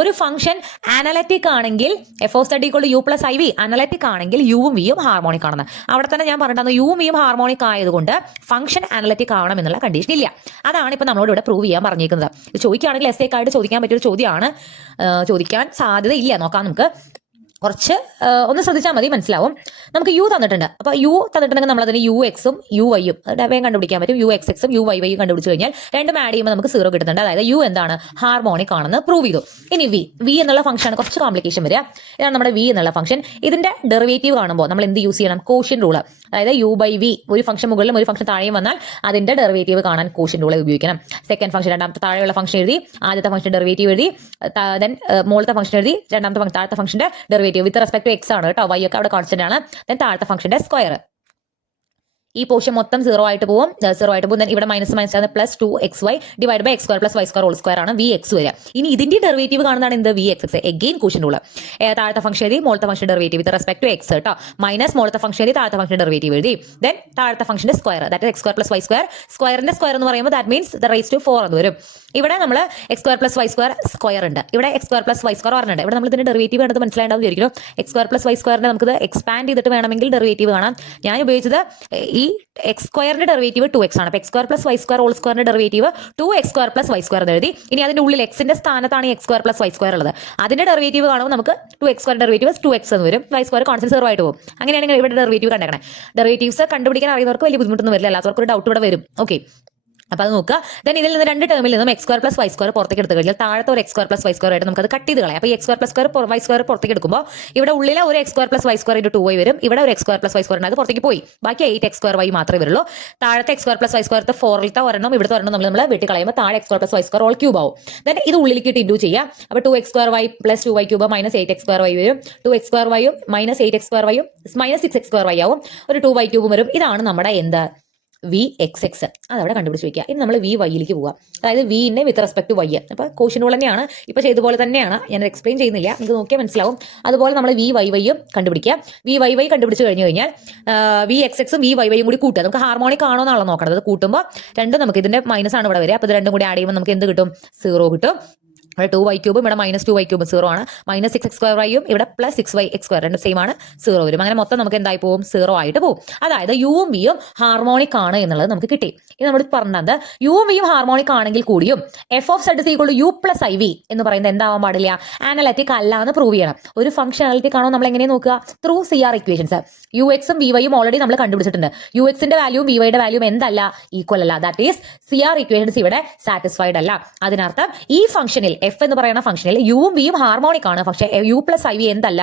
ഒരു ഫംഗ്ഷൻ അനലറ്റിക് ആണെങ്കിൽ f of Z equal u plus i v, analytic ആണെങ്കിൽ യുവും വിയും ഹാർമോണിക് ആണെന്ന്. അവിടെ തന്നെ ഞാൻ പറഞ്ഞിട്ടുണ്ടായിരുന്നു യുവും വിയും ഹാർമോണിക് ആയതുകൊണ്ട് ഫംഗ്ഷൻ അനലറ്റിക് ആവണം എന്നുള്ള കണ്ടീഷൻ ഇല്ല. അതാണ് ഇപ്പൊ നമ്മളോട് ഇവിടെ പ്രൂവ് ചെയ്യാൻ പറഞ്ഞിരിക്കുന്നത്. ഇത് ചോദിക്കുകയാണെങ്കിൽ എസ് എക്കായിട്ട് ചോദിക്കാൻ പറ്റിയൊരു ചോദ്യമാണ്, ചോദിക്കാൻ സാധ്യത ഇല്ല. നോക്കാം നമുക്ക്. കുറച്ച് ഒന്ന് ശ്രദ്ധിച്ചാൽ മതി, മനസ്സിലാവും. നമുക്ക് യു തന്നിട്ടുണ്ട്. അപ്പോൾ യു തന്നിട്ടുണ്ടെങ്കിൽ നമ്മൾ അതിന് യു എക്സും യു വൈയും വേഗം കണ്ടുപിടിക്കാൻ പറ്റും. യു എക്സ് എക്സും യു വൈ വൈയും കണ്ടുപിടിച്ച് കഴിഞ്ഞാൽ രണ്ടും ആഡ് ചെയ്യുമ്പോൾ നമുക്ക് 0 കിട്ടുന്നുണ്ട്. അതായത് യു എന്താണ്? ഹാർമോണിക് ആണെന്ന് പ്രൂവ് ചെയ്തു. ഇനി വി എന്നുള്ള ഫംഗ്ഷനാണ് കുറച്ച് കോംപ്ലിക്കേഷൻ വരിക. ഇതാണ് നമ്മുടെ വി എന്നുള്ള ഫംഗ്ഷൻ. ഇതിന്റെ ഡെറിവേറ്റീവ് കാണുമ്പോൾ നമ്മൾ എന്ത് യൂസ് ചെയ്യണം? Quotient rule. അതായത് യു ബൈ വി, ഒരു ഫംഗ്ഷൻ മുകളിലും ഒരു ഫംഗ്ഷൻ താഴെയും വന്നാൽ അതിന്റെ ഡെറിവേറ്റീവ് കാണാൻ കോഷ്യൻ റൂൾ ഉപയോഗിക്കണം. സെക്കൻഡ് ഫംഗ്ഷൻ, രണ്ടാമത്തെ താഴെയുള്ള ഫംഗ്ഷൻ എഴുതി, ആദ്യത്തെ ഫംഗ്ഷൻ ഡെറിവേറ്റീവ് എഴുതി, ദെൻ മുകളിലത്തെ ഫംഗ്ഷൻ എഴുതി, രണ്ടാമത്തെ താഴത്തെ ഫംഗ്ഷന്റെ derivative with respect to x ആണ് കേട്ടോ. വൈ ഒക്കെ അവിടെ കോൺസ്റ്റന്റ് ആണ്. ദെൻ താഴത്തെ ഫംഗ്ഷന്റെ സ്ക്വയർ. ഈ പോർഷൻ മൊത്തം 0 ആയിട്ട് പോകും. 0 ആയിട്ട് പോകും. ഇവിടെ minus minus plus 2xy divide by x² plus y² whole square ആണ് വി എക്സ് വരിക. ഇനി ഇതിന്റെ ഡെറിവേറ്റീവ് കാണുന്നതാണ് എന്ത്? V x x. Again quotient rule. താഴത്തെ ഫംഗ്ഷൻ എഴുതി, മുകളിലത്തെ function derivative with respect to x കേട്ടോ. മൈനസ് മുകളിലത്തെ ഫംഗ്ഷൻ എഴുതി, താഴത്തെ ഫംഗ്ഷൻ ഡെറിവേറ്റീവ് എഴുതി, ദെൻ താഴത്തെ ഫംഗ്ഷന്റെ square, that x² plus y². സ്ക്വയറിന്റെ സ്ക്വയർ എന്ന് പറയുമ്പോൾ that means the raise to 4 എന്ന് വരും. ഇവിടെ നമ്മൾ x² പ്ലസ് y² സ്ക്വയർ ഉണ്ട്, ഇവിടെ x² പ്ലസ് y² പറഞ്ഞിട്ടുണ്ട്. ഇവിടെ നമ്മൾ ഇതിന്റെ ഡെറിവേറ്റീവ് കണ്ടത് മനസ്സിലായിട്ടുണ്ടാവും വിചാരിക്കുന്നു. x² പ്ലസ് y²നെ നമുക്കിത് എക്സ്പാൻഡ് ചെയ്തിട്ട് വേണമെങ്കിൽ ഡെറിവേറ്റീവ് കാണാം. ഞാൻ ഉപയോഗിച്ചത് ഈ x² ഡെറിവേറ്റീവ് 2x ആണ്. അപ്പോൾ x² പ്ലസ് y² ഹോൾ സ്ക്വയറിന്റെ ഡെറിവേറ്റീവ് 2x² പ്ലസ് y² എന്ന് എഴുതി. ഇനി അതിന്റെ ഉള്ളിൽ എക്സിന്റെ സ്ഥാനത്താണ് x² പ്ലസ് y² ഉള്ളത്. അതിന്റെ ഡെറിവേറ്റീവ് കാണുമ്പോൾ നമുക്ക് 2x² ഡെറിവേറ്റീവ് 2x എന്ന് വരും. y² കോൺസ്റ്റന്റ് 0 ആയിട്ട് പോകും. അങ്ങനെയാണെങ്കിൽ ഇവിടെ ഡെറിവേറ്റീവ് കണ്ടേക്കണേ. ഡെറിവേറ്റീവ്സ് കണ്ടുപിടിക്കാൻ അറിയുന്നവർക്ക് വലിയ ബുദ്ധിമുട്ടൊന്നും വരില്ല, അല്ലാത്തവർക്ക് ഒരു ഡൗട്ട് ഇവിടെ വരും. ഓക്കെ, അപ്പോൾ അത് നോക്കുക. ദെൻ ഇതിൽ നിന്ന് രണ്ട് ടേമിൽ നിന്നും x² പ്ലസ് y² പുറത്തേക്ക് എടുത്ത് കഴിഞ്ഞാൽ താഴത്തെ ഒരു x² പ്ലസ് y² ആയിട്ട് നമുക്ക് അത് കട്ട് ചെയ്ത് കളയാം. അപ്പോൾ ഈ x² പ്ലസ് y² പുറത്തേക്ക് എടുക്കുമ്പോൾ ഇവിടെ ഉള്ളിലെ ഒരു x² plus y² into 2y വരും. ഇവിടെ ഒരു x² പ്ലസ് y² അത് പുറത്തേക്ക് പോയി. ബാക്കി 8x² മാത്രമേ വരുള്ളൂ. താഴത്തെ x² പ്ലസ് y² 4ത്തെ ഒരെണ്ണം ഇവിടുത്തെ ഒരെണ്ണം നമ്മൾ വെട്ടി കളയുമ്പോൾ താഴെ x² plus y² whole cube ആവും. ദെൻ ഇത് ഉള്ളിലേക്ക് ഇട്ട് ഇൻറ്റു ചെയ്യാം. അപ്പോൾ 2x² plus 2y cube minus 8x² വരും. 2x² minus 8x² minus 6x² ആവും. ഒരു 2y ക്യൂബും വരും. ഇതാണ് നമ്മുടെ എന്ത്? V x x. അതവിടെ കണ്ടുപിടിച്ച് വയ്ക്കുക. ഇനി നമ്മൾ വി വൈയിലേക്ക് പോവാം. അതായത് വിനെ വിത്ത് റെസ്പെക്ട് ടു വൈ. അപ്പോൾ കോഷ്യൻ റൂൾ തന്നെയാണ്, ഇപ്പോൾ ചെയ്തപോലെ തന്നെയാണ്, ഞാൻ എക്സ്പ്ലെയിൻ ചെയ്യുന്നില്ല, നിങ്ങൾക്ക് നോക്കിയാൽ മനസ്സിലാവും. അതുപോലെ നമ്മൾ വി വൈ വൈയും കണ്ടുപിടിക്കുക. വി വൈ വൈ കണ്ടുപിടിച്ച് കഴിഞ്ഞ് കഴിഞ്ഞാൽ വി എക്സ് എക്സും വി വൈ വൈയും കൂടി കൂട്ടുക. നമുക്ക് ഹാർമോണിക് ആണോ എന്നാണല്ലോ നോക്കേണ്ടത്. കൂട്ടുമ്പോൾ രണ്ടും നമുക്ക് ഇതിന്റെ മൈനസ് ആണ് ഇവിടെ വരിക. അപ്പോൾ ഇത് രണ്ടും കൂടി ആഡ് ചെയ്യുമ്പോൾ നമുക്ക് എന്ത് കിട്ടും? 0 കിട്ടും. ഇവിടെ 2y ക്യൂബും ഇവിടെ മൈനസ് 2y ക്യൂബും 0 ആണ്. മൈനസ് 6x² ഇവിടെ പ്ലസ് 6y² രണ്ടും സെയിം ആണ്, 0 വരും. അങ്ങനെ മൊത്തം നമുക്ക് എന്തായി പോകും? 0 ആയിട്ട് പോകും. അതായത് യുവും വിയും ഹാർമോണിക് ആണ് എന്നുള്ളത് നമുക്ക് കിട്ടി. ഇത് നമ്മൾ പറഞ്ഞത് യുവും വിയും ഹാർമോണിക് ആണെങ്കിൽ കൂടിയും f of Z equal to u plus i v എന്ന് പറയുന്നത് എന്താവാൻ പാടില്ല? അനലറ്റിക് അല്ല എന്ന് പ്രൂവ് ചെയ്യണം. ഒരു ഫംഗ്ഷൻ അനലറ്റിക് ആണോ നമ്മൾ എങ്ങനെ നോക്കുക? Through CR equations. യു എക്സും വി വൈയും ഓൾറെഡി നമ്മൾ കണ്ടുപിടിച്ചിട്ടുണ്ട്. യു എക്സിന്റെ വാല്യൂവും വി വൈയുടെ വാല്യൂവും എന്തല്ല? ഈക്വൽ അല്ല. ദാറ്റ് ഈസ് CR ഇക്വേഷൻസ് ഇവിടെ സാറ്റിസ്ഫൈഡ് അല്ല. അതിനർത്ഥം ഈ ഫംഗ്ഷനിൽ എഫ് എന്ന് പറയുന്ന ഫംഗ്ഷനിൽ യുവും വിയും ഹാർമോണിക് ആണ്, പക്ഷേ യു പ്ലസ് ഐ വി എന്തല്ല,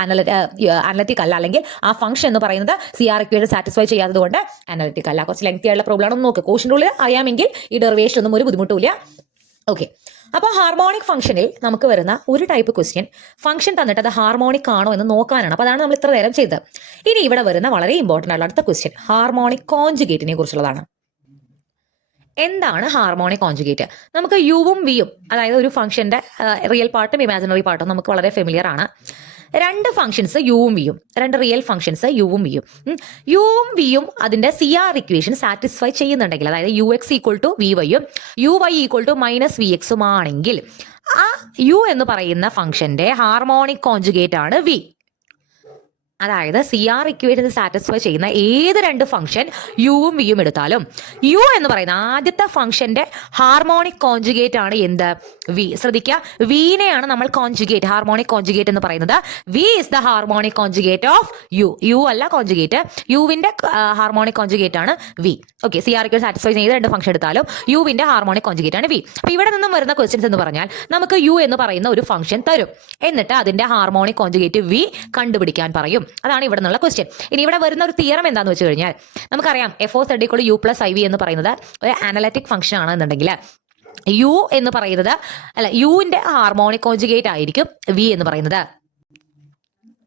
അനലറ്റിക് അല്ല, അല്ലെങ്കിൽ ആ ഫംഗ്ഷൻ എന്ന് പറയുന്നത് CR ഇക്വേഷൻ സാറ്റിസ്ഫൈ ചെയ്യാത്തത് കൊണ്ട് അനലറ്റിക് അല്ല. കുറച്ച് ലെങ്തി ആയിട്ടുള്ള പ്രോബ്ലം ആണ്, നോക്കുക. ക്വസ്റ്റ്യൻ്റെ ഉള്ളിൽ അറിയാമെങ്കിൽ ഈ ഡെറിവേഷൻ ഒന്നും ഒരു ബുദ്ധിമുട്ടില്ല. ഓക്കെ, അപ്പോൾ ഹാർമോണിക് ഫംഗ്ഷനിൽ നമുക്ക് വരുന്ന ഒരു ടൈപ്പ് ക്വസ്റ്റ്യൻ ഫംഗ്ഷൻ തന്നിട്ട് അത് ഹാർമോണിക് ആണോ എന്ന് നോക്കാനാണ്. അപ്പോൾ അതാണ് നമ്മൾ ഇത്ര നേരം ചെയ്തത്. ഇനി ഇവിടെ വരുന്ന വളരെ ഇമ്പോർട്ടൻ്റ് ആയിട്ടുള്ള അടുത്ത ക്വസ്റ്റ്യൻ ഹാർമോണിക് കോൺജുഗേറ്റിനെ കുറിച്ചുള്ളതാണ്. എന്താണ് ഹാർമോണിക് കോൺജുഗേറ്റ്? നമുക്ക് യുവും വിയും, അതായത് ഒരു ഫംഗ്ഷന്റെ റിയൽ പാർട്ടും ഇമാജിനറി പാർട്ടും നമുക്ക് വളരെ ഫെമിലിയർ ആണ്. രണ്ട് ഫംഗ്ഷൻസ് യുവും വിയും, രണ്ട് റിയൽ ഫംഗ്ഷൻസ് യുവും വിയും അതിന്റെ CR ഇക്വേഷൻ സാറ്റിസ്ഫൈ ചെയ്യുന്നുണ്ടെങ്കിൽ, അതായത് UX ഈക്വൽ ടു VYയും UY ഈക്വൽ ടു -VXും ആണെങ്കിൽ ആ യു എന്ന് പറയുന്ന ഫംഗ്ഷന്റെ ഹാർമോണിക് കോൺജുഗേറ്റ് ആണ് വി. അതായത് CR ഇക്വേഷൻ സാറ്റിസ്ഫൈ ചെയ്യുന്ന ഏത് രണ്ട് ഫംഗ്ഷൻ യുവും വിയും എടുത്താലും യു എന്ന് പറയുന്ന ആദ്യത്തെ ഫംഗ്ഷന്റെ ഹാർമോണിക് കോൺജുഗേറ്റ് ആണ് എന്ത്? വി. ശ്രദ്ധിക്കുക, വിനെയാണ് നമ്മൾ കോൺജുഗേറ്റ്, ഹാർമോണിക് കോൺജുഗേറ്റ് എന്ന് പറയുന്നത്. V is the harmonic conjugate of u. U അല്ല കോൺജുഗേറ്റ്, യുവിന്റെ ഹാർമോണിക് കോൺജുഗേറ്റ് ആണ് v. Okay, CR equation satisfy ചെയ്ത രണ്ട് ഫംഗ്ഷൻ എടുത്താലും യുവിന്റെ ഹാർമോണിക് കോൺജുഗേറ്റ് ആണ് വി. അപ്പൊ ഇവിടെ നിന്നും വരുന്ന ക്വസ്റ്റ്യൻസ് എന്ന് പറഞ്ഞാൽ നമുക്ക് യു എന്ന് പറയുന്ന ഒരു ഫംഗ്ഷൻ തരും, എന്നിട്ട് അതിന്റെ ഹാർമോണിക് കോൺജുഗേറ്റ് വി കണ്ടുപിടിക്കാൻ പറയും. അതാണ് ഇവിടെ നിന്നുള്ള ക്വസ്റ്റ്യൻ. ഇനി ഇവിടെ വരുന്ന ഒരു തിയറം എന്താണെന്ന് വെച്ച് കഴിഞ്ഞാൽ, നമുക്കറിയാം FOZ = U + IV എന്ന് പറയുന്നത് ഒരു അനലറ്റിക് ഫംഗ്ഷൻ ആണെന്നുണ്ടെങ്കിൽ യു എന്ന് പറയുന്നത് അല്ല, യുവിന്റെ ഹാർമോണിക് കോൺജുഗേറ്റ് ആയിരിക്കും വി എന്ന് പറയുന്നത്.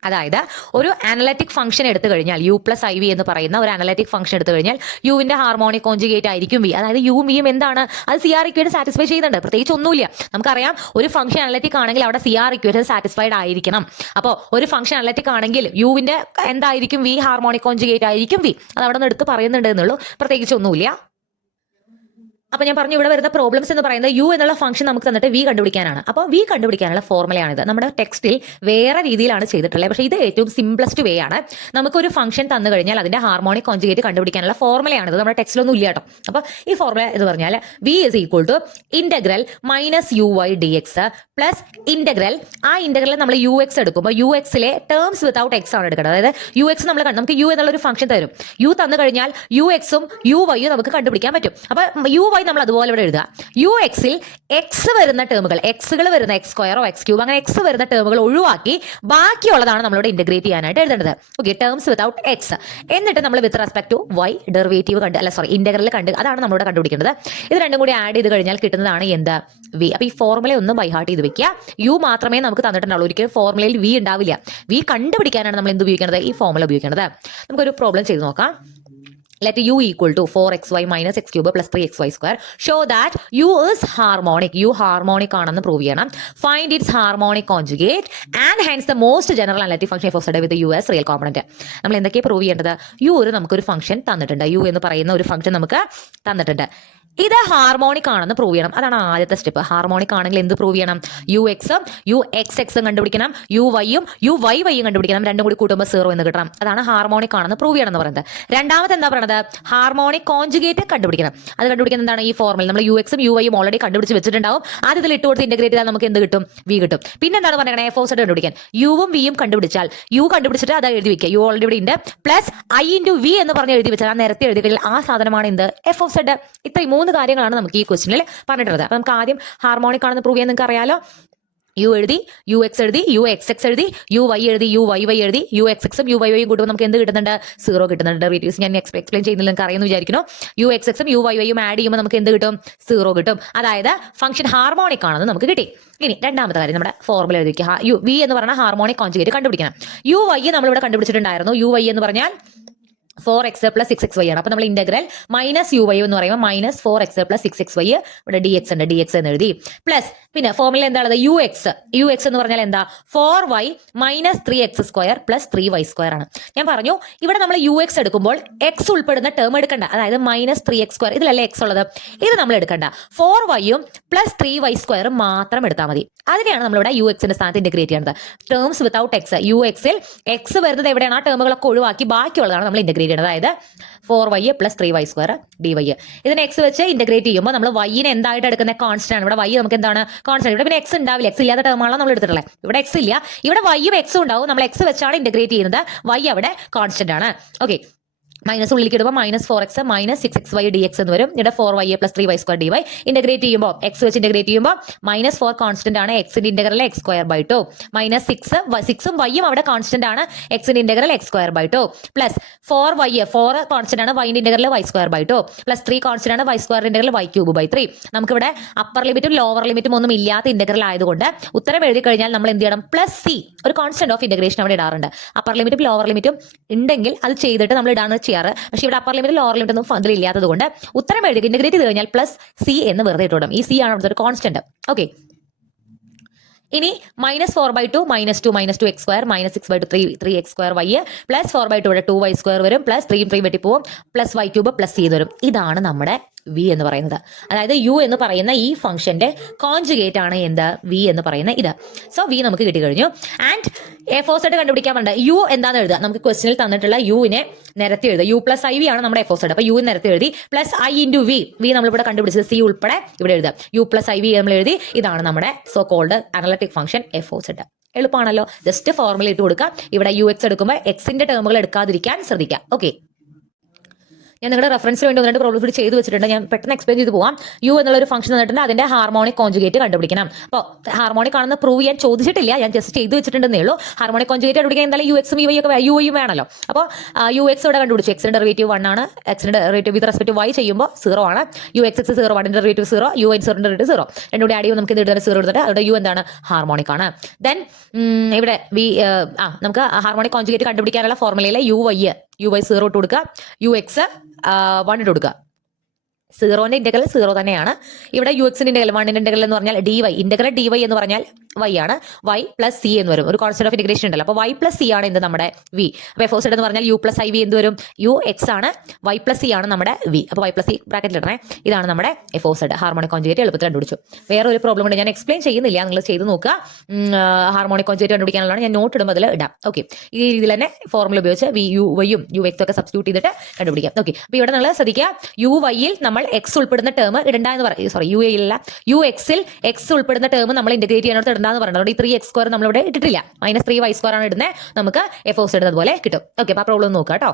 അതായത് ഒരു അനലറ്റിക് ഫംഗ്ഷൻ എടുത്തു കഴിഞ്ഞാൽ U + IV എന്ന് പറയുന്ന ഒരു അനലറ്റിക് ഫംഗ്ഷൻ എടുത്തു കഴിഞ്ഞാൽ യുവിന്റെ ഹാർമോണിക് കോൺജുഗേറ്റ് ആയിരിക്കും വി. അതായത് യുവും വിയും എന്താണ്? അത് CR ഇക്വേഷൻ സാറ്റിസ്ഫൈ ചെയ്യുന്നുണ്ട്, പ്രത്യേകിച്ച് ഒന്നുമില്ല. നമുക്കറിയാം ഒരു ഫംഗ്ഷൻ അനലറ്റിക് ആണെങ്കിൽ അവിടെ CR ഇക്വേഷൻ സാറ്റിസ്ഫൈഡ് ആയിരിക്കണം. അപ്പോൾ ഒരു ഫംഗ്ഷൻ അനലറ്റിക് ആണെങ്കിൽ യുവിന്റെ എന്തായിരിക്കും? വി ഹാർമോണിക് കോൺജുഗേറ്റ് ആയിരിക്കും വി. അത് അവിടെ നിന്ന് എടുത്ത് പറയുന്നുണ്ട് എന്നുള്ളൂ, പ്രത്യേകിച്ച് ഒന്നുമില്ല. അപ്പൊ ഞാൻ പറഞ്ഞു, ഇവിടെ വരുന്ന പ്രോബ്ലംസ് എന്ന് പറയുന്നത് യു എന്നുള്ള ഫംഗ്ഷൻ നമുക്ക് തന്നിട്ട് വി കണ്ടുപിടിക്കാനാണ്. അപ്പോൾ വി കണ്ടുപിടിക്കാനുള്ള ഫോർമുലയാണിത്. നമ്മുടെ ടെക്സ്റ്റിൽ വേറെ രീതിയിലാണ് ചെയ്തിട്ടുള്ളത്, പക്ഷേ ഇത് ഏറ്റവും സിംപ്ലസ്റ്റ് വേ ആണ്. നമുക്കൊരു ഫംഗ്ഷൻ തന്നു കഴിഞ്ഞാൽ അതിന്റെ ഹാർമോണിക് കോൺജുഗേറ്റ് കണ്ടുപിടിക്കാനുള്ള ഫോർമുലയാണിത്. നമ്മുടെ ടെക്സ്റ്റിലൊന്നും ഇല്ല കേട്ടോ. അപ്പോൾ ഈ ഫോർമുല എന്ന് പറഞ്ഞാൽ v is equal to integral -UY dx plus integral, ആ ഇന്റഗ്രൽ നമ്മൾ UX എടുക്കുമ്പോൾ UXലെ ടേംസ് വിത്തൗട്ട് എക്സ് ആണ് എടുക്കേണ്ടത്. അതായത് UX നമ്മൾ നമുക്ക് യു എന്നുള്ള ഒരു ഫംഗ്ഷൻ തരും, യു തന്നു കഴിഞ്ഞാൽ UXും UYയും നമുക്ക് കണ്ടുപിടിക്കാൻ പറ്റും. അപ്പോൾ UY നമ്മൾ അതുപോലെ ഇവിടെ എഴുതുക. UXൽ എക്സ് വരുന്ന ടേമുകൾ, എക്സുകൾ വരുന്ന x² x³ അങ്ങനെ എക്സ് വരുന്ന ടേമുകൾ ഒഴിവാക്കി ബാക്കിയുള്ളതാണ് നമ്മളിവിടെ ഇന്റഗ്രേറ്റ് ചെയ്യാനായിട്ട് എഴുതേണ്ടത്. Okay, terms without x. എന്നിട്ട് നമ്മൾ with respect to y derivative integral കണ്ട്, അതാണ് നമ്മളിവിടെ കണ്ടുപിടിക്കേണ്ടത്. ഇത് രണ്ടും കൂടി ആഡ് ചെയ്ത് കഴിഞ്ഞാൽ കിട്ടുന്നതാണ് എന്ത്? വി. അപ്പൊ ഈ ഫോർമുല ഒന്നും ബൈ ഹാർട്ട് ചെയ്ത് വെക്കുക. യു മാത്രമേ നമുക്ക് തന്നിട്ടുണ്ടാവുള്ളൂ, ഒരിക്കലും ഫോർമുലയിൽ വി ഉണ്ടാവില്ല. വി കണ്ടുപിടിക്കാനാണ് നമ്മൾ എന്ത് ഉപയോഗിക്കുന്നത്? ഈ ഫോർമുല ഉപയോഗിക്കുന്നത്. നമുക്കൊരു പ്രോബ്ലം ചെയ്ത് നോക്കാം. Let u equal to 4xy minus x³ plus 3xy². Show that u is harmonic. u harmonic ആണെന്ന് പ്രൂവ് ചെയ്യണം. Find its harmonic conjugate and hence the most general analytic function f of z with the u as real component. നമ്മൾ എന്തൊക്കെയാണ് പ്രൂവ് ചെയ്യേണ്ടത്? u നമുക്കൊരു ഫംഗ്ഷൻ തന്നിട്ടുണ്ട്, u എന്ന് പറയുന്ന ഒരു ഫംഗ്ഷൻ നമുക്ക് തന്നിട്ടുണ്ട്. ഇത് ഹാർമോണിക് ആണെന്ന് പ്രൂവ് ചെയ്യണം. അതാണ് ആദ്യത്തെ സ്റ്റെപ്പ്. ഹാർമോണിക് ആണെങ്കിൽ എന്ത് പ്രൂവ് ചെയ്യണം? UXും UXXും കണ്ടുപിടിക്കണം, UYയും UYYയും കണ്ടുപിടിക്കണം. രണ്ടും കൂടി കൂട്ടുമ്പോൾ 0 എന്ന് കിട്ടണം. അതാണ് ഹാർമോണിക് ആണെന്ന് പ്രൂവ് ചെയ്യണം എന്ന് പറയുന്നത്. രണ്ടാമത് എന്താ പറയുന്നത്? ഹാർമോണിക് കോൺജുഗേറ്റ് കണ്ടുപിടിക്കണം. അത് കണ്ടുപിടിക്കുന്നത് എന്താണ്? ഈ ഫോർമുല നമ്മൾ UXും UYയും ഓൾറെഡി കണ്ടുപിടിച്ച് വെച്ചിട്ടുണ്ടാവും. ആദ്യത്തിൽ ഇട്ട് കൊടുത്ത് ഇന്റഗ്രേറ്റ് ചെയ്താൽ നമുക്ക് എന്ത് കിട്ടും? വി കിട്ടും. പിന്നെ എന്താണ് പറയുന്നത്? FOZ കണ്ടുപിടിക്കാൻ യുവും വിയും കണ്ടുപിടിച്ചാൽ യു കണ്ടുപിടിച്ചിട്ട് അത് എഴുതി വെക്കുക. യു ഓൾറെഡി ഇവിടെ ഉണ്ട്, പ്ലസ് I × V എന്ന് പറഞ്ഞ് എഴുതി വെച്ചാൽ ആ നേരത്തെ എഴുതി കഴിഞ്ഞാൽ ആ സാധനമാണ് എന്ത്? FOZ. ഇത്രയും 3 കാര്യങ്ങളാണ് നമുക്ക് ഈ ക്വസ്റ്റ്യനിൽ പറഞ്ഞിട്ടുള്ളത്. അപ്പൊ നമുക്ക് ആദ്യം ഹാർമോണിക് ആണെന്ന് പ്രൂവ് ചെയ്യാൻ നിങ്ങൾക്ക് അറിയാലോ. യു എഴുതി, UX എഴുതി, UXX എഴുതി, UY എഴുതി, UYY എഴുതി, UXXും UYYയും കൂട്ടുമ്പോൾ നമുക്ക് എന്ത് കിട്ടുന്നുണ്ട്? 0 കിട്ടുന്നുണ്ട്. ഡെറിവേറ്റീവ്സ് ഞാൻ എക്സ്പ്ലെയിൻ ചെയ്യുന്നില്ല, നിങ്ങൾക്ക് അറിയുമെന്ന് വിചാരിക്കുന്നു. UXXും UYYയും ആഡ് ചെയ്യുമ്പോൾ നമുക്ക് എന്ത് കിട്ടും? 0 കിട്ടും. അതായത് ഫംഗ്ഷൻ ഹാർമോണിക് ആണെന്ന് നമുക്ക് കിട്ടി. ഇനി രണ്ടാമത്തെ കാര്യം, നമ്മുടെ ഫോർമുല എഴുതി വയ്ക്കുക. വി എന്ന് പറഞ്ഞാൽ ഹാർമോണിക് കോൺജുഗേറ്റ് കണ്ടുപിടിക്കണം. UY നമ്മളിവിടെ കണ്ടുപിടിച്ചിട്ടുണ്ടായിരുന്നു. UY എന്ന് പറഞ്ഞാൽ 4x + 6xy ആണ്. അപ്പൊ നമ്മൾ ഇന്റഗ്രൽ -UY എന്ന് പറയുമ്പോൾ -4x + 6xy, ഇവിടെ dx ഉണ്ട്, dx എന്ന് എഴുതി. പ്ലസ് പിന്നെ ഫോർമുല എന്താണ്? UX എന്ന് പറഞ്ഞാൽ എന്താ? 4y - 3x² + 3y² ആണ്. ഞാൻ പറഞ്ഞു ഇവിടെ നമ്മൾ UX എടുക്കുമ്പോൾ x ഉൾപ്പെടുന്ന ടേം എടുക്കണ്ട, അതായത് -3x², ഇതിലല്ലേ x ഉള്ളത്, ഇത് നമ്മൾ എടുക്കണ്ട. 4yയും + 3y² മാത്രം എടുത്താൽ മതി. അതിനെയാണ് നമ്മളിവിടെ UXന്റെ സ്ഥാനത്ത് ഇന്റഗ്രേറ്റ് ചെയ്യുന്നത്. Terms without x. UXൽ x വരുന്നത് എവിടെയാണ്? ആ ടേമുകളൊക്കെ ഒഴിവാക്കി ബാക്കിയുള്ളതാണ് നമ്മൾ ഇന്റഗ്രേറ്റ് ചെയ്യുന്നത്. അതായത് 4y + 3y² dy. ഇതിനെ x വെച്ച് ഇന്റഗ്രേറ്റ് ചെയ്യുമ്പോൾ നമ്മൾ y-നെ എന്തായിട്ട് എടുക്കുന്ന? കോൺസ്റ്റന്റ് ആണ്. ഇവിടെ y നമുക്ക് എന്താണ്? കോൺസ്റ്റന്റ്. ഇവിടെ പിന്നെ x ഉണ്ടാവില്ല, x ഇല്ലാത്ത ടേമാണല്ലോ നമ്മൾ എടുത്തിട്ടുള്ളത്. ഇവിടെ x ഇല്ല, ഇവിടെ y-യും x ഉണ്ടാവും. നമ്മൾ x വെച്ചാണ് ഇന്റഗ്രേറ്റ് ചെയ്യുന്നത്. y അവിടെ കോൺസ്റ്റന്റ് ആണ്. ഓക്കെ, മൈനസ് ഉള്ളിലേക്ക് ഇടുമ്പോൾ -4x -6xy dx എന്ന് വരും. ഇവിടെ 4y + 3y² dy ഇന്റഗ്രേറ്റ് ചെയ്യുമ്പോൾ എക്സ് വെച്ച് ഇന്റഗ്രേറ്റ് ചെയ്യുമ്പോൾ -4 കോൺസ്റ്റന്റ് ആണ്, എക്സിന്റെ ഇന്റഗ്രൽ x²/2 -6ഉം വൈയും അവിടെ കോൺസ്റ്റന്റ് ആണ്, എക്സിന്റെ ഇന്റഗ്രൽ x²/2 പ്ലസ് 4 കോൺസ്റ്റന്റ് ആണ്, വൈന്റെ ഇന്റഗ്രൽ y²/2 പ്ലസ് 3 കോൺസ്റ്റന്റ് ആണ്, y² ഇന്റഗ്രൽ y³ 3. നമുക്കിവിടെ അപ്പർ ലിമിറ്റും ലോവർ ലിമിറ്റും ഒന്നും ഇല്ലാത്ത ഇന്റഗ്രൽ ആയതുകൊണ്ട് ഉത്തരം എഴുതി കഴിഞ്ഞാൽ നമ്മൾ എന്ത് ചെയ്യണം, +c ഒരു കോൺസ്റ്റന്റ് ഓഫ് ഇന്റഗ്രേഷൻ അവിടെ ഇടാറുണ്ട്. അപ്പർ ലിമിറ്റും ലോവർ ലിമിറ്റും ഉണ്ടെങ്കിൽ അത് ചെയ്തിട്ട് നമ്മൾ ഇടാണ് ചെയ്യാറ്. പക്ഷേ ഇവിടെ അപ്പർ ലിമിറ്റ് ലോവർ ലിമിറ്റ് ഒന്നും അതിൽ ഇല്ലാത്തത് കൊണ്ട് ഉത്തരം എഴുതി ഇന്റഗ്രേറ്റ് ചെയ്ത് കഴിഞ്ഞാൽ +c എന്ന് വെറുതെ ഇട്ടോടും. ഈ c ആണ് അവിടുത്തെ ഒരു കോൺസ്റ്റന്റ്. ഓക്കെ, ഇനി -4/2 -2 x² -6/2 3x²y പ്ലസ് 4/2 ഇവിടെ 2y² വരും, പ്ലസ് 3 വെട്ടിപ്പോവും, പ്ലസ് y³ പ്ലസ് c വരും. ഇതാണ് നമ്മുടെ v എന്ന് പറയുന്നത്. അതായത് u എന്ന് പറയുന്ന ഈ ഫംഗ്ഷന്റെ കോൺജുഗേറ്റ് ആണ് എന്ത്, v എന്ന് പറയുന്ന ഇത്. സോ v നമുക്ക് കിട്ടി കഴിഞ്ഞു. ആൻഡ് എഫോസെറ്റ് കണ്ടുപിടിക്കാൻ വേണ്ട u എന്താണെന്ന് എഴുതുക. നമുക്ക് ക്വസ്റ്റനിൽ തന്നിട്ടുള്ള യുവിനെ നിരത്തി എഴുതുക. u + iv ആണ് നമ്മുടെ എഫോസെറ്റ്. അപ്പോൾ യു നിരത്തി എഴുതി പ്ലസ് i × v നമ്മളിവിടെ കണ്ടുപിടിച്ചത് c ഉൾപ്പെടെ ഇവിടെ എഴുതുക. u + iv നമ്മൾ എഴുതി. ഇതാണ് നമ്മുടെ so called analytic function f of z. എളുപ്പമാണല്ലോ. ജസ്റ്റ് ഫോർമുല ഇട്ട് കൊടുക്കുക. ഇവിടെ ux എടുക്കുമ്പോൾ എക്സിന്റെ ടേമുകൾ എടുക്കാതിരിക്കാൻ ശ്രദ്ധിക്കുക. ഓക്കെ, ഞാൻ നിങ്ങളുടെ റെഫറൻസിന് വേണ്ടി 1-2 പ്രോബ്ലം കൂടി ചെയ്ത് വെച്ചിട്ടുണ്ട്. ഞാൻ പെട്ടെന്ന് എക്സ്പ്ലെയിൻ ചെയ്ത് പോവാം. യു എന്നുള്ള ഒരു ഫംഗ്ഷൻ തന്നിട്ടുണ്ട്, അതിന്റെ ഹാർമോണിക് കോൺജുഗേറ്റ് കണ്ടുപിടിക്കണം. അപ്പോൾ ഹാർമോണിക് ആണെന്ന് പ്രൂവ് ചെയ്യാൻ ചോദിച്ചിട്ടില്ല, ഞാൻ ജസ്റ്റ് ചെയ്ത് വെച്ചിട്ടുണ്ടെന്നേ ഉള്ളൂ. ഹാർമോണിക് കോൺജുഗേറ്റ് കണ്ടുപിടിക്കാൻ എന്തായാലും ux-ഉം യും വേണമല്ലോ. അപ്പോൾ ux ഇവിടെ കണ്ടുപിടിച്ചു. എക്സിന്റെ ഡെറിവേറ്റീവ് 1 ആണ്, എക്സിന്റെ ഡെറിവേറ്റീവ് വിത്ത് റെസ്പെക്ട് y ചെയ്യുമ്പോൾ 0 ആണ്. ux 0, 1 derivative 0, u 0 derivative 0. രണ്ടും കൂടി ആഡ് ചെയ്യുമ്പോൾ നമുക്ക് ഇത് എഴുതാൻ 0 എടുത്തിട്ട് അവിടെ u എന്താണ്, ഹാർമോണിക് ആണ്. ദെൻ ഇവിടെ നമുക്ക് ഹാർമോണിക് കോൺജുഗേറ്റ് കണ്ടുപിടിക്കാനുള്ള ഫോർമുലയിലെ uy 0 ഇട്ട് കൊടുക്കുക, ux 1 ഇട്ട് കൊടുക്കുക. 0ന്റെ ഇന്റഗ്രൽ 0 തന്നെയാണ്. ഇവിടെ യുഎക്സിന്റെ ഇന്റഗ്രൽ 1ന്റെ ഇന്റഗ്രൽ എന്ന് പറഞ്ഞാൽ dy, ഇന്റഗ്രൽ dy എന്ന് പറഞ്ഞാൽ y ആണ്. y + c എന്ന് വരും. ഒരു കോൺസ്റ്റന്റ് ഓഫ് ഇന്റഗ്രേഷൻ ഉണ്ടല്ലോ. അപ്പോൾ y + c ആണ് എന്ത് നമ്മുടെ v. അപ്പോൾ എഫോസെറ്റ് എന്ന് പറഞ്ഞാൽ u + iv എന്ത് വരും, ux ആണ്, y + c ആണ് നമ്മുടെ v. അപ്പോൾ y + c ബ്രാക്കറ്റിൽ ഇടണേ. ഇതാണ് നമ്മുടെ എഫോസെറ്റ്. ഹാർമോണിക് കോൺജുഗേറ്റ് എളുപ്പത്തിൽ കണ്ടുപിടിച്ചു. വേറെ ഒരു പ്രോബ്ലം ഉണ്ട്, ഞാൻ എക്സ്പ്ലെയിൻ ചെയ്യുന്നില്ല, നിങ്ങൾ ചെയ്ത് നോക്കുക. ഹാർമോണിക് കോൺജുഗേറ്റ് കണ്ടുപിടിക്കാനുള്ളതാണ്, ഞാൻ നോട്ട് ഇടുമ്പോൾ അതിൽ ഇടാം. ഓക്കെ, ഈ രീതിയിൽ തന്നെ ഫോർമുല ഉപയോഗിച്ച് y-യും ux ഒക്കെ സബ്സ്റ്റിറ്റ്യൂട്ട് ചെയ്തിട്ട് കണ്ടുപിടിക്കാം. ഓക്കെ, അപ്പോൾ ഇവിടെ നിങ്ങൾ ശ്രദ്ധിക്കുക, y-ൽ നമ്മൾ x ഉൾപ്പെടുന്ന ടേം ഇടണ്ട എന്ന് പറയും. സോറി, ux-ൽ x ഉൾപ്പെടുന്ന ടേം നമ്മൾ ഇന്റഗ്രേറ്റ് ചെയ്യാനോട് ഇടണ്ടെന്ന് പറയുന്നത്. ഈ 3x² നമ്മളിവിടെ ഇട്ടിട്ടില്ല, -3y² ആണ് ഇടുന്നത്. നമുക്ക് എഫോസെറ്റ് അതുപോലെ കിട്ടും. ഓക്കെ, അപ്പോൾ ആ പ്രോബ്ലം നോക്കുക കേട്ടോ.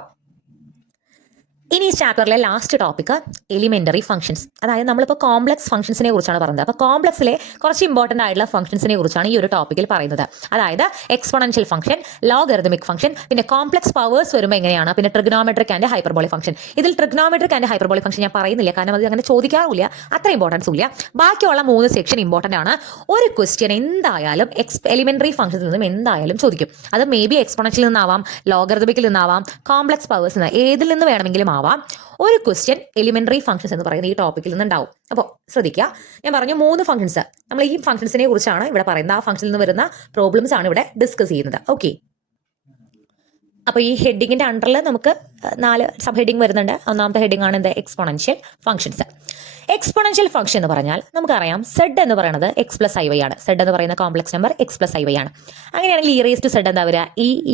ഇനി ഈ ചാപ്റ്ററിലെ ലാസ്റ്റ് ടോപ്പിക് എലിമെന്ററി ഫംഗ്ഷൻസ്. അതായത് നമ്മളിപ്പോൾ കോംപ്ലക്സ് ഫംഗ്ഷൻസിനെ കുറിച്ചാണ് പറയുന്നത്. അപ്പോൾ കോംപ്ലക്സിലെ കുറച്ച് ഇമ്പോർട്ടൻ്റ് ആയിട്ടുള്ള ഫംഗ്ഷൻസിനെ കുറിച്ചാണ് ഈ ഒരു ടോപ്പിക്കിൽ പറയുന്നത്. അതായത് എക്സ്പോണൻഷ്യൽ ഫംഗ്ഷൻ, ലോഗരിതമിക് ഫംഗ്ഷൻ, പിന്നെ കോംപ്ലക്സ് പവേഴ്സ് വരുമ്പോൾ എങ്ങനെയാണ്, പിന്നെ ട്രിഗ്നോമെട്രിക് ആൻഡ് ഹൈപ്പർബോളിക് ഫംഗ്ഷൻ. ഇതിൽ ട്രിഗ്നോമെട്രിക് ആൻഡ് ഹൈപ്പർബോളിക് ഫംഗ്ഷൻ ഞാൻ പറയുന്നില്ല, കാരണം അത് അങ്ങനെ ചോദിക്കാറില്ല, അത്ര ഇമ്പോർട്ടൻസ് ഇല്ല. ബാക്കിയുള്ള 3 സെക്ഷൻ ഇമ്പോർട്ടൻ്റ് ആണ്. ഒരു ക്വസ്റ്റ്യൻ എന്തായാലും എലിമെന്ററി ഫംഗ്ഷൻസിൽ നിന്നും എന്തായാലും ചോദിക്കും. അത് മേ ബി എക്സ്പോണൻഷ്യൽ നിന്നാവാം, ലോഗരിതമിക്കിൽ നിന്നാവാം, കോംപ്ലക്സ് പവേഴ്സ് നിന്ന്, ഏതിൽ നിന്ന് വേണമെങ്കിലും ആവാം. ഒരു ക്വസ്റ്റ്യൻ എലിമെന്ററി ഫംഗ്ഷൻസ് എന്ന് പറയുന്ന ഈ ടോപ്പിക്കിൽ നിന്നുണ്ടാവും. അപ്പോൾ ശ്രദ്ധിക്കുക, ഞാൻ പറഞ്ഞു 3 ഫംഗ്ഷൻസ്. നമ്മൾ ഈ ഫംഗ്ഷൻസിനെ കുറിച്ചാണ് ഇവിടെ പറയുന്നത്. ആ ഫംഗ്ഷനിൽ നിന്ന് വരുന്ന പ്രോബ്ലംസ് ആണ് ഇവിടെ ഡിസ്കസ് ചെയ്യുന്നത്. ഓക്കെ, അപ്പോൾ ഈ ഹെഡിങ്ങിന്റെ അണ്ടറിൽ നമുക്ക് 4 സബ് ഹെഡിങ് വരുന്നുണ്ട്. ഒന്നാമത്തെ ഹെഡിങ് ആണ് എന്ത്, എക്സ്പോണൻഷ്യൽ ഫംഗ്ഷൻസ്. എക്സ്പോണൻഷ്യൽ ഫംഗ്ഷൻ എന്ന് പറഞ്ഞാൽ നമുക്കറിയാം z എന്ന് പറയുന്നത് x + iy ആണ്. z എന്ന് പറയുന്ന കോംപ്ലക്സ് നമ്പർ x + iy ആണ്. അങ്ങനെയാണെങ്കിൽ e⁻z എന്താ വരിക,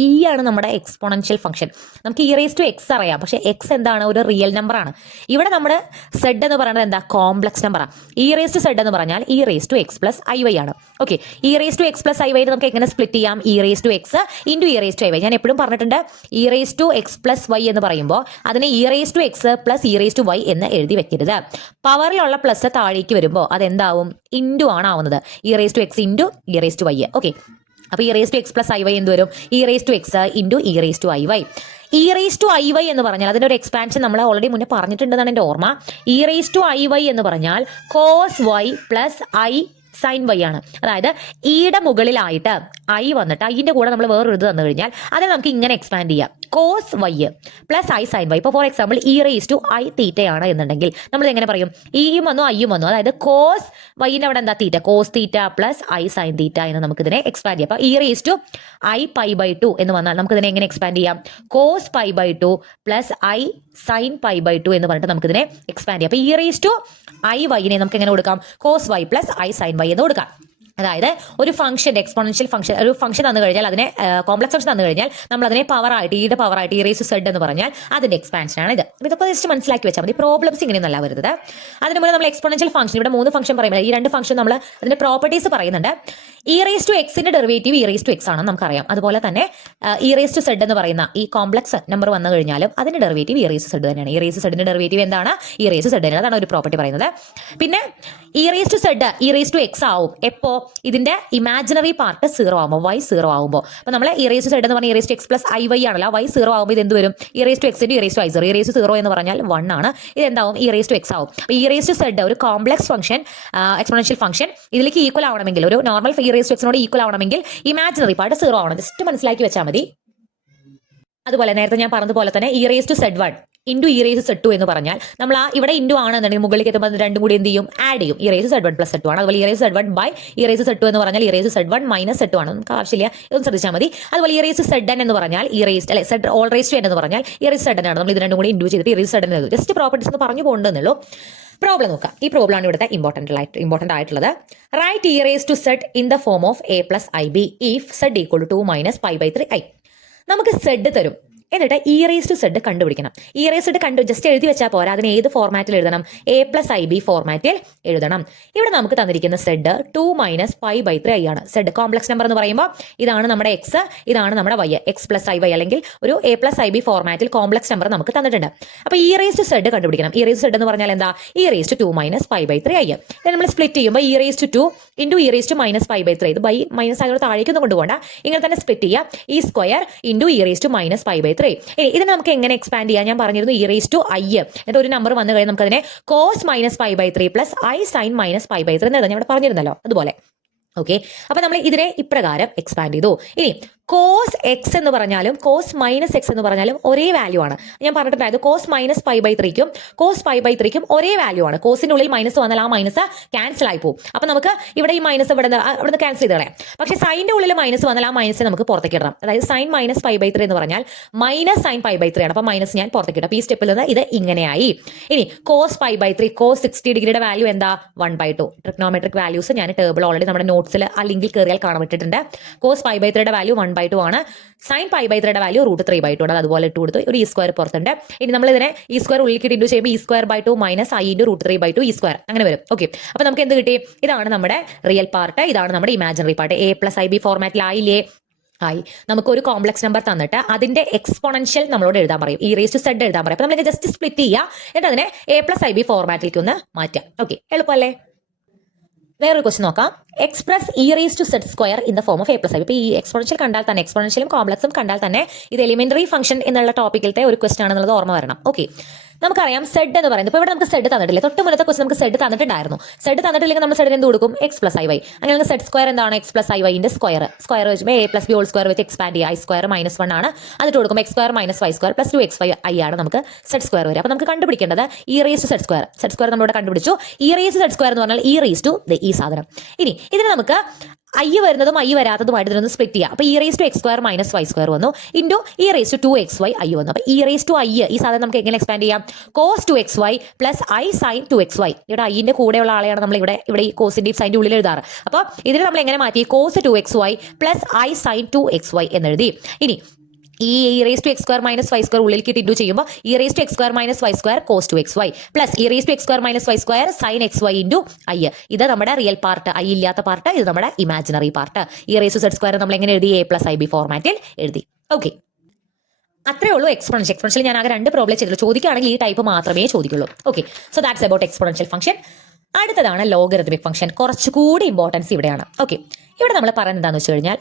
ഈ ആണ് നമ്മുടെ എക്സ്പോണൻഷ്യൽ ഫംഗ്ഷൻ. നമുക്ക് e⁻x അറിയാം, പക്ഷേ x എന്താണ്, ഒരു റിയൽ നമ്പർ ആണ്. ഇവിടെ നമ്മുടെ z എന്ന് പറയുന്നത് എന്താ, കോംപ്ലക്സ് നമ്പറാണ്. e⁻z എന്ന് പറഞ്ഞാൽ e⁻x + iy ആണ്. ഓക്കെ, e⁻x + iy നമുക്ക് എങ്ങനെ സ്പ്ലിറ്റ് ചെയ്യാം, e⁻x × e⁻iy. ഞാൻ എപ്പോഴും പറഞ്ഞിട്ടുണ്ട്, e⁻x + y എന്ന് പറയുമ്പോൾ അതിനെ e⁻x + e⁻y എന്ന് എഴുതി വെക്കരുത്. പവറിലുള്ള പ്ലസ് താഴേക്ക് വരുമ്പോൾ അതെന്താവും, ഇൻറ്റു ആണ് ആവുന്നത്. e⁻x × e⁻y. ഓക്കെ, അപ്പോൾ e⁻x + iy എന്ത് വരും, e⁻x × e⁻iy. e⁻iy എന്ന് പറഞ്ഞാൽ അതിൻ്റെ ഒരു എക്സ്പാൻഷൻ നമ്മൾ ഓൾറെഡി മുന്നേ പറഞ്ഞിട്ടുണ്ടെന്നാണ് എൻ്റെ ഓർമ്മ. e⁻iy എന്ന് പറഞ്ഞാൽ cos y + i sin y ആണ്. അതായത് ഈയുടെ മുകളിലായിട്ട് i വന്നിട്ട് ഐൻ്റെ കൂടെ നമ്മൾ വേറൊരു ഇത് തന്നു കഴിഞ്ഞാൽ അതിനെ നമുക്ക് ഇങ്ങനെ എക്സ്പാൻഡ് ചെയ്യാം, cos y + i sin y. ഇപ്പോൾ ഫോർ എക്സാമ്പിൾ e⁻i θ ആണ് എന്നുണ്ടെങ്കിൽ നമ്മൾ എങ്ങനെ പറയും, ഇയും വന്നു ഐയും വന്നു, അതായത് cos y-ന്റെ അവിടെ എന്താ, θ, cos θ + i sin θ എന്ന് നമുക്കിതിനെ എക്സ്പാൻഡ് ചെയ്യാം. അപ്പോൾ e⁻i π/2 എന്ന് വന്നാൽ നമുക്കിതിനെ എങ്ങനെ എക്സ്പാൻഡ് ചെയ്യാം, cos π/2 + i sin π/2 എന്ന് പറഞ്ഞിട്ട് നമുക്കിതിനെ എക്സ്പാൻഡ് ചെയ്യാം. അപ്പോൾ e⁻i y-നെ നമുക്ക് എങ്ങനെ കൊടുക്കാം, cos y + i sin y എന്ന് കൊടുക്കാം. അതായത് ഒരു ഫംഗ്ഷൻ എക്സ്പോണൻഷ്യൽ ഫംഗ്ഷൻ ഒരു ഫംഗ്ഷൻ തന്നു കഴിഞ്ഞാൽ അതിനെ കോംപ്ലക്സ് ഫംഗ്ഷൻ തന്നു കഴിഞ്ഞാൽ നമ്മൾ അതിനെ പവറായിട്ട് ഇയുടെ പവറായിട്ട് ഇറേസ് സെഡ് എന്ന് പറഞ്ഞാൽ അതിന്റെ എക്സ്പാൻഷൻ ആണ് ഇത്. ഇതൊക്കെ ജസ്റ്റ് മനസ്സിലാക്കി വെച്ചാൽ മതി. പ്രോബ്ലംസ് ഇങ്ങനെയൊന്നല്ല വരുന്നത്. അതിന് മുന്നേ നമ്മൾ എക്സ്പോണൻഷ്യൽ ഫംഗ്ഷൻ ഇവിടെ 3 ഫംഗ്ഷൻ പറയുമ്പോൾ ഈ 2 ഫംഗ്ഷൻ നമ്മൾ അതിന്റെ പ്രോപ്പർട്ടീസ് പറയുന്നുണ്ട്. ഇ റേസ് ടു എക്സിന്റെ derivative e raise to x ആണെന്ന് നമുക്കറിയാം. അതുപോലെ തന്നെ ഇ റേസ് ടു സെഡ് എന്ന് പറയുന്ന ഈ കോംപ്ലക്സ് നമ്പർ വന്നു കഴിഞ്ഞാലും അതിന്റെ ഡെറിവേറ്റീവ് ഇ റേസ് സെഡ് തന്നെയാണ്. ഇ റേസ് സെഡിന്റെ ഡെറിവേറ്റീവ് എന്താണ്? ഇ റേസ് സെഡ് തന്നെയാണ്. അതാണ് ഒരു പ്രോപ്പർട്ടി പറയുന്നത്. പിന്നെ e raise to z e raise to x ആവും എപ്പോ ഇതിന്റെ ഇമാജിനറി പാർട്ട് 0 ആകുമ്പോൾ y 0 ആകുമ്പോൾ. അപ്പൊ നമ്മൾ ഇ റേസ് ടു സെഡ് എന്ന് പറഞ്ഞാൽ e raise to x plus i y ആണല്ലോ. y 0 ആകുമ്പോൾ ഇത് എന്ത് വരും? ഇ റേസ് ടു എക്സിന്റെ e raise to i 0. E raise to 0 എന്ന് പറഞ്ഞാൽ 1 ആണ്. ഇത് എന്താവും? ഇ റേസ് ടു എക്സ് ആവും. അപ്പൊ ഇ റേസ് ടു സെഡ് ഒരു കോംപ്ലക്സ് ഫംഗ്ഷൻ എക്സ്പോണൻഷ്യൽ ഫംഗ്ഷൻ ഇതിലേക്ക് ഈക്വൽ ആവണമെങ്കിൽ ഒരു നോർമൽ ഇ റേസ് ടു എക്സിനോട് ഈക്വൽ ആവണമെങ്കിൽ ഇമാജിനറി പാർട്ട് 0 ആവണം. ജസ്റ്റ് മനസ്സിലാക്കി വെച്ചാൽ മതി. അതുപോലെ നേരത്തെ ഞാൻ പറഞ്ഞതുപോലെ തന്നെ e raise to z 1 into e raise z 2 എന്ന് പറഞ്ഞാൽ നമ്മൾ ഇവിടെ ഇൻറ്റു ആണെന്നുണ്ടെങ്കിൽ മുകളിലേക്ക് എത്തുമ്പോൾ രണ്ടും കൂടി എന്ത് ചെയ്യും? ആഡ് ചെയ്യും. E raise z 1 plus z 2 ആണ്. അതുപോലെ e raise z 1 by e raise z 2 എന്ന് പറഞ്ഞാൽ e raise z 1 minus z 2 ആണ്. നമുക്ക് ആവശ്യമില്ല, ഇതൊന്നും ശ്രദ്ധിച്ചാൽ മതി. അതുപോലെ ഇ റേസ് സെഡ് എൻ എന്ന് പറഞ്ഞാൽ ഇ റേസ് അല്ലെ z whole raise to n എന്ന് പറഞ്ഞാൽ ഇ റേസ് സെഡ് ആണ്. നമ്മൾ ഇത് രണ്ടും കൂടി ഇൻറ്റു ചെയ്തിട്ട് ഇ റേസ് സെഡ് എന്ന് ജസ്റ്റ് പ്രോപ്പർട്ടീസ് എന്ന് പറഞ്ഞു പോകേണ്ടതെന്നുള്ളൂ. പ്രോബ്ലം നോക്കാം. ഈ പ്രോബ്ലം ആണ് ഇവിടുത്തെ ഇമ്പോർട്ടന്റ് ആയിട്ടുള്ളത്. Write e raise to z in the form of a plus i b if z equal to 2 minus pi by 3 i. നമുക്ക് സെഡ് തരും, എന്നിട്ട് ഇ റേസ് ടു സെഡ് കണ്ടുപിടിക്കണം. ഇ റേസ് സെഡ് ജസ്റ്റ് എഴുതി വെച്ചാൽ പോരാ, അതിന് ഏത് ഫോർമാറ്റിൽ എഴുതണം? എ പ്ലസ് ഐ ബി ഫോർമാറ്റിൽ എഴുതണം. ഇവിടെ നമുക്ക് തന്നിരിക്കുന്ന z 2 minus pi by 3 i ആണ്. സെഡ് കോംപ്ലക്സ് നമ്പർ എന്ന് പറയുമ്പോൾ ഇതാണ് നമ്മുടെ എക്സ്, ഇതാണ് നമ്മുടെ y. X plus i y അല്ലെങ്കിൽ ഒരു എ പ്ലസ് ഐ ബി ഫോർമാറ്റിൽ കോംപ്ലക്സ് നമ്പർ നമുക്ക് തന്നിട്ടുണ്ട്. അപ്പൊ ഇ റേസ് ടു സെഡ് കണ്ടുപിടിക്കണം. ഇ റേസ് സെഡ് എന്ന് പറഞ്ഞാൽ എന്താ? E raise to 2 minus pi by 3 i. ഇത് നമ്മൾ സ്പ്ലിറ്റ് ചെയ്യുമ്പോൾ e raise to 2 into e raise to minus pi by 3. ഇത് ബൈ മൈനസ് ആയോട് താഴേക്കൊന്നും കൊണ്ടുപോകണ്ട, ഇങ്ങനെ തന്നെ സ്പ്ലിറ്റ് ചെയ്യുക. ഈ square into e raise to minus pi by 3. ഇതിനെ നമുക്ക് എങ്ങനെ എക്സ്പാൻഡ് ചെയ്യാം? ഞാൻ പറഞ്ഞിരുന്നു ഇ റേസ് ടു ഐ എന്നിട്ട് ഒരു നമ്പർ വന്നു കഴിഞ്ഞാൽ നമുക്ക് അതിനെ cos minus pi by 3 plus i sine minus pi by 3 എന്ന് ഞാൻ ഇവിടെ പറഞ്ഞിരുന്നല്ലോ. അതുപോലെ ഓക്കെ. അപ്പൊ നമ്മൾ ഇതിനെ ഇപ്രകാരം എക്സ്പാൻഡ് ചെയ്തു. ഇനി കോസ് എക്സ് എന്ന് പറഞ്ഞാലും കോസ് മൈനസ് എക്സ് എന്ന് പറഞ്ഞാലും ഒരേ വാല്യൂ ആണ്. ഞാൻ പറഞ്ഞിട്ടുണ്ടായത് കോസ് മൈനസ് പൈ ബൈ 3ക്കും കോസ് പൈ ബൈ 3ക്കും ഒരേ വാല്യൂ ആണ്. കോസിന്റെ ഉള്ളിൽ മൈനസ് വന്നാൽ ആ മൈനസ് ക്യാൻസൽ ആയി പോകും. അപ്പൊ നമുക്ക് ഇവിടെ ഈ മൈനസ് ഇവിടെ നിന്ന് ക്യാൻസൽ ചെയ്ത് കളയാം. പക്ഷേ സൈൻ്റെ ഉള്ളിൽ മൈനസ് വന്നാൽ ആ മൈനസ് നമുക്ക് പുറത്തേക്ക് ഇടണം. അതായത് സൈൻ മൈനസ് പൈ ബൈ 3 എന്ന് പറഞ്ഞാൽ മൈനസ് സൈൻ പൈ ബൈ 3 ആണ്. അപ്പൊ മൈനസ് ഞാൻ പുറത്തേക്ക് ഇടാം. ഈ സ്റ്റെപ്പിൽ നിന്ന് ഇത് ഇങ്ങനെയായി. ഇനി കോസ് പൈ ബൈ 3 കോസ് 60 ഡിഗ്രിയുടെ വാല്യൂ എന്താ? 1/2. ട്രിഗ്നോമെട്രിക് വാല്യൂസ് ഞാൻ ടേബിൾ ഓൾറെഡി നമ്മുടെ നോട്ട്സിൽ ആ ലിങ്കിൽ കയറിയാൽ കാണാൻ പറ്റിയിട്ടുണ്ട്. കോസ് പൈ ബൈ 3യുടെ വാല്യൂ 1/2 ആണ്. സൈൻ പൈ ബൈ 3യുടെ വാല്യൂ √3/2 ആണ്. അതുപോലെ ഇട്ട് കൊടുത്തു. ഒരു ഇ സ്ക്വയർ പുറത്തുണ്ട്. ഇനി നമ്മൾ ഇതിനെ ഇ സ്ക്വയർ ഉള്ളിൽ ഇൻറ്റു ചെയ്യുമ്പോൾ e square by 2 minus i into √3/2 e square അങ്ങനെ വരും. ഓക്കെ. അപ്പൊ നമുക്ക് എന്ത് കിട്ടി? ഇതാണ് നമ്മുടെ റിയൽ പാർട്ട്, ഇതാണ് നമ്മുടെ imaginary part. A plus i b ഫോർമാറ്റിൽ ആയില്ലേ? ആയി. നമുക്ക് ഒരു കോംപ്ലക്സ് നമ്പർ തന്നിട്ട് അതിന്റെ എക്സ്പോണൻഷ്യൽ നമ്മളോട് എഴുതാൻ പറയും. ഇ റേസ് ടു സെഡ് എഴുതാൻ പറയും. അപ്പൊ നമ്മൾ ജസ്റ്റ് സ്പ്ലിറ്റ് ചെയ്യുക, എന്നിട്ട് അതിനെ എ പ്ലസ് ഐ ബി ഫോർമാറ്റിലേക്ക് ഒന്ന് മാറ്റാം. ഓക്കെ, എളുപ്പമല്ലേ? വേറൊരു ക്വസ്റ്റ്യൻ നോക്കാം. Express e raise to z square in the form of a plus i. ഇപ്പൊ ഈ എക്സ്പോണൻഷ്യൽ കണ്ടാൽ തന്നെ, എക്സ്പോണൻഷ്യലും കോംപ്ലക്സും കണ്ടാൽ തന്നെ ഇത് എലിമെന്ററി ഫംഗ്ഷൻ എന്നുള്ള ടോപ്പിക്കിലത്തെ ഒരു ക്വസ്റ്റ്യൻ ആണെന്നുള്ളത് ഓർമ്മ വരണം. ഓക്കെ. നമുക്കറിയാം സെഡ് എന്ന് പറയുന്നത്, ഇപ്പോൾ ഇവിടെ നമുക്ക് സെഡ് തന്നിട്ടില്ല. തൊട്ട് മുന്നത്തെ ക്വസ്റ്റ്യൻ നമുക്ക് സെഡ് തന്നിട്ടുണ്ടായിരുന്നു. സെഡ് തന്നിട്ടില്ലെങ്കിൽ നമ്മൾ സെഡിന് എന്ത് കൊടുക്കും? X plus i y. അങ്ങനെ നമുക്ക് സെഡ് സ്ക്വയർ എന്താണ്? എക്സ് പ്ലസ് ഐ വൈന്റെ സ്ക്വയർ വെച്ചുമ്പോൾ a plus b whole square വെച്ച് എക്സ്പാൻഡ് ചെയ്യുക. ഐ സ്ക്വയർ -1 ആണ്. എന്നിട്ട് കൊടുക്കും x square minus y square plus 2xy i ആണ് നമുക്ക് സെഡ് സ്ക്വയർ വരിക. അപ്പോൾ നമുക്ക് കണ്ടുപിടിക്കേണ്ടത് e raise to z square. Z square നമ്മളിവിടെ കണ്ടുപിടിച്ചു. E raise to z square എന്ന് പറഞ്ഞാൽ ഇ റേസ് ടു ഈ സാധനം. ഇനി ഇതിന് നമുക്ക് ഐ വരുന്നതും ഐ വരാത്തതുമായിട്ട് ഇതിനൊന്ന് സ്പ്ലിറ്റ് ചെയ്യാം. അപ്പോൾ e raise to x square minus y square വന്നു into e raise to 2xy i വന്നു. അപ്പോൾ ഇ റേസ് ടു ഐ ഈ സാധനം നമുക്ക് എങ്ങനെ എക്സ്പാൻഡ് ചെയ്യാം? Cos 2xy plus i sine 2xy. ഇവിടെ ഐന്റെ കൂടെയുള്ള ആളെയാണ് നമ്മൾ ഇവിടെ ഈ കോസിന്റെയും സൈൻ്റെ ഉള്ളിൽ എഴുതാറ്. അപ്പോൾ ഇതിനെ നമ്മൾ എങ്ങനെ മാറ്റി? Cos 2xy plus i sine 2xy എന്നെഴുതി. ഇനി ഈ e raise to x square minus y square ഉള്ളിലേക്ക് ഇൻറ്റു ചെയ്യുമ്പോൾ e raise to x square minus y square cos 2xy plus e raise to x square minus y square sine xy into i. ഇത് നമ്മുടെ റിയൽ പാർട്ട്, ഐ ഇല്ലാത്ത പാർട്ട്. ഇത് നമ്മുടെ imaginary part. E raise to z square നമ്മൾ എങ്ങനെ എഴുതി? എ പ്ലസ് ഐ ബി ഫോർമാറ്റിൽ എഴുതി. ഓക്കെ, അത്രേ ഉള്ളൂ എക്സ്പോണൻഷ്യൽ. എക്സ്പോണൻഷ്യൽ ഞാൻ ആകെ 2 പ്രോബ്ലം ചെയ്തിട്ടുള്ളൂ. ചോദിക്കുകയാണെങ്കിൽ ഈ ടൈപ്പ് മാത്രമേ ചോദിക്കുള്ളൂ. Okay, so that's about exponential function. അടുത്തതാണ് ലോഗരിതമിക് ഫംഗ്ഷൻ. കുറച്ചുകൂടി ഇമ്പോർട്ടൻസ് ഇവിടെയാണ്. ഓക്കെ, ഇവിടെ നമ്മൾ പറയുന്നത് എന്താണെന്ന് വെച്ച് കഴിഞ്ഞാൽ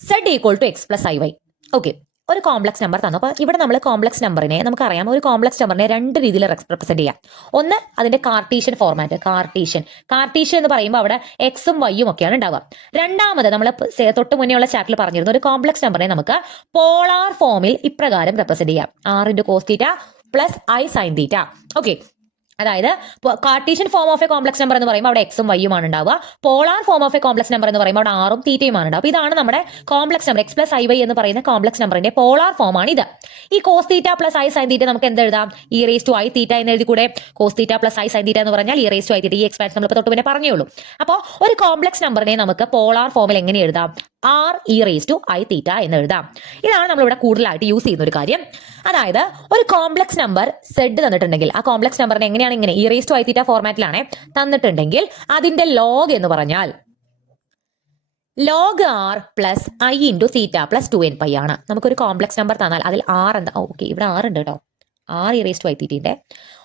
z equal to x plus i y. Okay, ഒരു കോംപ്ലക്സ് നമ്പർ തന്നു. അപ്പോൾ ഇവിടെ നമ്മൾ കോംപ്ലക്സ് നമ്പറിനെ നമുക്കറിയാം, ഒരു കോംപ്ലക്സ് നമ്പറിനെ 2 രീതിയിൽ റെപ്രസെന്റ് ചെയ്യാം. ഒന്ന് അതിന്റെ കാർട്ടീഷ്യൻ ഫോർമാറ്റ്. കാർട്ടീഷ്യൻ എന്ന് പറയുമ്പോൾ അവിടെ എക്സും വൈയും ഒക്കെയാണ് ഉണ്ടാവുക. രണ്ടാമത് നമ്മൾ തൊട്ട് മുന്നേയുള്ള ചാപ്റ്ററിൽ പറഞ്ഞിരുന്നു, ഒരു കോംപ്ലക്സ് നമ്പറിനെ നമുക്ക് പോളാർ ഫോമിൽ ഇപ്രകാരം റെപ്രസെന്റ് ചെയ്യാം. r × cos θ plus i sine θ. Okay, അതായത് cartesian form of a complex number എന്ന് പറയുമ്പോൾ അവിടെ എക്സും വൈയുമാണ് ഉണ്ടാവുക. Polar form of a complex number എന്ന് പറയുമ്പോൾ അവിടെ ആറും തീറ്റയുമാണ് ഉണ്ടാവുക. അപ്പോൾ ഇതാണ് നമ്മുടെ complex number x plus i y എന്ന് പറയുന്ന കോംപ്ലക്സ് നമ്പറിന്റെ പോളാർ ഫോം ആണ് ഇത്. ഈ cos theta plus i sine theta നമുക്ക് എന്ത് എഴുതാം? E raise to i theta എന്ന് എഴുതി കൂടെ. Cos theta plus i sine തീറ്റ എന്ന് പറഞ്ഞാൽ ഇ റേസ് ടു ഐ തീറ്റ. ഈ എക്സ്പാൻഷൻ നമ്മൾ തൊട്ട് പിന്നെ പറഞ്ഞേ ഉള്ളൂ. അപ്പോൾ ഒരു കോംപ്ലക്സ് നമ്പറിനെ നമുക്ക് പോളാർ ഫോമിൽ എങ്ങനെ എഴുതാം? R e raise to i theta എന്ന് എഴുതാം. ഇതാണ് നമ്മളിവിടെ കൂടുതലായിട്ട് യൂസ് ചെയ്യുന്ന ഒരു കാര്യം. അതായത് ഒരു കോംപ്ലക്സ് നമ്പർ സെഡ് തന്നിട്ടുണ്ടെങ്കിൽ ആ കോംപ്ലക്സ് നമ്പറിനെ എങ്ങനെയാണ് ഇങ്ങനെ e raise to i theta ഫോർമാറ്റിലാണ് തന്നിട്ടുണ്ടെങ്കിൽ അതിന്റെ ലോഗ് എന്ന് പറഞ്ഞാൽ log r plus i into theta plus 2n π ആണ്. നമുക്കൊരു കോംപ്ലക്സ് നമ്പർ തന്നാൽ അതിൽ ആർ എന്താ? ഓക്കെ, ഇവിടെ ആർ ഉണ്ട് കേട്ടോ. R e raise to i തീറ്റയുടെ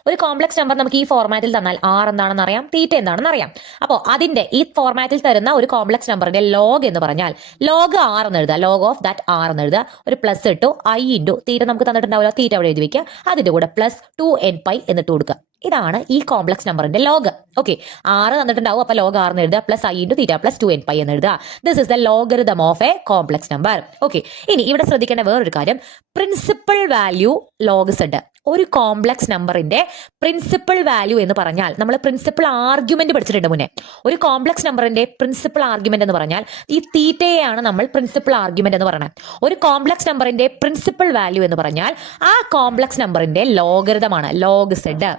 ഒരു കോംപ്ലക്സ് നമ്പർ നമുക്ക് ഈ ഫോർമാറ്റിൽ തന്നാൽ ആർ എന്താണെന്ന് അറിയാം, തീറ്റ എന്താണെന്ന് അറിയാം. അപ്പോൾ അതിന്റെ ഈ ഫോർമാറ്റിൽ തരുന്ന ഒരു കോംപ്ലക്സ് നമ്പറിന്റെ ലോഗ് എന്ന് പറഞ്ഞാൽ ലോഗ് ആർ എന്ന് എഴുതുക. ലോഗ് ഓഫ് ദാറ്റ് ആർ എന്ന് എഴുതുക. ഒരു പ്ലസ് ഇട്ടു ഐ ഇൻറ്റു തീറ്റ നമുക്ക് തന്നിട്ടുണ്ടാവില്ല, തീറ്റ അവിടെ എഴുതി വെക്കുക. അതിന്റെ കൂടെ പ്ലസ് 2n π എന്നിട്ട് കൊടുക്കുക. ഇതാണ് ഈ കോംപ്ലക്സ് നമ്പറിന്റെ ലോഗ്. ഓക്കെ, ആറ് തന്നിട്ടുണ്ടാവും, അപ്പൊ ലോഗ് ആർ എന്ന് എഴുതുക. Plus i into theta plus 2n π എന്ന് എഴുതുക. This is the logarithm of a complex number. Okay, ഇനി ഇവിടെ ശ്രദ്ധിക്കേണ്ട വേറൊരു കാര്യം, പ്രിൻസിപ്പൽ വാല്യൂ ലോഗ് സെഡ്. ഒരു കോംപ്ലക്സ് നമ്പറിന്റെ പ്രിൻസിപ്പൽ വാല്യൂ എന്ന് പറഞ്ഞാൽ നമ്മൾ പ്രിൻസിപ്പൽ ആർഗ്യുമെന്റ് പഠിച്ചിട്ടുണ്ട് മുന്നേ. ഒരു കോംപ്ലക്സ് നമ്പറിന്റെ പ്രിൻസിപ്പൽ ആർഗ്യുമെന്റ് എന്ന് പറഞ്ഞാൽ ഈ തീറ്റയാണ് നമ്മൾ പ്രിൻസിപ്പൽ ആർഗ്യുമെന്റ് എന്ന് പറയുന്നത്. ഒരു കോംപ്ലക്സ് നമ്പറിന്റെ പ്രിൻസിപ്പൽ വാല്യൂ എന്ന് പറഞ്ഞാൽ ആ കോംപ്ലക്സ് നമ്പറിന്റെ ലോഗരിതമാണ് ലോഗ് സെഡ്.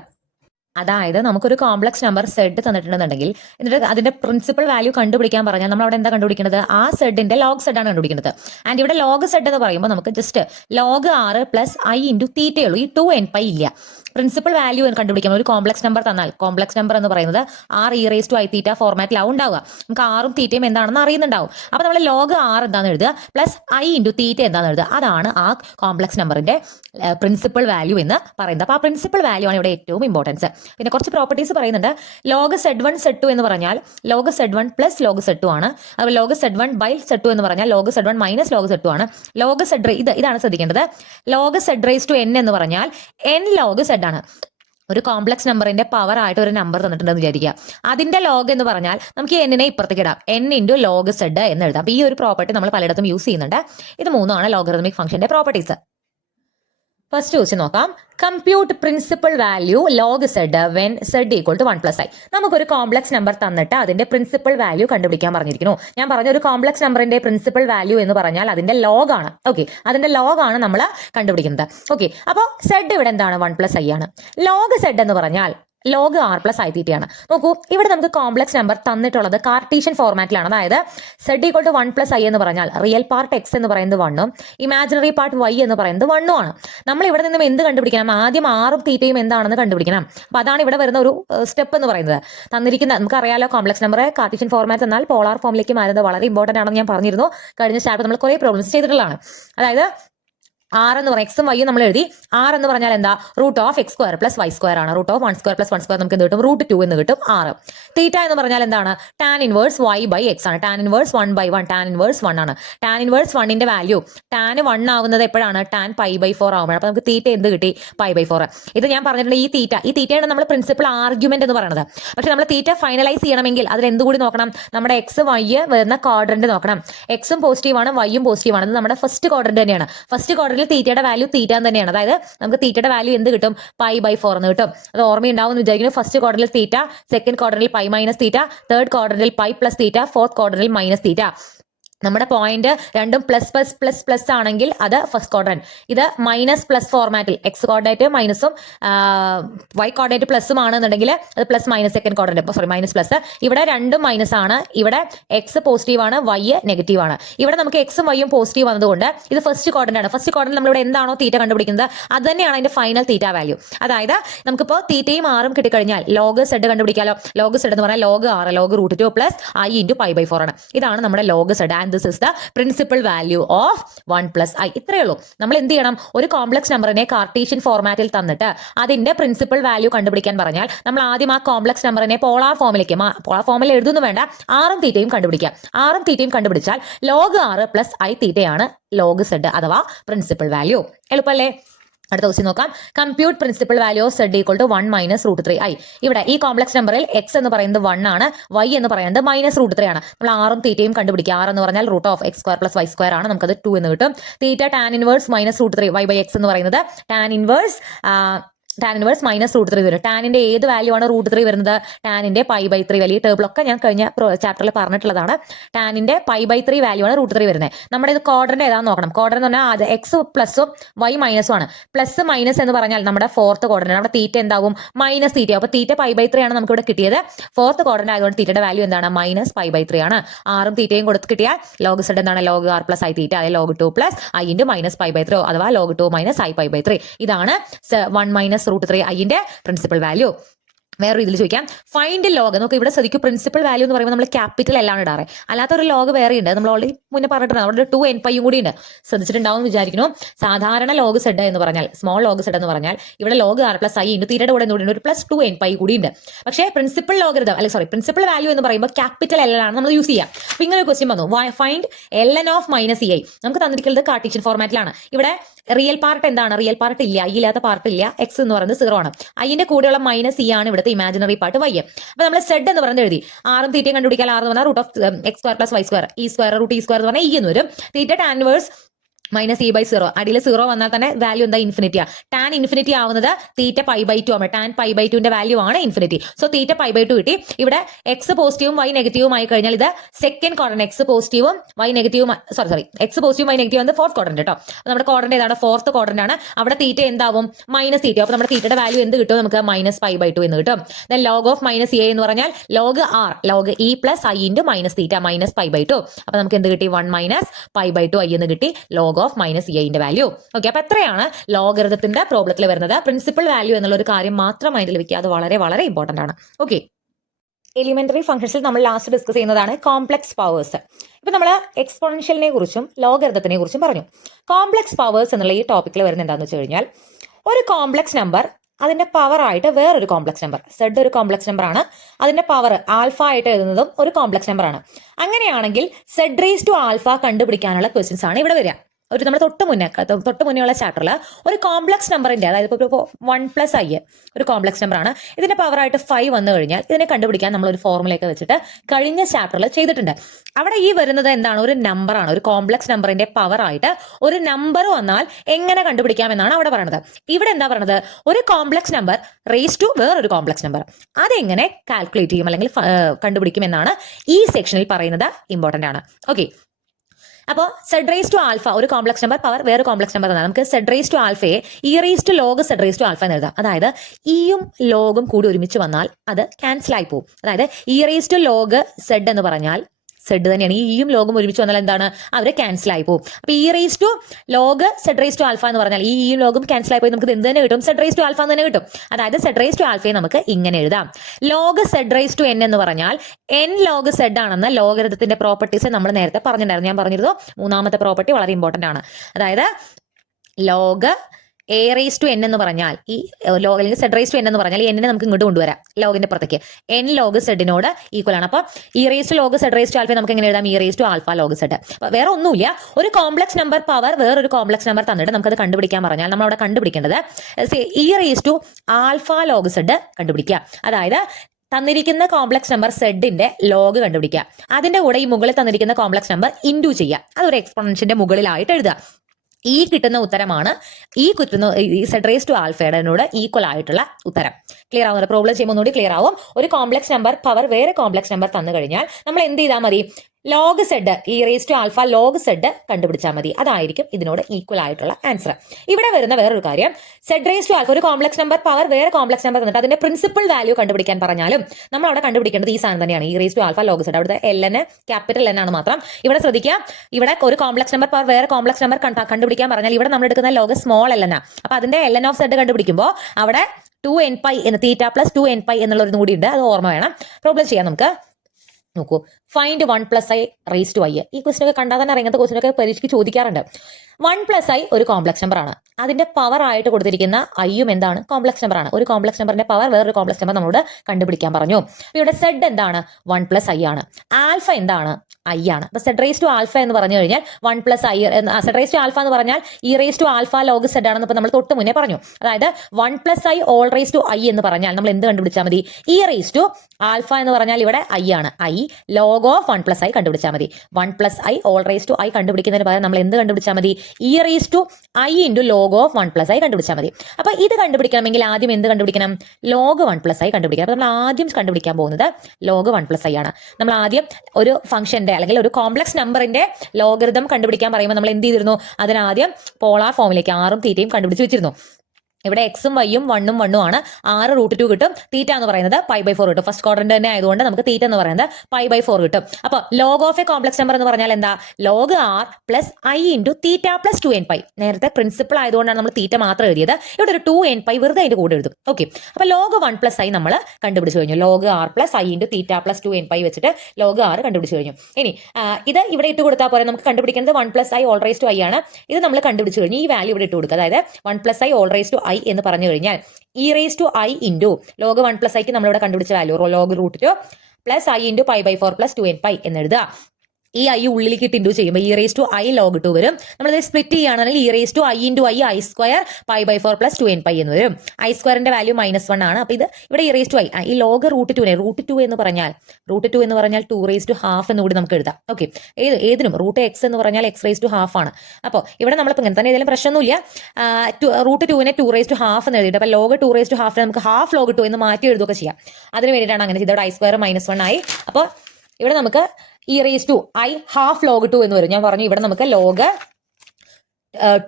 അതായത് നമുക്കൊരു കോംപ്ലക്സ് നമ്പർ സെഡ് തന്നിട്ടുണ്ടെന്നുണ്ടെങ്കിൽ എന്നിട്ട് അതിന്റെ പ്രിൻസിപ്പൽ വാല്യൂ കണ്ടുപിടിക്കാൻ പറഞ്ഞാൽ നമ്മൾ അവിടെ എന്താ കണ്ടുപിടിക്കുന്നത്? ആ സെഡിന്റെ ലോഗ് സെഡ് ആണ് കണ്ടുപിടിക്കുന്നത്. ആൻഡ് ഇവിടെ ലോഗ് സെഡ് എന്ന് പറയുമ്പോൾ നമുക്ക് just log r plus i into തീറ്റയുള്ളൂ. ഈ 2n π ഇല്ല. പ്രിൻസിപ്പൽ വാല്യൂ കണ്ടുപിടിക്കണം. ഒരു കോംപ്ലക്സ് നമ്പർ തന്നാൽ കോംപ്ലക്സ് നമ്പർ എന്ന് പറയുന്നത് r e raise to i theta ഫോർമാറ്റിലാവും ഉണ്ടാവുക. നമുക്ക് ആറും തീറ്റയും എന്താണെന്ന് അറിയുന്നുണ്ടാവും. അപ്പോൾ നമ്മൾ ലോഗ് ആർ എന്താണെന്ന് എഴുതുക, പ്ലസ് ഐ ഇൻറ്റു തീറ്റ എന്താണെന്ന് എഴുതുക. അതാണ് ആ കോംപ്ലക്സ് നമ്പറിന്റെ പ്രിൻസിപ്പൽ വാല്യൂ എന്ന് പറയുന്നത്. അപ്പോൾ ആ പ്രിൻസിപ്പൽ വാല്യൂ ആണ് ഇവിടെ ഏറ്റവും ഇമ്പോർട്ടൻസ്. പിന്നെ കുറച്ച് പ്രോപ്പർട്ടീസ് പറയുന്നുണ്ട്. Log z one z two എന്ന് പറഞ്ഞാൽ log z one plus log z two ആണ്. അതുപോലെ log z one by z two എന്ന് പറഞ്ഞാൽ log z one minus log z two ആണ്. ലോഗ് സെഡ് ഇതാണ് ശ്രദ്ധിക്കേണ്ടത്. Log z raise to n എന്ന് പറഞ്ഞാൽ എൻ ലോഗ് സെഡ് ആണ്. ഒരു കോംപ്ലക്സ് നമ്പറിന്റെ പവർ ആയിട്ട് ഒരു നമ്പർ തന്നിട്ടുണ്ടെന്ന് വിചാരിക്കുക. അതിന്റെ ലോഗ് എന്ന് പറഞ്ഞാൽ നമുക്ക് എന്നിനെ ഇപ്പുറത്തേക്ക് ഇടാം. എൻ ഇൻറ്റു ലോഗ് സെഡ് എന്ന് എഴുതാം. അപ്പോൾ ഈ ഒരു പ്രോപ്പർട്ടി നമ്മൾ പലയിടത്തും യൂസ് ചെയ്യുന്നുണ്ട്. ഇത് മൂന്നുമാണ് ലോഗറിതമിക് ഫംഗ്ഷന്റെ പ്രോപ്പർട്ടീസ്. ഫസ്റ്റ് ക്വസ്റ്റ്യൻ നോക്കാം. Compute principal value log z when z equal to 1 + i. നമുക്കൊരു കോംപ്ലക്സ് നമ്പർ തന്നിട്ട് അതിന്റെ പ്രിൻസിപ്പൽ വാല്യൂ കണ്ടുപിടിക്കാൻ പറഞ്ഞിരിക്കുന്നു. ഞാൻ പറഞ്ഞ ഒരു കോംപ്ലക്സ് നമ്പറിന്റെ പ്രിൻസിപ്പൽ വാല്യൂ എന്ന് പറഞ്ഞാൽ അതിന്റെ ലോഗ് ആണ്. ഓക്കെ, അതിന്റെ ലോഗ് ആണ് നമ്മൾ കണ്ടുപിടിക്കുന്നത്. ഓക്കെ, അപ്പോൾ സെഡ് ഇവിടെ എന്താണ്? 1 + i ആണ്. ലോഗ് സെഡ് എന്ന് പറഞ്ഞാൽ ലോഗ് ആർ പ്ലസ് ഐ തീറ്റയാണ്. നോക്കൂ, ഇവിടെ നമുക്ക് കോംപ്ലക്സ് നമ്പർ തന്നിട്ടുള്ളത് കാർട്ടീഷ്യൻ ഫോർമാറ്റിലാണ്. അതായത് സെഡ് ഈക്വൽ ടു 1 + i എന്ന് പറഞ്ഞാൽ റിയൽ പാർട്ട് എക്സ് എന്ന് പറയുന്നത് 1ഉം ഇമാജിനറി പാർട്ട് വൈ എന്ന് പറയുന്നത് 1ഉം ആണ്. നമ്മൾ ഇവിടെ നിന്നും എന്ത് കണ്ടുപിടിക്കണം? ആദ്യം ആറും തീറ്റയും എന്താണെന്ന് കണ്ടുപിടിക്കണം. അപ്പോൾ അതാണ് ഇവിടെ വരുന്ന ഒരു സ്റ്റെപ്പ് എന്ന് പറയുന്നത്. തന്നിരിക്കുന്ന നമുക്കറിയാലോ കോംപ്ലക്സ് നമ്പർ കാർട്ടീഷ്യൻ ഫോർമാറ്റ് എന്നാൽ പോളാർ ഫോമിലേക്ക് മാറുന്നത് വളരെ ഇമ്പോർട്ടന്റ് ആണെന്ന് ഞാൻ പറഞ്ഞിരുന്നു. കഴിഞ്ഞ ചാപ്റ്റർ നമ്മൾ കുറേ പ്രോബ്ലംസ് ചെയ്തിട്ടുള്ളതാണ്. അതായത് ആർ എന്ന് പറഞ്ഞാൽ എക്സും വൈയും നമ്മൾ എഴുതി. ആർ എന്ന് പറഞ്ഞാൽ എന്താ? Root of x square plus y square ആണ്. റൂട്ട് ഓഫ് 1² + 1² നമുക്ക് എന്ത് കിട്ടും? റൂട്ട് 2 എന്ന് കിട്ടും. 6. തീറ്റ എന്ന് പറഞ്ഞാൽ എന്താണ്? Tan inverse y by x ആണ്. Tan inverse 1/1. ടാൻ ഇൻവേഴ്സ് 1 ആണ്. ടാൻ ഇൻവേഴ്സ് 1ന്റെ വാല്യൂ ടാൻ 1 ആവുന്നത് എപ്പോഴാണ്? ടാൻ π/4 ആവുമ്പോൾ. അപ്പോൾ നമുക്ക് തീറ്റ എന്ത് കിട്ടി? π/4. ഇത് ഞാൻ പറഞ്ഞിട്ടുണ്ട്. ഈ തീറ്റയാണ് നമ്മൾ പ്രിൻസിപ്പൽ ആർഗ്യുമെന്റ് എന്ന് പറയുന്നത്. പക്ഷെ നമ്മൾ തീറ്റ ഫൈനലൈസ് ചെയ്യണമെങ്കിൽ അതിൽ എന്തുകൂടി നോക്കണം? നമ്മുടെ എക്സ് വൈ വരുന്ന ക്വാഡ്രന്റ് നോക്കണം. എക്സും പോസിറ്റീവ് ആണ്, വൈയും പോസിറ്റീവ് ആണ്. അത് നമ്മുടെ ഫസ്റ്റ് ക്വാഡ്രന്റ് തന്നെയാണ്. ഫസ്റ്റ് ക്വാഡ്രന്റിൽ തീറ്റയുടെ വാല്യൂ തീറ്റ തന്നെയാണ്. അതായത് നമുക്ക് തീറ്റയുടെ വാല്യൂ എന്ത് കിട്ടും? π/4 എന്ന് കിട്ടും. അത് ഓർമ്മയുണ്ടാവും എന്ന് വിചാരിക്കുന്നു. ഫസ്റ്റ് ക്വാഡ്രന്റിൽ തീറ്റ, സെക്കൻഡ് ക്വാഡ്രന്റിൽ π - തീറ്റ, തേർഡ് ക്വാഡ്രന്റിൽ π + തീറ്റ, ഫോർത്ത് ക്വാഡ്രന്റിൽ - തീറ്റ. നമ്മുടെ പോയിന്റ് രണ്ടും പ്ലസ് പ്ലസ് പ്ലസ് പ്ലസ് ആണെങ്കിൽ അത് ഫസ്റ്റ് ക്വാഡ്രന്റ്. ഇത് മൈനസ് പ്ലസ് ഫോർമാറ്റിൽ എക്സ് കോർഡിനേറ്റ് മൈനസും വൈ കോർഡിനേറ്റ് പ്ലസും ആണെന്നുണ്ടെങ്കിൽ അത് plus minus second quadrant. Sorry, minus plus. ഇവിടെ രണ്ടും മൈനസ് ആണ്. ഇവിടെ എക്സ് പോസിറ്റീവ് ആണ്, വൈ നെഗറ്റീവ് ആണ്. ഇവിടെ നമുക്ക് എക്സും വൈയും പോസിറ്റീവ് വന്നതുകൊണ്ട് ഇത് ഫസ്റ്റ് ക്വാഡ്രന്റ് ആണ്. ഫസ്റ്റ് ക്വാഡ്രന്റ് നമ്മളിവിടെ എന്താണോ തീറ്റ കണ്ടുപിടിക്കുന്നത് അത് തന്നെയാണ് അതിന്റെ ഫൈനൽ തീറ്റ വാല്യൂ. അതായത് നമുക്കിപ്പോൾ തീറ്റയും ആറും കിട്ടിക്കഴിഞ്ഞാൽ ലോഗ് സെഡ് കണ്ടുപിടിക്കാലോ. ലോഗ് സെഡ് എന്ന് പറഞ്ഞാൽ log r log root 2 plus i into π/4 ആണ്. ഇതാണ് നമ്മുടെ log z. And this is the principal value of 1 + i. ഇത്രയേ ഉള്ളൂ. നമ്മൾ എന്ത് ചെയ്യണം? ഒരു കോംപ്ലക്സ് നമ്പറിനെ കാർട്ടീഷ്യൻ ഫോർമാറ്റിൽ തന്നിട്ട് അതിന്റെ പ്രിൻസിപ്പൽ വാല്യൂ കണ്ടുപിടിക്കാൻ പറഞ്ഞാൽ നമ്മൾ ആദ്യം ആ കോംപ്ലക്സ് നമ്പറിനെ പോളാർ ഫോമിൽ എഴുതുന്നു വേണ്ട, ആറും തീറ്റയും കണ്ടുപിടിക്കുക. ആറും തീറ്റയും കണ്ടുപിടിച്ചാൽ ലോഗ് 6 + i തീറ്റയാണ് ലോഗ് സെഡ് അഥവാ പ്രിൻസിപ്പൽ വാല്യൂ. എളുപ്പല്ലേ? അടുത്ത ക്വസ്റ്റ്യൻ നോക്കാം. Compute principal value of Z equal to 1 - √3i. ഇവിടെ ഈ കോംപ്ലക്സ് നമ്പറിൽ എക്സ് എന്ന് പറയുന്നത് 1 ആണ്, വൈ എന്ന് പറയുന്നത് -√3 ആണ്. നമ്മൾ ആറും തീറ്റയും കണ്ടുപിടിക്കുക. ആർ എന്ന് പറഞ്ഞാൽ root of x square plus y square ആണ്. നമുക്കത് 2 എന്ന് കിട്ടും. തീറ്റ ടാൻ ഇൻവേഴ്സ് -√3 y/x എന്ന് പറയുന്നത് ടാൻ ഇൻവേഴ്സ് ടാൻ ഇൻവേഴ്സ് -√3 വരും. ടാനിന്റെ ഏത് വാല്യൂ ആണ് √3 വരുന്നത്? ടാനിന്റെ π/3 വലിയ ടേബിളൊക്കെ ഞാൻ കഴിഞ്ഞ ചാപ്റ്ററിൽ പറഞ്ഞിട്ടുള്ളതാണ്. ടാനിന്റെ π/3 വാല്യൂ ആണ് √3 വരുന്നത്. നമ്മുടെ ഇത് ക്വാഡ്രന്റ് ഏതാണെന്ന് നോക്കണം. ക്വാഡ്രന്റ് എന്ന് പറഞ്ഞാൽ എക്സ് പ്ലസും വൈ മൈനസും ആണ്. പ്ലസ് മൈനസ് എന്ന് പറഞ്ഞാൽ നമ്മുടെ ഫോർത്ത് ക്വാഡ്രന്റ്. നമ്മുടെ തീറ്റ എന്താവും? Minus theta. അപ്പൊ തീറ്റ π/3 ആണ് നമുക്ക് ഇവിടെ കിട്ടിയത്. ഫോർത്ത് ക്വാഡ്രന്റ് ആയതുകൊണ്ട് തീറ്റയുടെ വാല്യൂ എന്താണ്? -π/3 ആണ്. ആറും തീറ്റയും കൊടുത്ത് കിട്ടിയാൽ log z എന്താണ്? log r + i തീറ്റ, അതായത് log 2 + i × -π/3 അഥവാ log 2 - i/3. ഇതാണ് 1 - √3 i ന്റെ പ്രിൻസിപ്പൽ വാല്യൂ. വേറെ രീതിയിൽ ചോദിക്കാം, ഫൈൻഡ് ലോഗ്. നമുക്ക് ഇവിടെ ശ്രദ്ധിക്കും, പ്രിൻസിപ്പൽ വാല്യൂ എന്ന് പറയുമ്പോൾ നമ്മൾ ക്യാപിറ്റൽ എല്ലാം ഇടാറ്. അല്ലാത്തൊരു ലോഗ് വേറെ ഉണ്ട്, നമ്മൾ ഓൾറെഡി മുന്നേ പറഞ്ഞിട്ടുണ്ട്. അവിടെ 2nπ കൂടി ഉണ്ട്, ശ്രദ്ധിച്ചിട്ടുണ്ടാവും എന്ന് വിചാരിക്കുന്നു. സാധാരണ ലോഗ് സെഡ് എന്ന് പറഞ്ഞാൽ, സ്മോൾ ലോഗ് സെഡ് എന്ന് പറഞ്ഞാൽ ഇവിടെ log r + i × തീറ്റയുടെ കൂടെ ഒരു +2nπ കൂടി ഉണ്ട്. പക്ഷേ പ്രിൻസിപ്പൽ ലോഗരിതം പ്രിൻസിപ്പൽ വാല്യൂ എന്ന് പറയുമ്പോൾ ക്യാപിറ്റൽ എൽ ആണ് നമ്മൾ യൂസ് ചെയ്യുക. അപ്പൊ ഇങ്ങനെ ഒരു ക്വസ്റ്റ്യൻ വന്നു, ഫൈൻഡ് ln of -ei. നമുക്ക് തന്നിരിക്കുന്നത് കാർട്ടീഷ്യൻ ഫോർമാറ്റിലാണ്. ഇവിടെ റിയൽ പാർട്ട് എന്താണ്? റിയൽ പാർട്ട് ഇല്ല, ഐ ഇല്ലാത്ത പാർട്ട് ഇല്ല. എക്സ് എന്ന് പറയുന്നത് 0 ആണ്. ഐന്റെ കൂടെയുള്ള -e ആണ് ഇവിടുത്തെ ഇമാജിനറി പാർട്ട് y. അപ്പൊ നമ്മൾ സെഡ് എന്ന് പറയുന്നത് എഴുതി. ആറും തീറ്റയും കണ്ടുപിടിക്കാൻ ആറ് എന്ന് പറഞ്ഞാൽ √(x² + y²) e² എന്ന് പറഞ്ഞാൽ e എന്ന് വരും. തീറ്റ ടാൻ ഇൻവേഴ്സ് -e/0. അടിയിൽ 0 വന്നാൽ തന്നെ വാല്യൂ എന്താ? ഇൻഫിനിറ്റിയാ. ടാൻ ഇൻഫിനിറ്റി ആവുന്നത് തീറ്റ π/2 ആണ്. ടാൻ π/2ന്റെ വാല്യൂ ആണ് ഇൻഫിനിറ്റി. സോ തീറ്റ π/2 കിട്ടി. ഇവിടെ എക്സ് പോസിറ്റീവും വൈ നെഗറ്റീവും ആയി കഴിഞ്ഞാൽ ഇത് സെക്കൻഡ് ക്വാഡ്രന്റ്. എക്സ് പോസിറ്റീവും വൈ നെഗറ്റീവും എക്സ് പോസിറ്റീവും വൈ നെഗറ്റീവ് ആണ് ഫോർത്ത് ക്വാഡ്രന്റ് കേട്ടോ. നമ്മുടെ ക്വാഡ്രന്റ് ഏതാണ്? ഫോർത്ത് ക്വാഡ്രന്റ് ആണ്. അവിടെ തീറ്റ എന്താവും? -തീറ്റ. അപ്പൊ നമ്മുടെ തീറ്റയുടെ വാല്യൂ എന്ത് കിട്ടും? നമുക്ക് -π/2 എന്ന് കിട്ടും. ദെൻ log of -e എന്ന് പറഞ്ഞാൽ log r log e + i × -θ -π/2. അപ്പൊ നമുക്ക് എന്ത് കിട്ടി? 1 - π/2 i എന്ന് കിട്ടി. log of -e ന്റെ വാല്യൂ. ഓക്കെ, അപ്പൊ എത്രയാണ് ലോഗരിതത്തിന്റെ പ്രോബ്ലത്തിൽ വരുന്നത്? പ്രിൻസിപ്പൽ വാല്യൂ എന്നുള്ള ഒരു കാര്യം മാത്രം മൈൻഡിൽ വെക്കുക, അത് വളരെ വളരെ ഇമ്പോർട്ടന്റ് ആണ്. ഓക്കെ, എലിമെന്ററി ഫംഗ്ഷൻസിൽ നമ്മൾ ലാസ്റ്റ് ഡിസ്കസ് ചെയ്യുന്നതാണ് കോംപ്ലക്സ് പവേഴ്സ്. ഇപ്പൊ നമ്മൾ എക്സ്പോണൻഷ്യലിനെ കുറിച്ചും ലോഗരിതത്തിനെ കുറിച്ചും പറഞ്ഞു. കോംപ്ലക്സ് പവേഴ്സ് എന്നുള്ള ഈ ടോപ്പിക്കിൽ വരുന്നത് എന്താണെന്ന് വെച്ച് കഴിഞ്ഞാൽ, ഒരു കോംപ്ലക്സ് നമ്പർ അതിന്റെ പവർ ആയിട്ട് വേറൊരു കോംപ്ലക്സ് നമ്പർ, സെഡ് ഒരു കോംപ്ലക്സ് നമ്പർ ആണ്, അതിന്റെ പവർ ആൽഫ ആയിട്ട് എഴുതുന്നതും ഒരു കോംപ്ലക്സ് നമ്പർ ആണ്. അങ്ങനെയാണെങ്കിൽ z⁻⁴ കണ്ടുപിടിക്കാനുള്ള ക്വസ്റ്റ്യൻസ് ആണ് ഇവിടെ വരിക. നമ്മൾ തൊട്ട് മുന്നേ ഉള്ള ചാപ്റ്ററിൽ ഒരു കോംപ്ലക്സ് നമ്പറിന്റെ, അതായത് ഇപ്പോൾ 1 + i ഒരു കോംപ്ലക്സ് നമ്പർ ആണ്, ഇതിന്റെ പവർ ആയിട്ട് 5 വന്നു കഴിഞ്ഞാൽ ഇതിനെ കണ്ടുപിടിക്കാൻ നമ്മൾ ഒരു ഫോർമുലയൊക്കെ വെച്ചിട്ട് കഴിഞ്ഞ ചാപ്റ്ററിൽ ചെയ്തിട്ടുണ്ട്. അവിടെ ഈ വരുന്നത് എന്താണ്? ഒരു നമ്പർ ആണ്. ഒരു കോംപ്ലക്സ് നമ്പറിന്റെ പവർ ആയിട്ട് ഒരു നമ്പർ വന്നാൽ എങ്ങനെ കണ്ടുപിടിക്കാം എന്നാണ് അവിടെ പറയുന്നത്. ഇവിടെ എന്താ പറയുന്നത്? ഒരു കോംപ്ലക്സ് നമ്പർ റേസ് ടു വേറൊരു കോംപ്ലക്സ് നമ്പർ, അതെങ്ങനെ കാൽക്കുലേറ്റ് ചെയ്യും അല്ലെങ്കിൽ കണ്ടുപിടിക്കും എന്നാണ് ഈ സെക്ഷനിൽ പറയുന്നത്. ഇമ്പോർട്ടന്റ് ആണ്. ഓക്കെ, അപ്പോൾ z⁻⁴ ഒരു കോംപ്ലക്സ് നമ്പർ പവർ വേറെ കോംപ്ലക്സ് നമ്പർ തന്നെ. നമുക്ക് z⁻⁴ e⁻log z⁻⁴ എന്ന് എഴുതാം. അതായത് ഇയും ലോഗും കൂടി ഒരുമിച്ച് വന്നാൽ അത് ക്യാൻസൽ ആയി പോകും. അതായത് e⁻log z എന്ന് പറഞ്ഞാൽ സെഡ് തന്നെയാണ്. ഇയും ലോഗും ഒരുമിച്ച് വന്നാൽ എന്താണ്? അവര് ക്യാൻസൽ ആയി പോകും. അപ്പൊ e⁻log z⁻⁴ എന്ന് പറഞ്ഞാൽ ഈ ലോഗും ക്യാൻസൽ ആയി പോയി നമുക്ക് എന്ത് തന്നെ കിട്ടും? z⁻⁴ എന്ന് തന്നെ കിട്ടും. അതായത് z⁻⁴ നമുക്ക് ഇങ്ങനെ എഴുതാം. log z⁻n എന്ന് പറഞ്ഞാൽ n log z ആണെന്ന ലോഗരിതത്തിന്റെ പ്രോപ്പർട്ടീസ് നമ്മൾ നേരത്തെ പറഞ്ഞിട്ടുണ്ടായിരുന്നു. ഞാൻ പറഞ്ഞിരുന്നു മൂന്നാമത്തെ പ്രോപ്പർട്ടി വളരെ ഇമ്പോർട്ടന്റ് ആണ്. അതായത് log a⁻n എന്ന് പറഞ്ഞാൽ ഈ ലോഗ് അല്ലെങ്കിൽ z⁻n എന്ന് പറഞ്ഞാൽ n നമുക്ക് ഇങ്ങോട്ട് കൊണ്ടുവരാം ലോഗിന്റെ പുറത്തേക്ക്. n log z-നോട് ഈക്വൽ ആണ്. അപ്പൊ e⁻log z⁻⁴ നമുക്ക് എങ്ങനെ എഴുതാം? e⁻α log z. വേറെ ഒന്നുമില്ല, ഒരു കോംപ്ലക്സ് നമ്പർ പവർ വേറൊരു കോംപ്ലക്സ് നമ്പർ തന്നിട്ട് നമുക്കത് കണ്ടുപിടിക്കാൻ പറഞ്ഞാൽ നമ്മൾ അവിടെ കണ്ടുപിടിക്കേണ്ടത് e⁻α log z കണ്ടുപിടിക്കുക. അതായത് തന്നിരിക്കുന്ന കോംപ്ലക്സ് നമ്പർ സെഡിന്റെ ലോഗ് കണ്ടുപിടിക്കുക. അതിന്റെ കൂടെ ഈ മുകളിൽ തന്നിരിക്കുന്ന കോംപ്ലക്സ് നമ്പർ ഇൻഡു ചെയ്യുക. അതൊരു എക്സ്പോണൻഷ്യന്റെ മുകളിലായിട്ട് എഴുതുക. ഈ കിട്ടുന്ന ഉത്തരമാണ് ഈ z⁻⁴നോട് ഈക്വൽ ആയിട്ടുള്ള ഉത്തരം. ക്ലിയർ ആവുന്ന പ്രോബ്ലം ചെയ്യുമ്പോൾ ഒന്നുകൂടി ക്ലിയർ ആവും. ഒരു കോംപ്ലക്സ് നമ്പർ പവർ വേറെ കോംപ്ലക്സ് നമ്പർ തന്നു കഴിഞ്ഞാൽ നമ്മൾ എന്ത് ചെയ്താൽ മതി? log z e⁻α log z കണ്ടുപിടിച്ചാൽ മതി. അതായിരിക്കും ഇതിനോട് ഈക്വൽ ആയിട്ടുള്ള ആൻസർ. ഇവിടെ വരുന്ന വേറൊരു കാര്യം, z⁻⁴ ഒരു കോംപ്ലക്സ് നമ്പർ പവർ വേറെ കോംപ്ലക്സ് നമ്പർ തന്നിട്ട് അതിന്റെ പ്രിൻസിപ്പൽ വാല്യൂ കണ്ടുപിടിക്കാൻ പറഞ്ഞാലും നമ്മൾ അവിടെ കണ്ടുപിടിക്കേണ്ടത് ഈ സാധനം തന്നെയാണ്, e⁻α log z. അവിടുത്തെ ln ക്യാപിറ്റൽ n ആണ് മാത്രം. ഇവിടെ ശ്രദ്ധിക്കുക, ഇവിടെ ഒരു കോംപ്ലക്സ് നമ്പർ പവർ വേറെ കോംപ്ലക്സ് നമ്പർ കണ്ടുപിടിക്കാൻ പറഞ്ഞാൽ ഇവിടെ നമ്മൾ എടുക്കുന്ന ലോഗ് സ്മോൾ ln. അപ്പൊ അതിന്റെ ln of z കണ്ടുപിടിക്കുമ്പോൾ അവിടെ 2nπ എന്ന് θ + 2nπ എന്നുള്ള ഒരു കൂടി ഉണ്ട്, അത് ഓർമ്മ വേണം. പ്രോബ്ലം ചെയ്യാം നമുക്ക്. നോക്കൂ, ഫൈൻഡ് 1 + i⁻i. ഈ ക്വസ്റ്റ്യൻ ഒക്കെ കണ്ടാൽ തന്നെ അറിയാത്ത ക്വസ്റ്റ്യൻ ഒക്കെ പരീക്ഷയ്ക്ക് ചോദിക്കാറുണ്ട്. 1 + i ഒരു കോംപ്ലക്സ് നമ്പർ ആണ്. അതിന്റെ പവർ ആയിട്ട് കൊടുത്തിരിക്കുന്ന ഐയും എന്താണ്? കോംപ്ലക്സ് നമ്പർ ആണ്. ഒരു കോംപ്ലക്സ് നമ്പറിന്റെ പവർ വേറൊരു കോംപ്ലക്സ് നമ്പർ നമ്മളോട് കണ്ടുപിടിക്കാൻ പറഞ്ഞു. ഇവിടെ z എന്താണ്? 1 + i ആണ്. ആൽഫ എന്താണ്? i ആണ്. അപ്പൊ z⁻⁴ എന്ന് പറഞ്ഞു കഴിഞ്ഞാൽ 1 + i, z⁻⁴ എന്ന് പറഞ്ഞാൽ e⁻α log z ആണെന്ന് ഇപ്പൊ നമ്മൾ തൊട്ട് മുന്നേ പറഞ്ഞു. അതായത് 1 + i all⁻i എന്ന് പറഞ്ഞാൽ നമ്മൾ എന്ത് കണ്ടുപിടിച്ചാൽ മതി? e⁻α എന്ന് പറഞ്ഞാൽ ഇവിടെ i ആണ്. i log of 1 + i കണ്ടുപിടിച്ചാൽ മതി. 1 + i all⁻i കണ്ടുപിടിക്കുന്നതിന് പകരം നമ്മൾ എന്ത് കണ്ടുപിടിച്ചാൽ മതി? E raise to i into log of 1 + i കണ്ടുപിടിച്ചാൽ മതി. അപ്പോൾ ഇത് കണ്ടുപിടിക്കണമെങ്കിൽ ആദ്യം എന്ത് കണ്ടുപിടിക്കണം? ലോഗ് 1 + i കണ്ടുപിടിക്കണം. അപ്പോൾ നമ്മൾ ആദ്യം കണ്ടുപിടിക്കാൻ പോകുന്നത് ലോഗ് 1 + i ആണ്. നമ്മൾ ആദ്യം ഒരു ഫംഗ്ഷന്റെ അല്ലെങ്കിൽ ഒരു കോംപ്ലക്സ് നമ്പറിന്റെ ലോഗരിതം കണ്ടുപിടിക്കാൻ പറയുമ്പോൾ നമ്മൾ എന്ത് ചെയ്തിരുന്നു? അതിനാദ്യം പോളാർ ഫോമിലേക്ക് ആറും തീറ്റയും കണ്ടുപിടിച്ച് വെച്ചിരുന്നു. ഇവിടെ എക്സും വൈയും 1ഉം 1ഉം ആണ്. 6√2 കിട്ടും. തീറ്റ എന്ന് പറയുന്നത് π/4 കിട്ടും. ഫസ്റ്റ് ക്വാഡ്രന്റ് തന്നെ ആയതുകൊണ്ട് നമുക്ക് തീറ്റ എന്ന് പറയുന്നത് π/4 കിട്ടും. അപ്പോൾ log of a complex number എന്ന് പറഞ്ഞാൽ എന്താ? Log r + i × theta + 2nπ. നേരത്തെ പ്രിൻസിപ്പിൾ ആയതുകൊണ്ടാണ് നമ്മൾ തീറ്റ മാത്രം എഴുതിയത്. ഇവിടെ ഒരു 2nπ വെറുതെ അതിന്റെ കൂടെ എഴുതും. ഓക്കെ, അപ്പോൾ ലോഗ് 1 + i നമ്മൾ കണ്ടുപിടിച്ച് കഴിഞ്ഞു. Log r + i × theta + 2nπ വെച്ചിട്ട് ലോഗ് r കണ്ടുപിടിച്ച് കഴിഞ്ഞു. ഇനി ഇത് ഇവിടെ ഇട്ട് കൊടുത്താൽ പോലെ നമുക്ക് കണ്ടുപിടിക്കുന്നത് 1 + i all raise to i ആണ്. ഇത് നമ്മൾ കണ്ടുപിടിച്ച് കഴിഞ്ഞു. ഈ വാല്യൂ ഇവിടെ ഇട്ട് കൊടുക്കുക. അതായത് 1 + i all raise to i എന്ന് പറഞ്ഞു കഴിഞ്ഞാൽ e raise to i into log 1 + iക്ക് നമ്മളിവിടെ കണ്ടുപിടിച്ച വാല്യൂ ലോഗ് √2 + i × π/4 + 2nπ എന്ന് എഴുതുക. ഈ ഐ ഉള്ളിലേക്ക് ഇട്ട് ഇൻറ്റു ചെയ്യുമ്പോൾ e raise to i log 2 വരും. നമ്മളിത് സ്പ്ലിറ്റ് ചെയ്യുകയാണെങ്കിൽ e raise to i × i i² π/4 + 2nπ എന്ന് വരും. i² വാല്യൂ -1 ആണ്. അപ്പോൾ ഇത് ഇവിടെ ഇ റേസ് ടു ഐ ഈ ലോഗ് √2 √2 എന്ന് പറഞ്ഞാൽ √2 2 റേസ് ടു ഹാഫ് എന്ന് കൂടി നമുക്ക് എഴുതാം. ഓക്കെ, ഏതിനും √x എന്ന് പറഞ്ഞാൽ x റേസ് ടു ഹാഫ് ആണ്. അപ്പോൾ ഇവിടെ നമ്മളിപ്പോൾ ഇങ്ങനെ തന്നെ ഏതെങ്കിലും പ്രശ്നമൊന്നുമില്ല. √2 2 റേസ് ടു ഹാഫ് എന്ന് എഴുതിയിട്ട് അപ്പോൾ ലോഗ് 2 റേസ് ടു ഹാഫ് നമുക്ക് ഹാഫ് ലോഗ് 2 എന്ന് മാറ്റി എഴുതുകയൊക്കെ ചെയ്യാം. അതിന് വേണ്ടിയിട്ടാണ് അങ്ങനെ ചെയ്തത്. i² -1 ആയി. അപ്പോൾ ഇവിടെ നമുക്ക് e raise to i half log 2 എന്ന് വരും. ഞാൻ പറഞ്ഞു ഇവിടെ നമുക്ക് ലോഗ്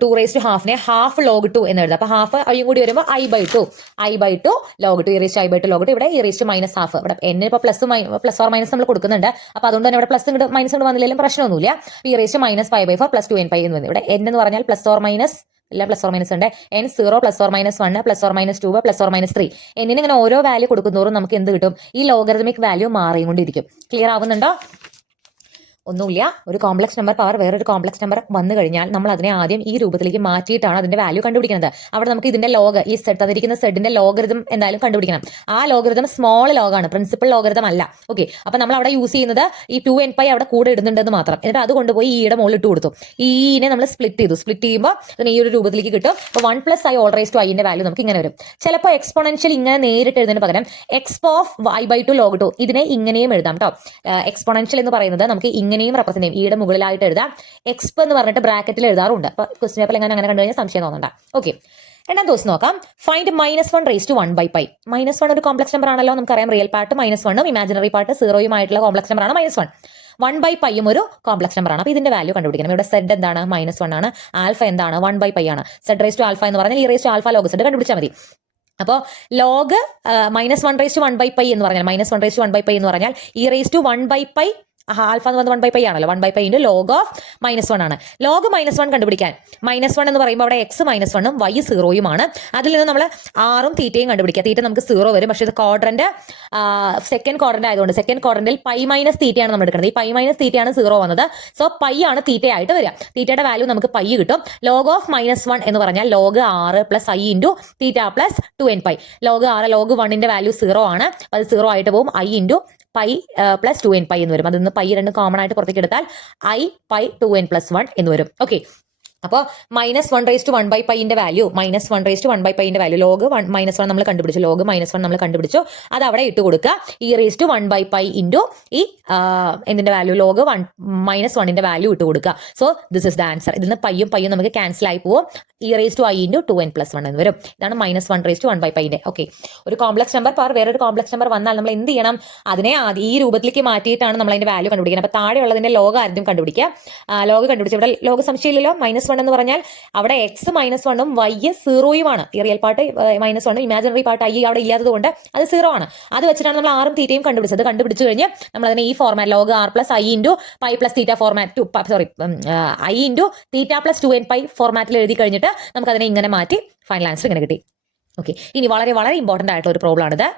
2 റേസ് ടു ഹാഫിനെ ഹാഫ് ലോഗ് 2 എന്ന് എഴുതാം. അപ്പോൾ ഹാഫ് അയ്യും കൂടി വരുമ്പോൾ i/2 log 2 e raise to i/2 log 2. ഇവിടെ ഇ റേസ് ടു -1/2. ഇവിടെ n ഇപ്പോൾ പ്ലസ് ഓർ മൈനസ് നമ്മൾ കൊടുക്കുന്നുണ്ട്. അപ്പോൾ അതുകൊണ്ട് തന്നെ ഇവിടെ പ്ലസ് മൈനസ് കൊണ്ട് വന്നില്ലെങ്കിലും പ്രശ്നമൊന്നുമില്ല. ഇ റേസ് ടു -π/4 + 2nπ എന്ന് വന്നു. ഇവിടെ n എന്ന് പറഞ്ഞാൽ പ്ലസ് ഓർ മൈനസ് ഇല്ല, പ്ലസ് ഓർ മൈനസ് ഉണ്ട്. n 0 +or -1 +or -2 +or -3 എന്നിന് ഇങ്ങനെ ഓരോ വാല്യൂ കൊടുക്കുന്നതോറും നമുക്ക് എന്ത് കിട്ടും? ഈ ലോഗരിതമിക് വാല്യൂ മാറിക്കൊണ്ടിരിക്കും. ക്ലിയർ ആവുന്നുണ്ടോ? ഒന്നുമില്ല. ഒരു കോംപ്ലക്സ് നമ്പർ പവർ വേറൊരു കോംപ്ലക്സ് നമ്പർ വന്നു കഴിഞ്ഞാൽ നമ്മൾ അതിനെ ആദ്യം ഈ രൂപത്തിലേക്ക് മാറ്റിയിട്ടാണ് അതിന്റെ വാല്യൂ കണ്ടുപിടിക്കുന്നത്. അവിടെ നമുക്ക് ഇതിന്റെ ലോഗ് ഈ സെഡ് തന്നിരിക്കുന്ന സെഡിന്റെ ലോഗരിതം എന്തായാലും കണ്ടുപിടിക്കണം. ആ ലോഗരിതം സ്മോൾ ലോഗാണ്, പ്രിൻസിപ്പൽ ലോഗരിതം അല്ല. ഓക്കെ, അപ്പൊ നമ്മൾ അവിടെ യൂസ് ചെയ്യുന്നത് ഈ 2nπ അവിടെ കൂടെ ഇടുന്നുണ്ടെന്ന് മാത്രം. എന്നിട്ട് അത് കൊണ്ടുപോയി ഈയുടെ മുകളിൽ ഇട്ട് കൊടുത്തു. ഈനെ നമ്മൾ സ്പ്ലിറ്റ് ചെയ്തു. സ്പ്ലിറ്റ് ചെയ്യുമ്പോൾ അതിന് ഈ ഒരു രൂപത്തിലേക്ക് കിട്ടും. അപ്പോൾ 1 + i ഓൾ റേസ് ടു ഐന്റെ വാല്യൂ നമുക്ക് ഇങ്ങനെ വരും. ചിലപ്പോൾ എക്സ്പോണൻഷ്യൽ ഇങ്ങനെ നേരിട്ട് എഴുതുന്നതിന് പകരം exp(of i/2 log 2) ഇതിനെ ഇങ്ങനെയും എഴുതാം കേട്ടോ. എക്സ്പോണൻഷ്യൽ എന്ന് പറയുന്നത് നമുക്ക് ഇങ്ങനെയും റെപ്രസെന്റ് ചെയ്യും. ഈയുടെ മുകളിലായിട്ട് എഴുതാം. എക്സ്പ് എന്ന് പറഞ്ഞിട്ട് ബ്രാക്കറ്റിൽ എഴുതാറുണ്ട്. അപ്പോൾ ക്വസ്റ്റ്യൻ പേപ്പർ എങ്ങനെ അങ്ങനെ കണ്ടു കഴിഞ്ഞാൽ സംശയം തോന്നണ്ട. ഓക്കെ, രണ്ടാം ദിവസം നോക്കാം. Find -1 raise to 1/π. -1 ഒരു കോംപ്ലക്സ് നമ്പർ ആണല്ലോ. നമുക്കറിയാം റിയൽ പാർട്ട് -1ഉം ഇമാജിനറി പാർട്ട് 0യും ആയിട്ടുള്ള കോംപ്ലക്സ് നമ്പർ ആണ് -1. 1/πയും ഒരു കോംപ്ലക്സ് നമ്പർ ആണ്. അപ്പോൾ ഇതിന്റെ വാല്യൂ കണ്ടുപിടിക്കണം. ഇവിടെ സെഡ് എന്താണ്? -1 ആണ്. ആൽഫ എന്താണ്? 1/π ആണ്. സെഡ് റേസ് ടു ആൽഫ എന്ന് പറഞ്ഞാൽ e raise to alpha log z കണ്ടുപിടിച്ചാൽ മതി. അപ്പോൾ ലോഗ് -1 റേസ് ടു 1/π എന്ന് പറഞ്ഞാൽ -1 റേസ് ടു 1/π എന്ന് പറഞ്ഞാൽ ഇ റേസ് ടു 1/π ആൽഫ എന്ന് പറഞ്ഞാൽ 1/π ആണല്ലോ. 1/π × ലോഗ് ഓഫ് -1 ആണ്. ലോഗ് -1 കണ്ടുപിടിക്കാൻ -1 എന്ന് പറയുമ്പോൾ അവിടെ x -1ഉം y 0യുമാണ്. അതിൽ നിന്ന് നമ്മൾ ആറും തീറ്റയും കണ്ടുപിടിക്കുക. തീറ്റ നമുക്ക് 0 വരും. പക്ഷേ ഇത് ക്വാഡ്രന്റ് സെക്കൻഡ് ക്വാഡ്രന്റ് ആയതുകൊണ്ട് സെക്കൻഡ് ക്വാഡ്രന്റിൽ π - തീറ്റയാണ് നമ്മൾ എടുക്കുന്നത്. ഈ π - തീറ്റയാണ് 0 വന്നത്. സോ π ആണ് തീറ്റയായിട്ട് വരിക. തീറ്റയുടെ വാല്യൂ നമുക്ക് π കിട്ടും. ലോഗ് ഓഫ് -1 എന്ന് പറഞ്ഞാൽ log r + i × theta + 2nπ. Log r log 1ന്റെ വാല്യൂ 0 ആണ്. അത് 0 ആയിട്ട് പോകും. i × π + 2nπ എന്ന് വരും. അതിൽ നിന്ന് π രണ്ട് കോമൺ ആയിട്ട് പുറത്തേക്ക് എടുത്താൽ i π 2n+1 എന്ന് വരും. ഓക്കെ, അപ്പോൾ -1 റേസ് ടു 1/πന്റെ വാല്യൂ -1 റേസ് ടു 1/πന്റെ വാല്യൂ ലോഗ് -1 നമ്മൾ കണ്ടുപിടിച്ചു. ലോഗ് -1 നമ്മൾ കണ്ടുപിടിച്ചു. അത് അവിടെ ഇട്ട് കൊടുക്കുക. ഇ റേസ് ടു 1/π ഇൻറ്റു ഈ എന്തിന്റെ വാല്യൂ ലോഗ് -1ന്റെ വാല്യൂ ഇട്ട് കൊടുക്കുക. So this is the answer. ഇതിൽ നിന്ന് പയ്യും നമുക്ക് ക്യാൻസൽ ആയി പോകും. E raise to i × 2n+1 എന്ന് വരും. ഇതാണ് -1 റേസ് ടു 1/πന്റെ. ഓക്കെ, ഒരു കോംപ്ലക്സ് നമ്പർ പവർ വേറൊരു കോംപ്ലക്സ് നമ്പർ വന്നാൽ നമ്മൾ എന്ത് ചെയ്യണം? അതിനെ ഈ രൂപത്തിലേക്ക് മാറ്റിയിട്ടാണ് നമ്മൾ അതിന്റെ വാല്യൂ കണ്ടുപിടിക്കുന്നത്. അപ്പോൾ താഴെയുള്ളതിന്റെ ലോഗ് ആദ്യം കണ്ടുപിടിക്കുക. ലോഗ് കണ്ടുപിടിച്ച് ഇവിടെ ലോഗ് സംശയമില്ലല്ലോ. -1 എന്ന് പറഞ്ഞാൽ അവിടെ x -1ഉം y 0യുമാണ്. ഈ റിയൽ പാർട്ട് -1ഉം ഇമാജിനറി പാർട്ട് i അവിടെ ഇല്ലാത്തത് കൊണ്ട് അത് 0 ആണ്. അത് വെച്ചിട്ടാണ് നമ്മൾ ആറും തീറ്റയും കണ്ടുപിടിച്ചത്. കണ്ടുപിടിച്ചു കഴിഞ്ഞ് നമ്മൾ അതിനെ ഈ format log r + i × π + theta format i × theta + 2nπ ഫോർമാറ്റിൽ എഴുതി കഴിഞ്ഞിട്ട് നമുക്ക് അതിനെ ഇങ്ങനെ മാറ്റി ഫൈനൽ ആൻസർ ഇങ്ങനെ കിട്ടി. ഓക്കെ, ഇനി വളരെ വളരെ ഇമ്പോർട്ടന്റ് ആയിട്ടുള്ള ഒരു പ്രോബ്ലം ആണിത്.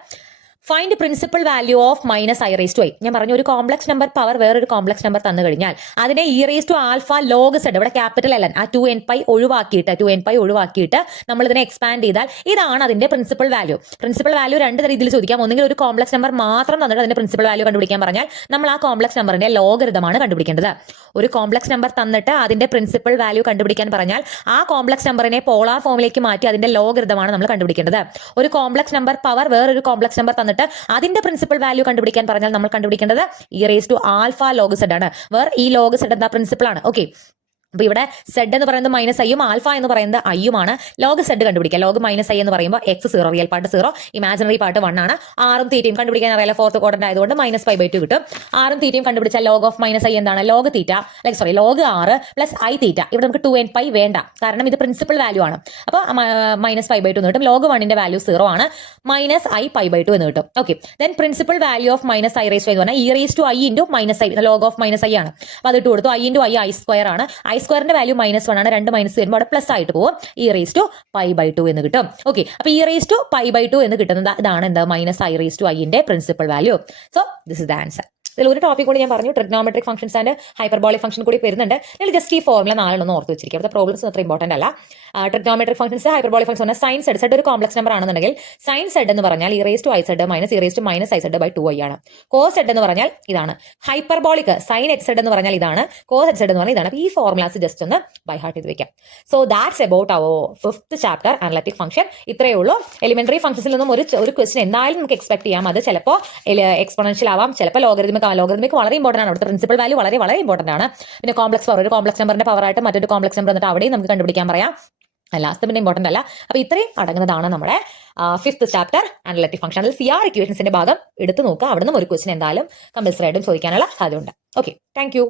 Find principal value of -i raise to i. ഞാൻ പറഞ്ഞു ഒരു കോംപ്ലക്സ് നമ്പർ പവർ വേറൊരു കോംപ്ലക്സ് നമ്പർ തന്നു കഴിഞ്ഞാൽ അതിനെ e raise to alpha log z ഇവിടെ ക്യാപിറ്റൽ Ln ആ 2nπ ഒഴിവാക്കിയിട്ട് നമ്മൾ ഇതിനെ എക്സ്പാൻഡ് ചെയ്താൽ ഇതാണ് അതിന്റെ പ്രിൻസിപ്പൽ വാല്യൂ. പ്രിൻസിപ്പൽ വാല്യൂ രണ്ട് രീതിയിൽ ചോദിക്കാം. ഒന്നുകിൽ ഒരു കോംപ്ലക്സ് നമ്പർ മാത്രം തന്നിട്ട് അതിന്റെ പ്രിൻസിപ്പൽ വാല്യൂ കണ്ടുപിടിക്കാൻ പറഞ്ഞാൽ നമ്മൾ ആ കോംപ്ലക്സ് നമ്പറിന്റെ ലോഗരിതമാണ് കണ്ടുപിടിക്കേണ്ടത്. ഒരു കോംപ്ലക്സ് നമ്പർ തന്നിട്ട് അതിന്റെ പ്രിൻസിപ്പൽ വാല്യൂ കണ്ടുപിടിക്കാൻ പറഞ്ഞാൽ ആ കോംപ്ലക്സ് നമ്പറിനെ പോളാർ ഫോമിലേക്ക് മാറ്റി അതിന്റെ ലോഗരിതമാണ് നമ്മൾ കണ്ടുപിടിക്കേണ്ടത്. ഒരു കോംപ്ലക്സ് നമ്പർ പവർ വേറൊരു കോംപ്ലക്സ് നമ്പർ തന്നിട്ട് അതിന്റെ പ്രിൻസിപ്പൽ വാല്യൂ കണ്ടുപിടിക്കാൻ പറഞ്ഞാൽ നമ്മൾ കണ്ടുപിടിക്കേണ്ടത് e raise to alpha log z ആണ്. വേർ ഈ ലോഗ് സെഡ് എന്താ? പ്രിൻസിപ്പൽ ആണ്. ഓക്കെ, അപ്പോൾ ഇവിടെ സെഡ് എന്ന് പറയുന്നത് മൈനസ് ഐയും ആൽഫ എന്ന് പറയുന്നത് ഐയുമാണ്. ലോഗ് സെഡ് കണ്ടുപിടിക്കുക. ലോഗ് മൈനസ് ഐ എന്ന് പറയുമ്പോൾ X 0, real part 0, imaginary part 1 ആണ്. ആറും തീറ്റയും കണ്ടുപിടിക്കാൻ അറിയാലോ, ഫോർത്ത് ക്വാഡ്രന്റ് ആയതുകൊണ്ട് -π/2 കിട്ടും. ആറും തീറ്റയും കണ്ടുപിടിച്ചാൽ ലോഗ് ഓഫ് മൈനസ് ഐ എന്താണ്? Log theta log 6 plus i theta. ഇവിടെ നമുക്ക് 2nπ വേണ്ട, കാരണം ഇത് പ്രിൻസിപ്പൽ വാല്യൂ ആണ്. അപ്പോൾ -π/2 എന്ന് കിട്ടും. ലോഗ് 1ന്റെ വാല്യൂ 0 ആണ്, -i/π/2 എന്ന് കിട്ടും. Okay, then principal value of -i raise എന്ന് പറഞ്ഞാൽ e⁻i × -i, log of -i ആണ്. അപ്പോൾ അത് ഇട്ട് കൊടുത്തു. i × i I² ആണ്. I² വാല്യൂ -1 ആണ്. 2 മൈനസ് വരുമ്പോൾ അവിടെ പ്ലസ് ആയിട്ട് പോകും. e⁻π/2 എന്ന് കിട്ടും. ഓക്കെ, അപ്പോൾ e⁻π/2 എന്ന് കിട്ടുന്നത് ഇതാണ് എന്താ? -i⁻ന്റെ principal value. So this is the answer. ഇതിൽ ഒരു ടോപ്പിക് കൂടി ഞാൻ പറഞ്ഞു, trigonometric functions and hyperbolic function കൂടി വരുന്നുണ്ട്. നിങ്ങൾ ജസ്റ്റ് ഈ ഫോർമുല 4 ഒന്ന് ഓർത്ത് വെച്ചിരിക്കും. അവിടുത്തെ പ്രോബ്ലംസ് അത്ര ഇമ്പോർട്ടന്റ് അല്ല. Trigonometric functions, hyperbolic function, sine z ഒരു കോംപ്ലക്സ് നമ്പർ ആണെന്നുണ്ടെങ്കിൽ സൈൻ സെഡ് എന്ന് പറഞ്ഞാൽ e⁻i(z) - ആണ്. കോസ് സെഡ് എന്ന് പറഞ്ഞാൽ ഇതാണ്. ഹൈപ്പർബോളിക് സൈൻ എക്സ് സെഡ് എന്ന് പറഞ്ഞാൽ ഇതാണ്. കോസ് എക്സ് സെഡ് എന്ന് പറഞ്ഞാൽ ഇതാണ്. ഈ ഫോർമുലാസ് ജസ്റ്റ് ഒന്ന് ബൈ ഹാർട്ട് ചെയ്ത് വെക്കാം. So that's about our 5th chapter analytic function. ഇത്രയേ ഉള്ളൂ. എലിമെന്ററി ഫംഗ്ഷൻസിൽ നിന്നും ഒരു ക്വസ്റ്റൻ എന്തായാലും നമുക്ക് എക്സ്പെക്ട് ചെയ്യാം. അത് ചിലപ്പോൾ എക്സ്പോണൻഷ്യൽ ആവാം, ചിലപ്പോൾ ലോഗരിതമിക് ആവാം. ലോഗരിതമിക് വളരെ ഇമ്പോർട്ടന്റ് ആണ്. അവിടുത്തെ പ്രിൻസിപ്പൽ വാല്യൂ വളരെ വളരെ ഇമ്പോർട്ടന്റ് ആണ്. പിന്നെ കോംപ്ലക്സ് പവർ, ഒരു കോംപ്ലക്സ് നമ്പറിന്റെ പവർ ആയിട്ട് മറ്റൊരു കോംപ്ലക്സ് നമ്പർ എന്നിട്ട് അവിടെയും നമുക്ക് കണ്ടുപിടിക്കാൻ പറയാം. ലാസ്റ്റ് പിന്നെ ഇമ്പോർട്ടന്റ് അല്ല. അപ്പോൾ ഇത്രയും അടങ്ങുന്നതാണ് നമ്മുടെ 5th ചാപ്റ്റർ അനലറ്റിക് ഫംഗ്ഷൻ. അതിൽ CR ഇക്വേഷൻസിന്റെ ഭാഗം എടുത്ത് നോക്കുക. അവിടെ നിന്നും ഒരു ക്വസ്റ്റൻ എന്തായാലും കമ്പൽസറി ആയിട്ടും ചോദിക്കാനുള്ള സാധ്യതയുണ്ട്. Okay, thank you.